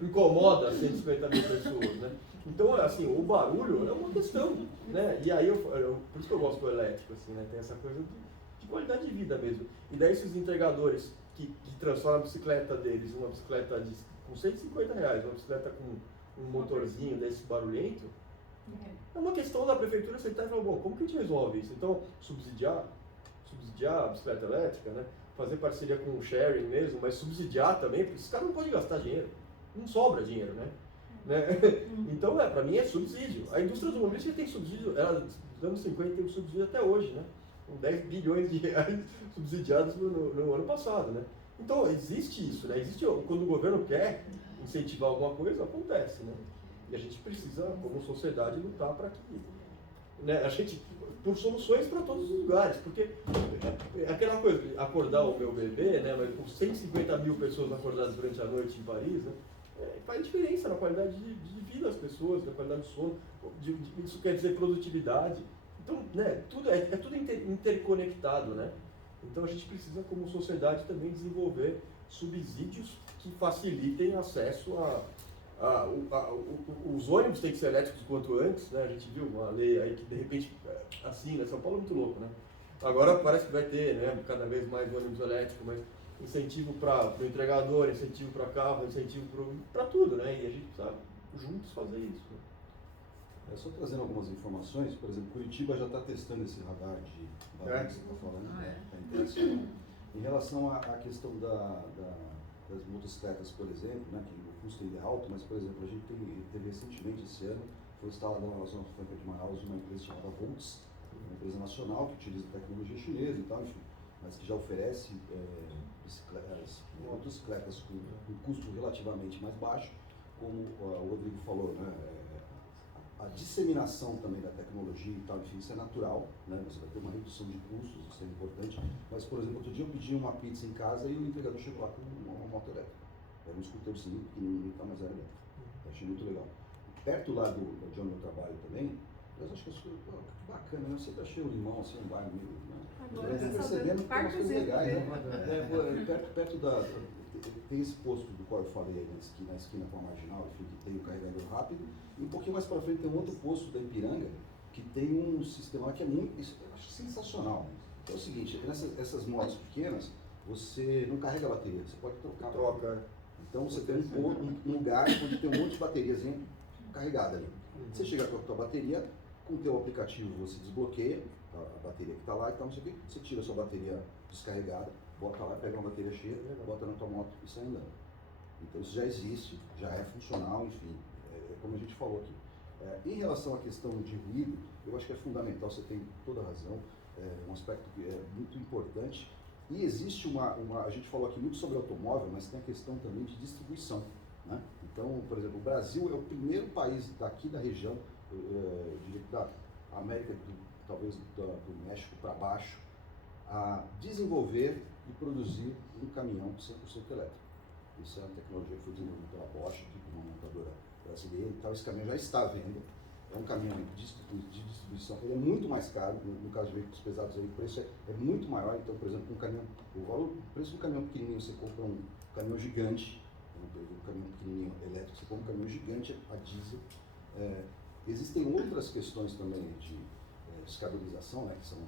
Incomoda 150 mil pessoas, né? Então, assim, o barulho é uma questão, né? E aí, por isso que eu gosto do elétrico, assim, né? Tem essa coisa de qualidade de vida mesmo. E daí esses entregadores que transformam a bicicleta deles, uma bicicleta com 150 reais, uma bicicleta com um motorzinho desse barulhento, é uma questão da prefeitura sentar e falar, bom, como que a gente resolve isso? Então, subsidiar a bicicleta elétrica, né? Fazer parceria com o sharing mesmo, mas subsidiar também, porque esses caras não podem gastar dinheiro, não sobra dinheiro, né? Então, para mim é subsídio. A indústria automobilística tem subsídio, ela nos anos 50 tem um subsídio até hoje, né? Com 10 bilhões de reais subsidiados no ano passado, né? Então, existe isso, né? Quando o governo quer incentivar alguma coisa, acontece, né? E a gente precisa, como sociedade, lutar para que, né, a gente, por soluções para todos os lugares, porque é aquela coisa, acordar o meu bebê, né, mas com 150 mil pessoas acordadas durante a noite em Paris, né, faz diferença na qualidade de vida das pessoas, na qualidade do sono, isso quer dizer produtividade. Então, né, tudo é tudo interconectado, né? Então a gente precisa, como sociedade, também desenvolver subsídios que facilitem acesso os ônibus têm que ser elétricos quanto antes, né? A gente viu uma lei aí que de repente, assim, né? São Paulo é muito louco, né? Agora parece que vai ter, né? Cada vez mais ônibus elétricos, mas incentivo para o entregador, incentivo para carro, incentivo para tudo, né? E a gente precisa juntos fazer isso. Né? Só trazendo algumas informações, por exemplo, Curitiba já está testando esse radar de barulho que você está falando, está interessante. Em relação à questão das motocicletas, por exemplo, né, que o custo ainda é alto, mas, por exemplo, a gente teve recentemente, esse ano, foi instalada na Zona Franca de Manaus uma empresa chamada Volts, uma empresa nacional que utiliza tecnologia chinesa e tal, enfim, mas que já oferece motocicletas com um custo relativamente mais baixo, como o Rodrigo falou, né, a disseminação também da tecnologia e tal, enfim, isso é natural, né? Você vai ter uma redução de custos, isso é importante. Mas, por exemplo, outro dia eu pedi uma pizza em casa e o entregador chegou lá com uma moto elétrica. Era um scooterzinho pequenininho, tá, mas era elétrico. Eu achei muito legal. Perto lá de onde eu trabalho também, eu acho que que bacana, né? Eu sempre achei o Limão assim, um bairro meio. Né? Agora Eu tô você percebendo que tem umas coisas legais, né? Perto tem esse posto do qual eu falei na esquina com a Marginal, enfim, que tem o carregador rápido, e um pouquinho mais para frente tem um outro posto da Ipiranga, que tem um sistema que é muito, isso eu acho sensacional. É o seguinte, essas motos pequenas, você não carrega a bateria, você pode trocar. Troca. Então você tem um lugar onde tem um monte de bateriazinha carregada ali. Você chega com a tua bateria, com o teu aplicativo você desbloqueia a bateria que está lá e tal, não sei o quê, você tira a sua bateria descarregada, bota lá, pega uma bateria cheia, bota na tua moto e sai andando. Então isso já existe, já é funcional, enfim, como a gente falou aqui. Em relação à questão de ruído, eu acho que é fundamental, você tem toda a razão, um aspecto que é muito importante. E existe a gente falou aqui muito sobre automóvel, mas tem a questão também de distribuição, né? Então, por exemplo, o Brasil é o primeiro país daqui da região, diria que da América, talvez do México para baixo, a desenvolver e produzir um caminhão 100% elétrico. Isso é uma tecnologia que foi desenvolvida pela Bosch, que é uma montadora brasileira e tal. Esse caminhão já está à venda. É um caminhão de distribuição, ele é muito mais caro, no caso de veículos pesados, aí, o preço é muito maior. Então, por exemplo, o preço de um caminhão pequenininho, você compra um caminhão gigante, um caminhão pequenininho elétrico, você compra um caminhão gigante a diesel. Existem outras questões também de descarbonização, né, que são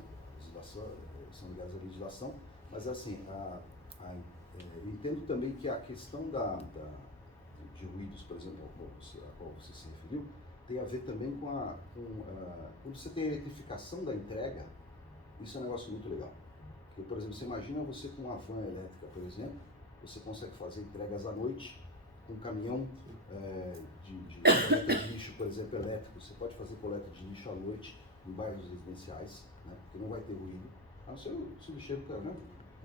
ligadas à legislação, mas assim, eu entendo também que a questão de ruídos, por exemplo, a qual você se referiu, tem a ver também quando você tem a eletrificação da entrega, isso é um negócio muito legal. Porque, por exemplo, você imagina você com uma van elétrica, por exemplo, você consegue fazer entregas à noite com um caminhão de coleta de lixo, por exemplo, elétrico. Você pode fazer coleta de lixo à noite em bairros residenciais, né, porque não vai ter ruído. A não ser se o lixeiro está, né?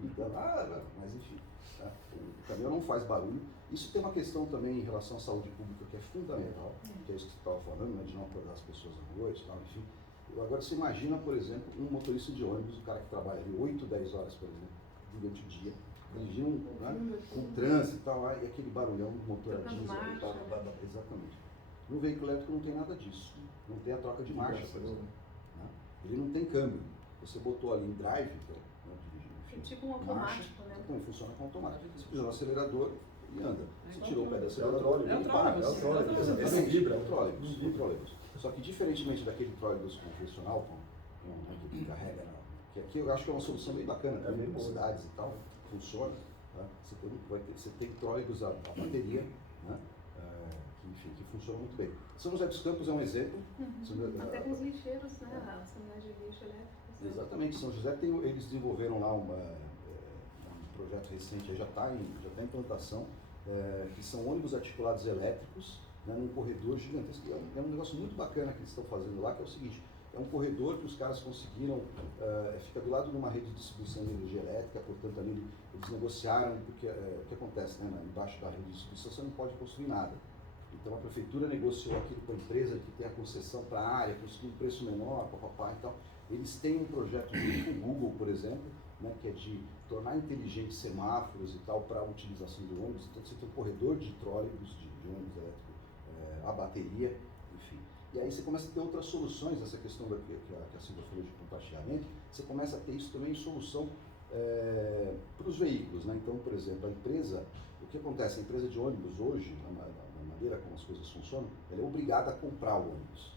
Mas enfim, tá? O caminhão não faz barulho. Isso tem uma questão também em relação à saúde pública que é fundamental, que é isso que você estava falando, né, de não acordar as pessoas à noite, tal, enfim. Agora você imagina, por exemplo, um motorista de ônibus, um cara que trabalha ali 8, 10 horas, por exemplo, durante o dia, dirigindo, né, com trânsito e tal, e aquele barulhão do motor a diesel e tal, exatamente. No veículo elétrico não tem nada disso, não tem a troca de marcha, por exemplo. Né? Ele não tem câmbio. Você botou ali em drive, então, né, é tipo um automático, né? Então, funciona com automático. Você pisa no acelerador e anda. Você tirou o pé do É o acelerador e para. trólebus. Exatamente, vibra, é o trólebus. Só que diferentemente daquele trólebus convencional, que carrega, que aqui eu acho que é uma solução bem bacana, também nas cidades e tal, funciona. Tá? Você tem trólebus a bateria, né? Que funciona muito bem. São José dos Campos é um exemplo. Até com os lixeiros, né? As unidades de lixo elétricos. Exatamente, São José eles desenvolveram lá um projeto recente, já está em implantação, que são ônibus articulados elétricos, né, num corredor gigantesco. É um negócio muito bacana que eles estão fazendo lá, que é o seguinte, é um corredor que os caras conseguiram, fica do lado de uma rede de distribuição de energia elétrica, portanto ali eles negociaram, porque o que acontece, né, embaixo da rede de distribuição você não pode construir nada. Então a prefeitura negociou aquilo com a empresa que tem a concessão para a área, conseguiu um preço menor, papapá e tal. Eles têm um projeto junto com o Google, por exemplo, né, que é de tornar inteligentes semáforos e tal para a utilização do ônibus. Então você tem um corredor de trólebus, de ônibus elétrico, a bateria, enfim. E aí você começa a ter outras soluções, essa questão que a Silvia falou de compartilhamento, você começa a ter isso também em solução para os veículos, né? Então, por exemplo, a empresa, o que acontece? A empresa de ônibus hoje, na maneira como as coisas funcionam, ela é obrigada a comprar o ônibus.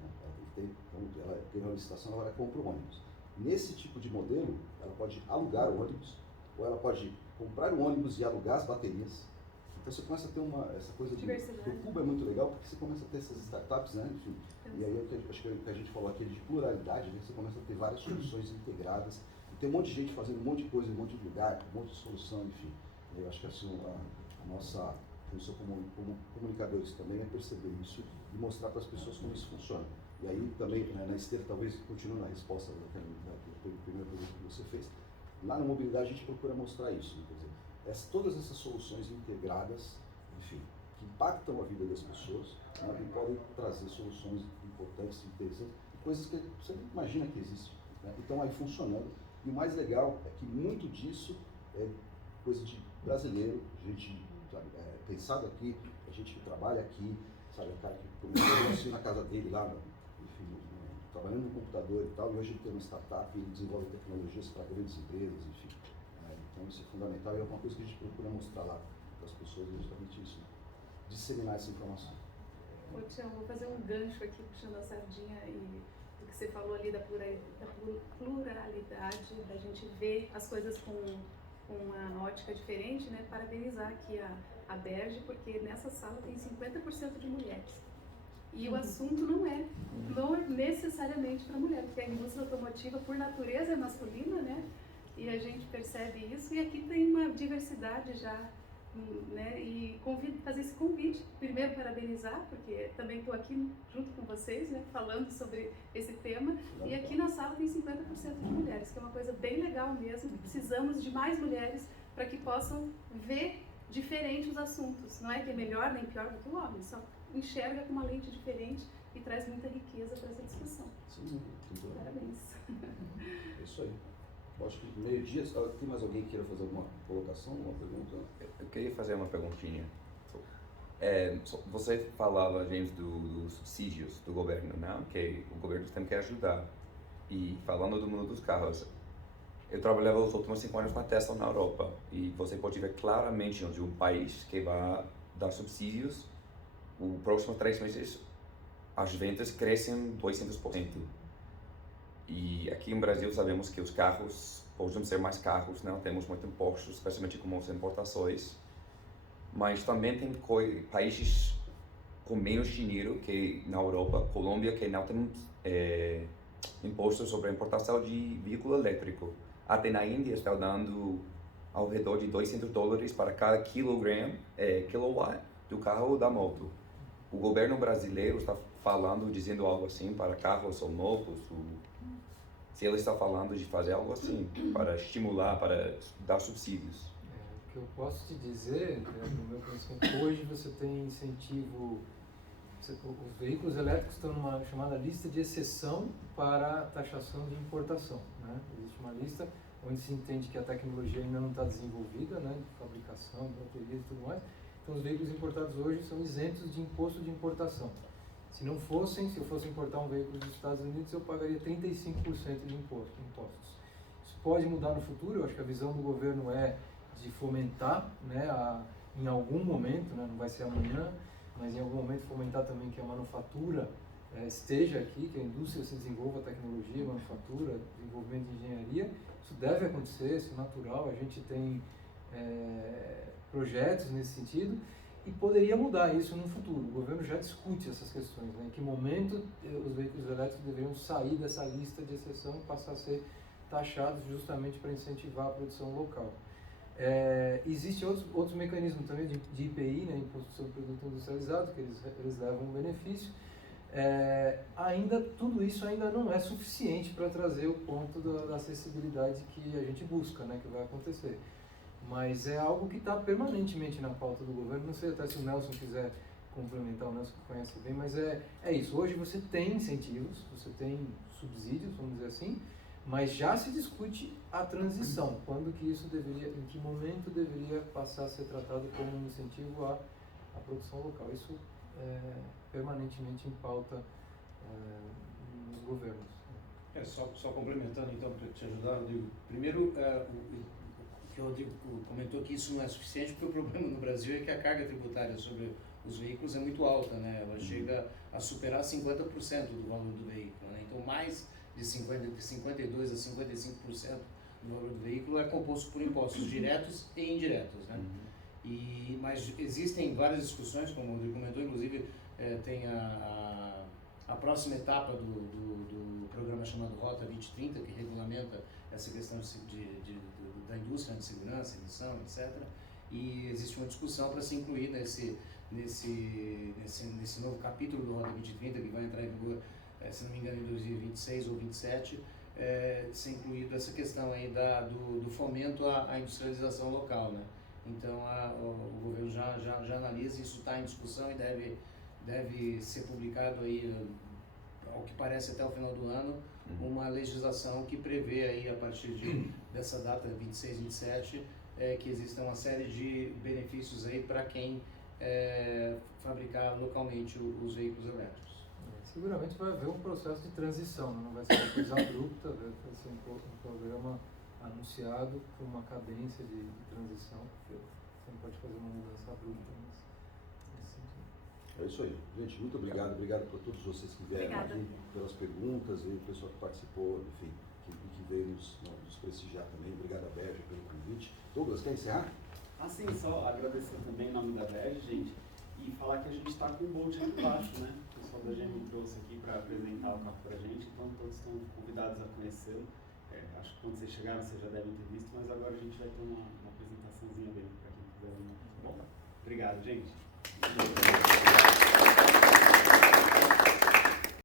Né? Ela tem que ter, então, ela tem uma licitação, ela compra o ônibus. Nesse tipo de modelo, ela pode alugar o ônibus, ou ela pode comprar o ônibus e alugar as baterias. Então você começa a ter essa coisa de... O Cubo é muito legal porque você começa a ter essas startups, né? Enfim, e aí acho que o que a gente falou aqui de pluralidade, né? Você começa a ter várias soluções integradas, e tem um monte de gente fazendo um monte de coisa, em um monte de lugar, um monte de solução, enfim. Eu acho que assim, a nossa função como comunicadores também é perceber isso e mostrar para as pessoas como isso funciona. E aí também, né, na esteira, talvez continue na resposta do primeiro pergunta que você fez, lá na mobilidade a gente procura mostrar isso, né? Quer dizer, todas essas soluções integradas, enfim, que impactam a vida das pessoas, né, e podem trazer soluções importantes, interessantes, coisas que você não imagina que existem, né? Então aí funcionando. E o mais legal é que muito disso é coisa de brasileiro, gente, sabe, pensado aqui, a gente que trabalha aqui, sabe, o cara que começou assim na casa dele lá, enfim, trabalhando no computador e tal, e hoje ele tem uma startup e ele desenvolve tecnologias para grandes empresas, enfim. Então isso é fundamental e é uma coisa que a gente procura mostrar lá para as pessoas, justamente isso, né? Disseminar essa informação. Ô, Tião, vou fazer um gancho aqui, puxando a sardinha e do que você falou ali da pluralidade, da gente ver as coisas com uma ótica diferente, né? Parabenizar aqui a Berge, porque nessa sala tem 50% de mulheres. E o assunto não é necessariamente para mulher, porque a indústria automotiva, por natureza, é masculina, né? E a gente percebe isso, e aqui tem uma diversidade já, né? E fazer esse convite, primeiro parabenizar, porque também estou aqui junto com vocês, né? Falando sobre esse tema, e aqui na sala tem 50% de mulheres, que é uma coisa bem legal mesmo, precisamos de mais mulheres para que possam ver diferente os assuntos, não é que é melhor nem pior do que o homem, só enxerga com uma lente diferente e traz muita riqueza para essa discussão. Sim, parabéns. É isso aí. Acho que meio-dia, tem mais alguém que queira fazer alguma colocação, alguma pergunta? Eu queria fazer uma perguntinha. Você falava, James, dos subsídios do governo, né? Que o governo tem que ajudar. E falando do mundo dos carros, eu trabalhava os últimos 5 anos na Tesla na Europa. E você pode ver claramente onde um país que vai dar subsídios, os próximos 3 meses, as vendas crescem 200%. E aqui no Brasil sabemos que os carros podem ser mais caros, não temos muito impostos, especialmente com as importações. Mas também tem países com menos dinheiro que na Europa, Colômbia, que não tem impostos sobre a importação de veículo elétrico. Até na Índia está dando ao redor de $200 para cada kilowatt do carro ou da moto. O governo brasileiro está dizendo algo assim para carros ou motos. Se ele está falando de fazer algo assim, para estimular, para dar subsídios. O que eu posso te dizer, no meu conhecimento, hoje você tem incentivo, os veículos elétricos estão numa chamada lista de exceção para taxação de importação, né? Existe uma lista onde se entende que a tecnologia ainda não está desenvolvida, né, de fabricação, de baterias e tudo mais. Então os veículos importados hoje são isentos de imposto de importação. Se eu fosse importar um veículo dos Estados Unidos, eu pagaria 35% de impostos. Isso pode mudar no futuro, eu acho que a visão do governo é de fomentar, né, em algum momento, né, não vai ser amanhã, mas em algum momento fomentar também que a manufatura esteja aqui, que a indústria se desenvolva a tecnologia, manufatura, desenvolvimento de engenharia. Isso deve acontecer, isso é natural, a gente tem projetos nesse sentido. E poderia mudar isso no futuro. O governo já discute essas questões, né? Em que momento os veículos elétricos deveriam sair dessa lista de exceção e passar a ser taxados justamente para incentivar a produção local. Existem outros mecanismos também de IPI, né? Imposto sobre Produto Industrializado, que eles levam um benefício. Tudo isso ainda não é suficiente para trazer o ponto da acessibilidade que a gente busca, né? Que vai acontecer. Mas é algo que está permanentemente na pauta do governo. Não sei até se o Nelson quiser complementar, o Nelson que conhece bem, mas é isso. Hoje você tem incentivos, você tem subsídios, vamos dizer assim, mas já se discute a transição. Quando que isso em que momento deveria passar a ser tratado como um incentivo à produção local. Isso é permanentemente em pauta nos governos. Só complementando então, para te ajudar, Rodrigo. Primeiro, o que o Rodrigo comentou que isso não é suficiente, porque o problema no Brasil é que a carga tributária sobre os veículos é muito alta, né? Ela chega a superar 50% do valor do veículo, né? Então, mais de 52% a 55% do valor do veículo é composto por impostos diretos e indiretos, né? Mas existem várias discussões, como o Rodrigo comentou, inclusive tem a próxima etapa do programa chamado Rota 2030, que regulamenta essa questão da indústria de segurança, emissão, etc. E existe uma discussão para se incluir nesse novo capítulo do Rota 2030, que vai entrar em vigor, se não me engano, em 2026 ou 2027, ser incluído essa questão aí do fomento à industrialização local, né? Então o governo já analisa, isso está em discussão e deve ser publicado aí, ao que parece até o final do ano, uma legislação que prevê aí, a partir dessa data 26, 27, que exista uma série de benefícios aí para quem fabricar localmente os veículos elétricos. Seguramente vai haver um processo de transição, não vai ser uma coisa abrupta, vai ser um programa anunciado com uma cadência de transição, porque você não pode fazer uma mudança abrupta nesse sentido. É isso aí. Gente, muito obrigado. Obrigado por todos vocês que vieram aqui, pelas perguntas, e o pessoal que participou, enfim, que veio nos prestigiar também. Obrigado a Berge pelo convite. Douglas, quer encerrar? Assim, só agradecer também em nome da Berge, gente, e falar que a gente está com o Bolt aqui embaixo, né? O pessoal da GM trouxe aqui para apresentar o carro para a gente, então todos estão convidados a conhecê-lo. Acho que quando vocês chegaram vocês já devem ter visto, mas agora a gente vai ter uma apresentaçãozinha dele para quem quiser. Bom, obrigado, gente.